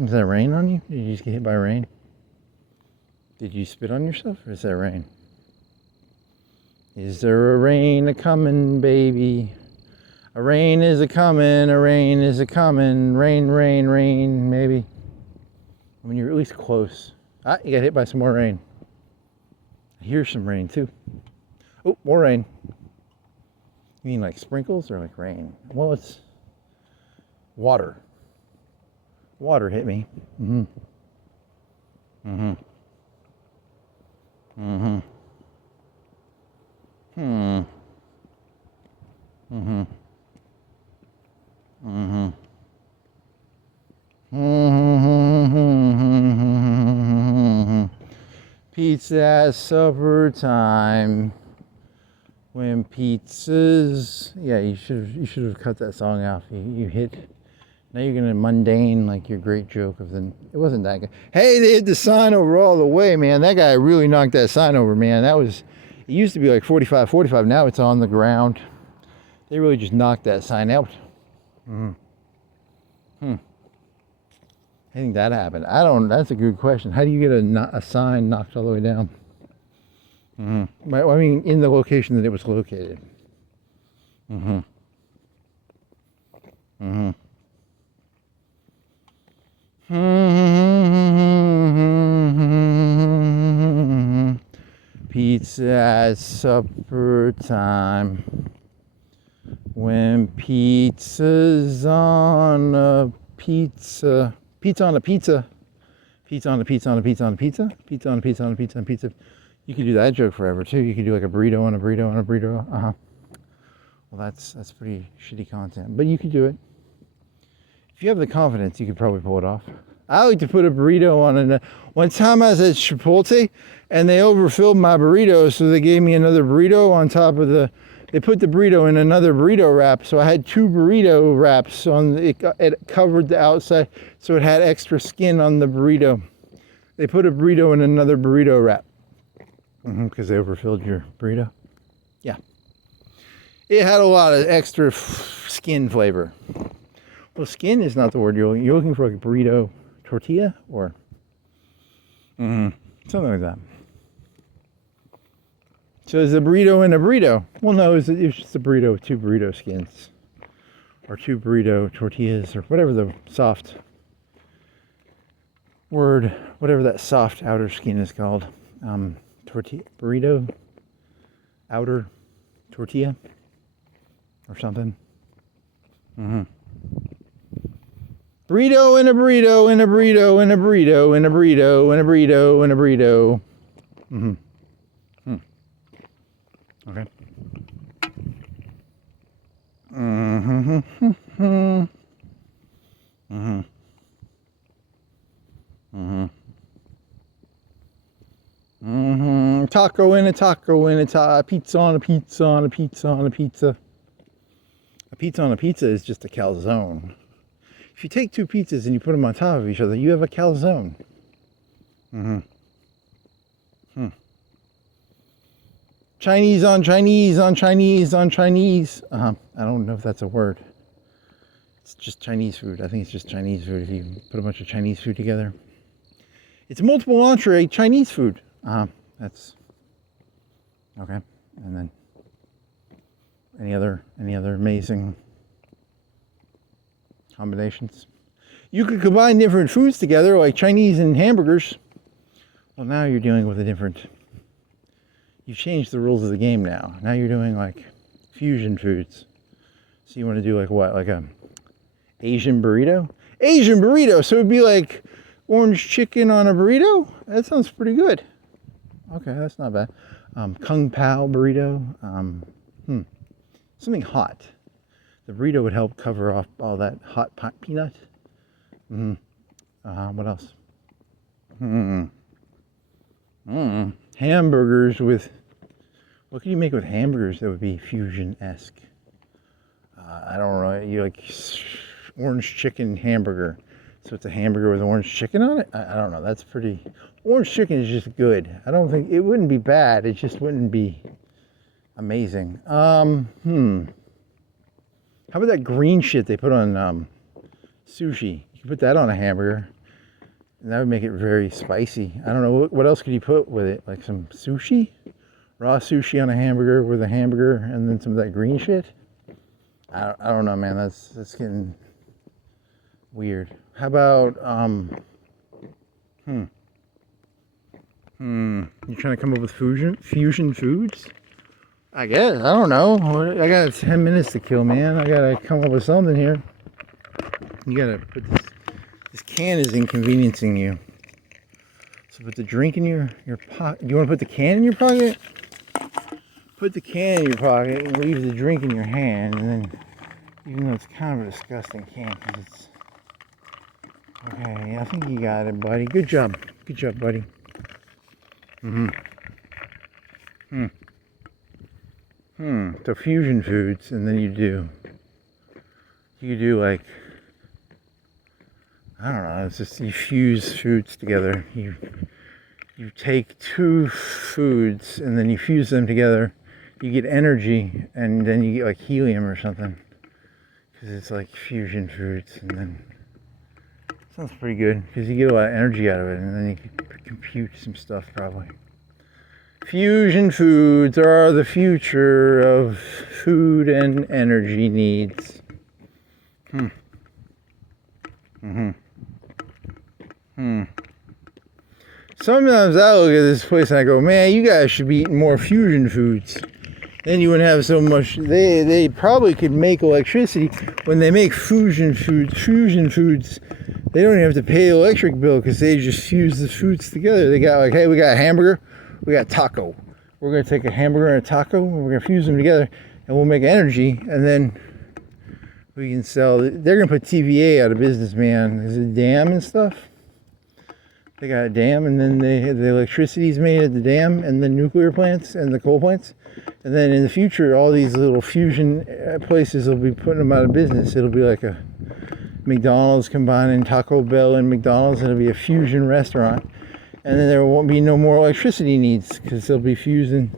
Is that rain on you? Did you just get hit by rain? Did you spit on yourself, or is that rain? Is there a rain a-comin', baby? A rain is a-comin', a rain is a-comin', rain, rain, rain, maybe. I mean, you're at least close. You got hit by some more rain. I hear some rain, too. Oh, more rain. You mean like sprinkles or like rain? Well, it's water. Water hit me. Pizza at supper time. When pizzas, yeah, you should have cut that song off. You hit. Now you're gonna mundane like your great joke of the. It wasn't that good. Hey, they hit the sign over all the way, man. That guy really knocked that sign over, man. That was. It used to be like 45. Now it's on the ground. They really just knocked that sign out. I think that happened. That's a good question. How do you get a sign knocked all the way down? I mean, in the location that it was located. Pizza at supper time. When pizza's on a pizza. Pizza on a pizza. Pizza on a pizza on a pizza on a pizza. Pizza on a pizza on a pizza on a pizza. You could do that joke forever too. You could do like a burrito on a burrito on a burrito. Well, that's pretty shitty content, but you could do it. If you have the confidence, you could probably pull it off. I like to put a burrito on one time I was at Chipotle and they overfilled my burrito, so they gave me another burrito on top of the they put the burrito in another burrito wrap, so I had 2 burrito wraps on it. It covered the outside, so it had extra skin on the burrito. They put a burrito in another burrito wrap because they overfilled your burrito. Yeah, it had a lot of extra skin flavor. Well, skin is not the word you're looking for, like a burrito tortilla or something like that. So is a burrito in a burrito? Well, no, it's just a burrito with 2 burrito skins. Or 2 burrito tortillas, or whatever the soft word, whatever that soft outer skin is called. Tortilla, burrito, outer tortilla, or something. Burrito in a burrito, in a burrito, in a burrito, in a burrito, in a burrito, in a burrito. Okay. Taco in a taco in a pizza on a pizza on a pizza on a pizza. A pizza on a pizza is just a calzone. If you take 2 pizzas and you put them on top of each other, you have a calzone. Chinese on Chinese on Chinese on Chinese. I don't know if that's a word. It's just Chinese food. I think it's just Chinese food if you put a bunch of Chinese food together. It's multiple entree Chinese food. That's okay. And then any other amazing combinations? You could combine different foods together, like Chinese and hamburgers. Well, now you're dealing with a different. You've changed the rules of the game now. Now you're doing like fusion foods. So you want to do like what? Like a Asian burrito? Asian burrito! So it'd be like orange chicken on a burrito? That sounds pretty good. Okay, that's not bad. Kung Pao burrito. Something hot. The burrito would help cover off all that hot peanut. What else? Hamburgers with, what can you make with hamburgers that would be fusion-esque? I don't know, you like orange chicken hamburger. So it's a hamburger with orange chicken on it? I don't know, that's pretty, orange chicken is just good. I don't think, it wouldn't be bad, it just wouldn't be amazing. How about that green shit they put on sushi? You can put that on a hamburger. And that would make it very spicy. I don't know, what else could you put with it? Like some sushi? Raw sushi on a hamburger with a hamburger and then some of that green shit? I don't know, man. That's getting weird. How about, you trying to come up with fusion foods? I guess. I don't know. I got 10 minutes to kill, man. I gotta come up with something here. You gotta put this. This can is inconveniencing you. So put the drink in your pocket. Do you want to put the can in your pocket? Put the can in your pocket and leave the drink in your hand. And then, even though it's kind of a disgusting can, because it's... Okay, I think you got it, buddy. Good job. Good job, buddy. So fusion foods, and then you do like, I don't know, it's just you fuse foods together. You take 2 foods and then you fuse them together. You get energy, and then you get like helium or something, because it's like fusion foods. And then sounds pretty good because you get a lot of energy out of it, and then you can compute some stuff probably. Fusion foods are the future of food and energy needs. Sometimes I look at this place and I go, man, you guys should be eating more fusion foods. Then you wouldn't have so much. They probably could make electricity when they make fusion foods. They don't even have to pay the electric bill because they just fuse the foods together. They got like, hey, we got a hamburger, we got taco. We're going to take a hamburger and a taco, and we're going to fuse them together, and we'll make energy, and then we can sell. They're going to put TVA out of business, man. Is it dam and stuff? They got a dam, and then the electricity's made at the dam, and the nuclear plants and the coal plants. And then in the future, all these little fusion places will be putting them out of business. It'll be like a McDonald's combining Taco Bell and McDonald's, and it'll be a fusion restaurant. And then there won't be no more electricity needs because they'll be fusing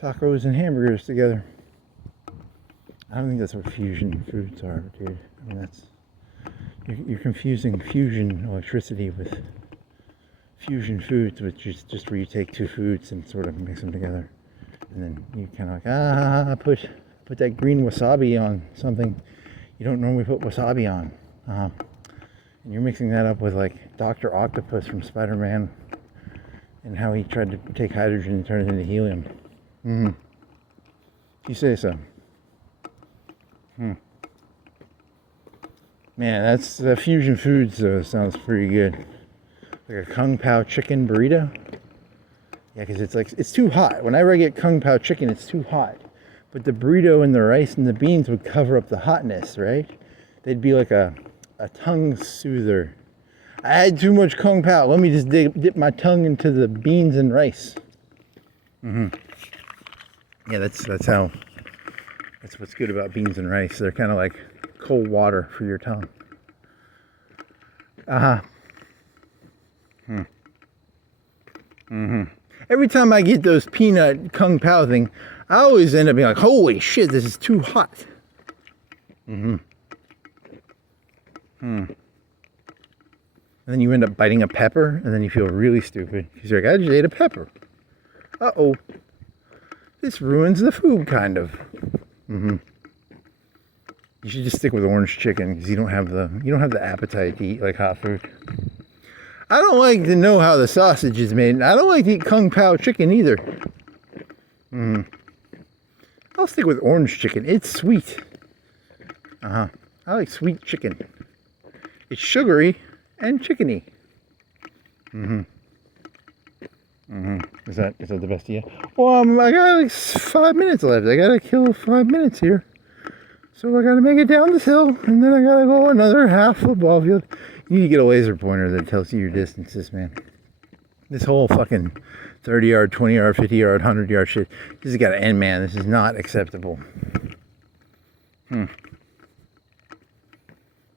tacos and hamburgers together. I don't think that's what fusion foods are, dude. I mean, you're confusing fusion electricity with fusion foods, which is just where you take two foods and sort of mix them together. And then you kind of like, put that green wasabi on something you don't normally put wasabi on. And you're mixing that up with like Dr. Octopus from Spider-Man and how he tried to take hydrogen and turn it into helium. If you say so. Man, that's fusion foods though. Sounds pretty good. Like a Kung Pao chicken burrito. Yeah, because it's too hot. Whenever I get Kung Pao chicken, it's too hot. But the burrito and the rice and the beans would cover up the hotness, right? They'd be like a tongue soother. I had too much Kung Pao. Let me just dip my tongue into the beans and rice. Yeah, that's what's good about beans and rice. They're kind of like cold water for your tongue. Every time I get those peanut Kung Pao thing, I always end up being like, holy shit, this is too hot. And then you end up biting a pepper, and then you feel really stupid. Because you're like, I just ate a pepper. Uh-oh. This ruins the food, kind of. You should just stick with orange chicken, because you don't have the appetite to eat like hot food. I don't like to know how the sausage is made, and I don't like to eat Kung Pao chicken either. I'll stick with orange chicken. It's sweet. I like sweet chicken. It's sugary and chickeny. Is that the best of you? Well, I got like 5 minutes left. I gotta kill 5 minutes here. So I gotta make it down this hill, and then I gotta go another half football field. You need to get a laser pointer that tells you your distances, man. This whole fucking 30 yard, 20 yard, 50 yard, 100 yard shit, this has got to end, man. This is not acceptable.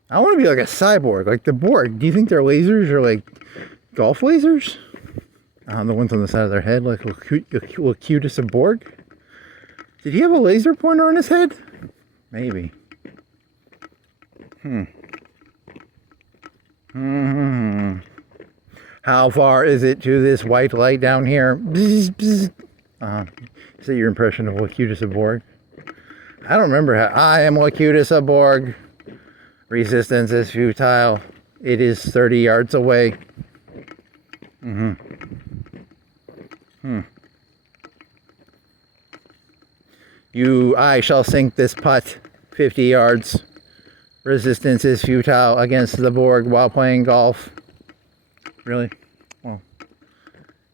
I want to be like a cyborg, like the Borg. Do you think their lasers are like golf lasers? The ones on the side of their head, like Locutus of Borg? Did he have a laser pointer on his head? Maybe. How far is it to this white light down here? Is that your impression of Locutus of Borg? I don't remember how. I am Locutus of Borg. Resistance is futile. It is 30 yards away. I shall sink this putt 50 yards. Resistance is futile against the Borg while playing golf. Really? Well,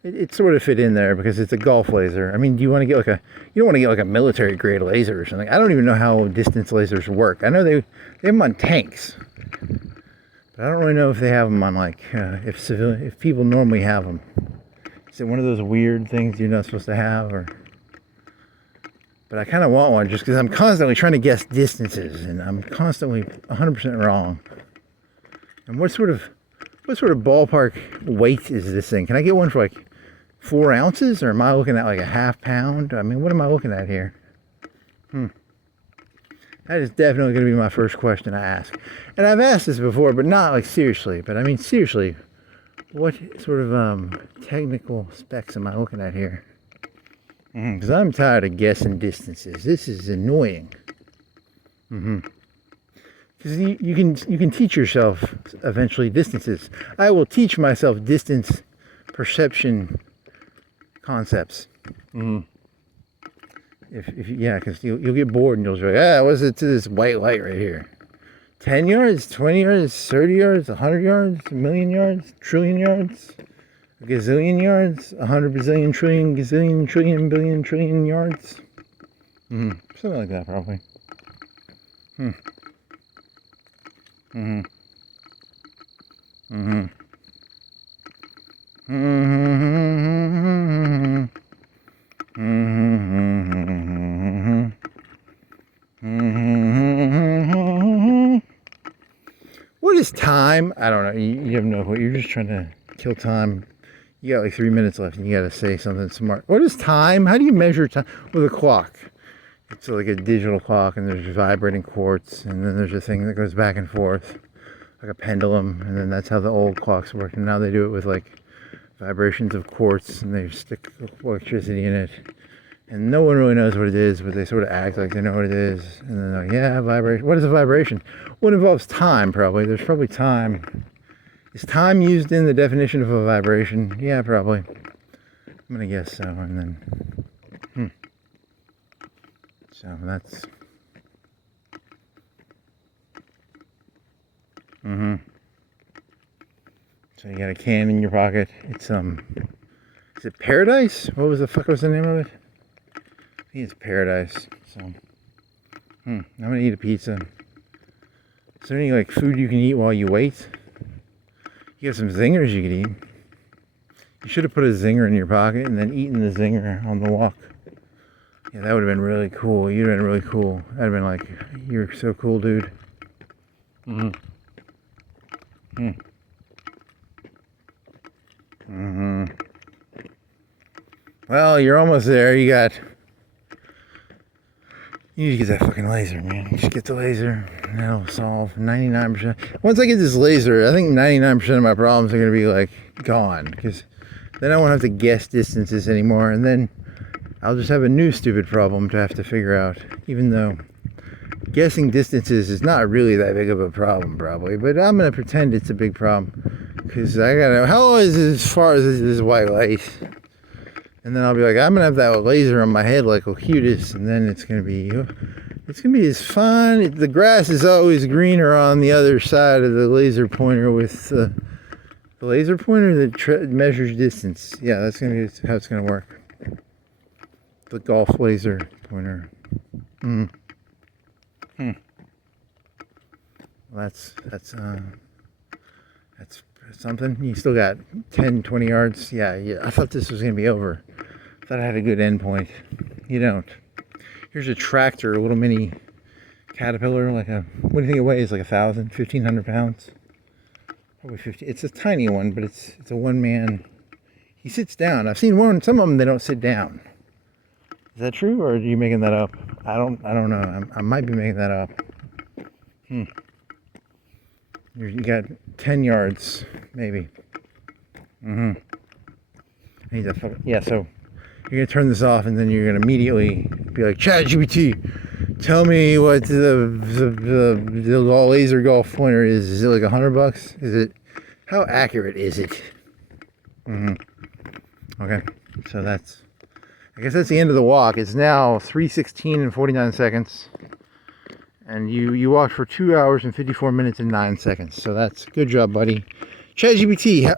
it sort of fit in there because it's a golf laser. I mean, do you want to get like you don't want to get like a military grade laser or something. I don't even know how distance lasers work. I know they have them on tanks, but I don't really know if they have them on like if people normally have them. Is it one of those weird things you're not supposed to have, or? But I kind of want one just because I'm constantly trying to guess distances, and I'm constantly 100% wrong. And what sort of ballpark weight is this thing? Can I get one for like 4 ounces, or am I looking at like a ½ pound? I mean, what am I looking at here? That is definitely going to be my first question I ask. And I've asked this before, but not like seriously. But I mean, seriously, what sort of technical specs am I looking at here? Because I'm tired of guessing distances. This is annoying. Because you can teach yourself eventually distances. I will teach myself distance perception concepts. Because you'll get bored and you'll just be like, what's it to this white light right here? 10 yards, 20 yards, 30 yards, 100 yards, a million yards, trillion yards, a gazillion yards, 100 bazillion, trillion, gazillion, trillion, billion, trillion yards. Something like that, probably. What is time? I don't know. You have no clue. You're just trying to kill time. You got like 3 minutes left and you got to say something smart. What is time? How do you measure time? With a clock. It's like a digital clock and there's vibrating quartz and then there's a thing that goes back and forth like a pendulum, and then that's how the old clocks work. And now they do it with like vibrations of quartz and they stick electricity in it. And no one really knows what it is, but they sort of act like they know what it is. And then they're like, yeah, vibration. What is a vibration? Well, it involves time, probably. There's probably time. Is time used in the definition of a vibration? Yeah, probably. I'm going to guess so. And then, So that's... So you got a can in your pocket. It's, is it Paradise? What was the fuck was the name of it? I think it's Paradise. So, I'm gonna eat a pizza. Is there any like food you can eat while you wait? You got some zingers you could eat. You should have put a zinger in your pocket and then eaten the zinger on the walk. Yeah, that would have been really cool. You'd have been really cool. I'd have been like, you're so cool, dude. Well, you're almost there. You need to get that fucking laser, man. Just get the laser, and that'll solve 99%. Once I get this laser, I think 99% of my problems are going to be, like, gone. Because then I won't have to guess distances anymore. And then I'll just have a new stupid problem to have to figure out. Even though guessing distances is not really that big of a problem, probably. But I'm going to pretend it's a big problem. Because I got to know, how long is it as far as this white light? And then I'll be like, I'm going to have that laser on my head like Locutus, and then it's going to be as fun. The grass is always greener on the other side of the laser pointer with the laser pointer that measures distance. Yeah, that's going to be how it's going to work. The golf laser pointer. That's something. You still got 10, 20 yards. Yeah, I thought this was going to be over. I thought I had a good end point. You don't. Here's a tractor, a little mini Caterpillar, what do you think it weighs? Like 1,500 pounds? Probably 50. It's a tiny one, but it's a one-man. He sits down. I've seen some of them, they don't sit down. Is that true, or are you making that up? I don't know. I might be making that up. You got 10 yards, maybe. Yeah, so you're going to turn this off, and then you're going to immediately be like, ChatGPT, tell me what the laser golf pointer is. Is it like $100? How accurate is it? Okay, so I guess that's the end of the walk. It's now 3:16 and 49 seconds. And you walked for 2 hours and 54 minutes and 9 seconds. So that's good job, buddy. ChatGPT,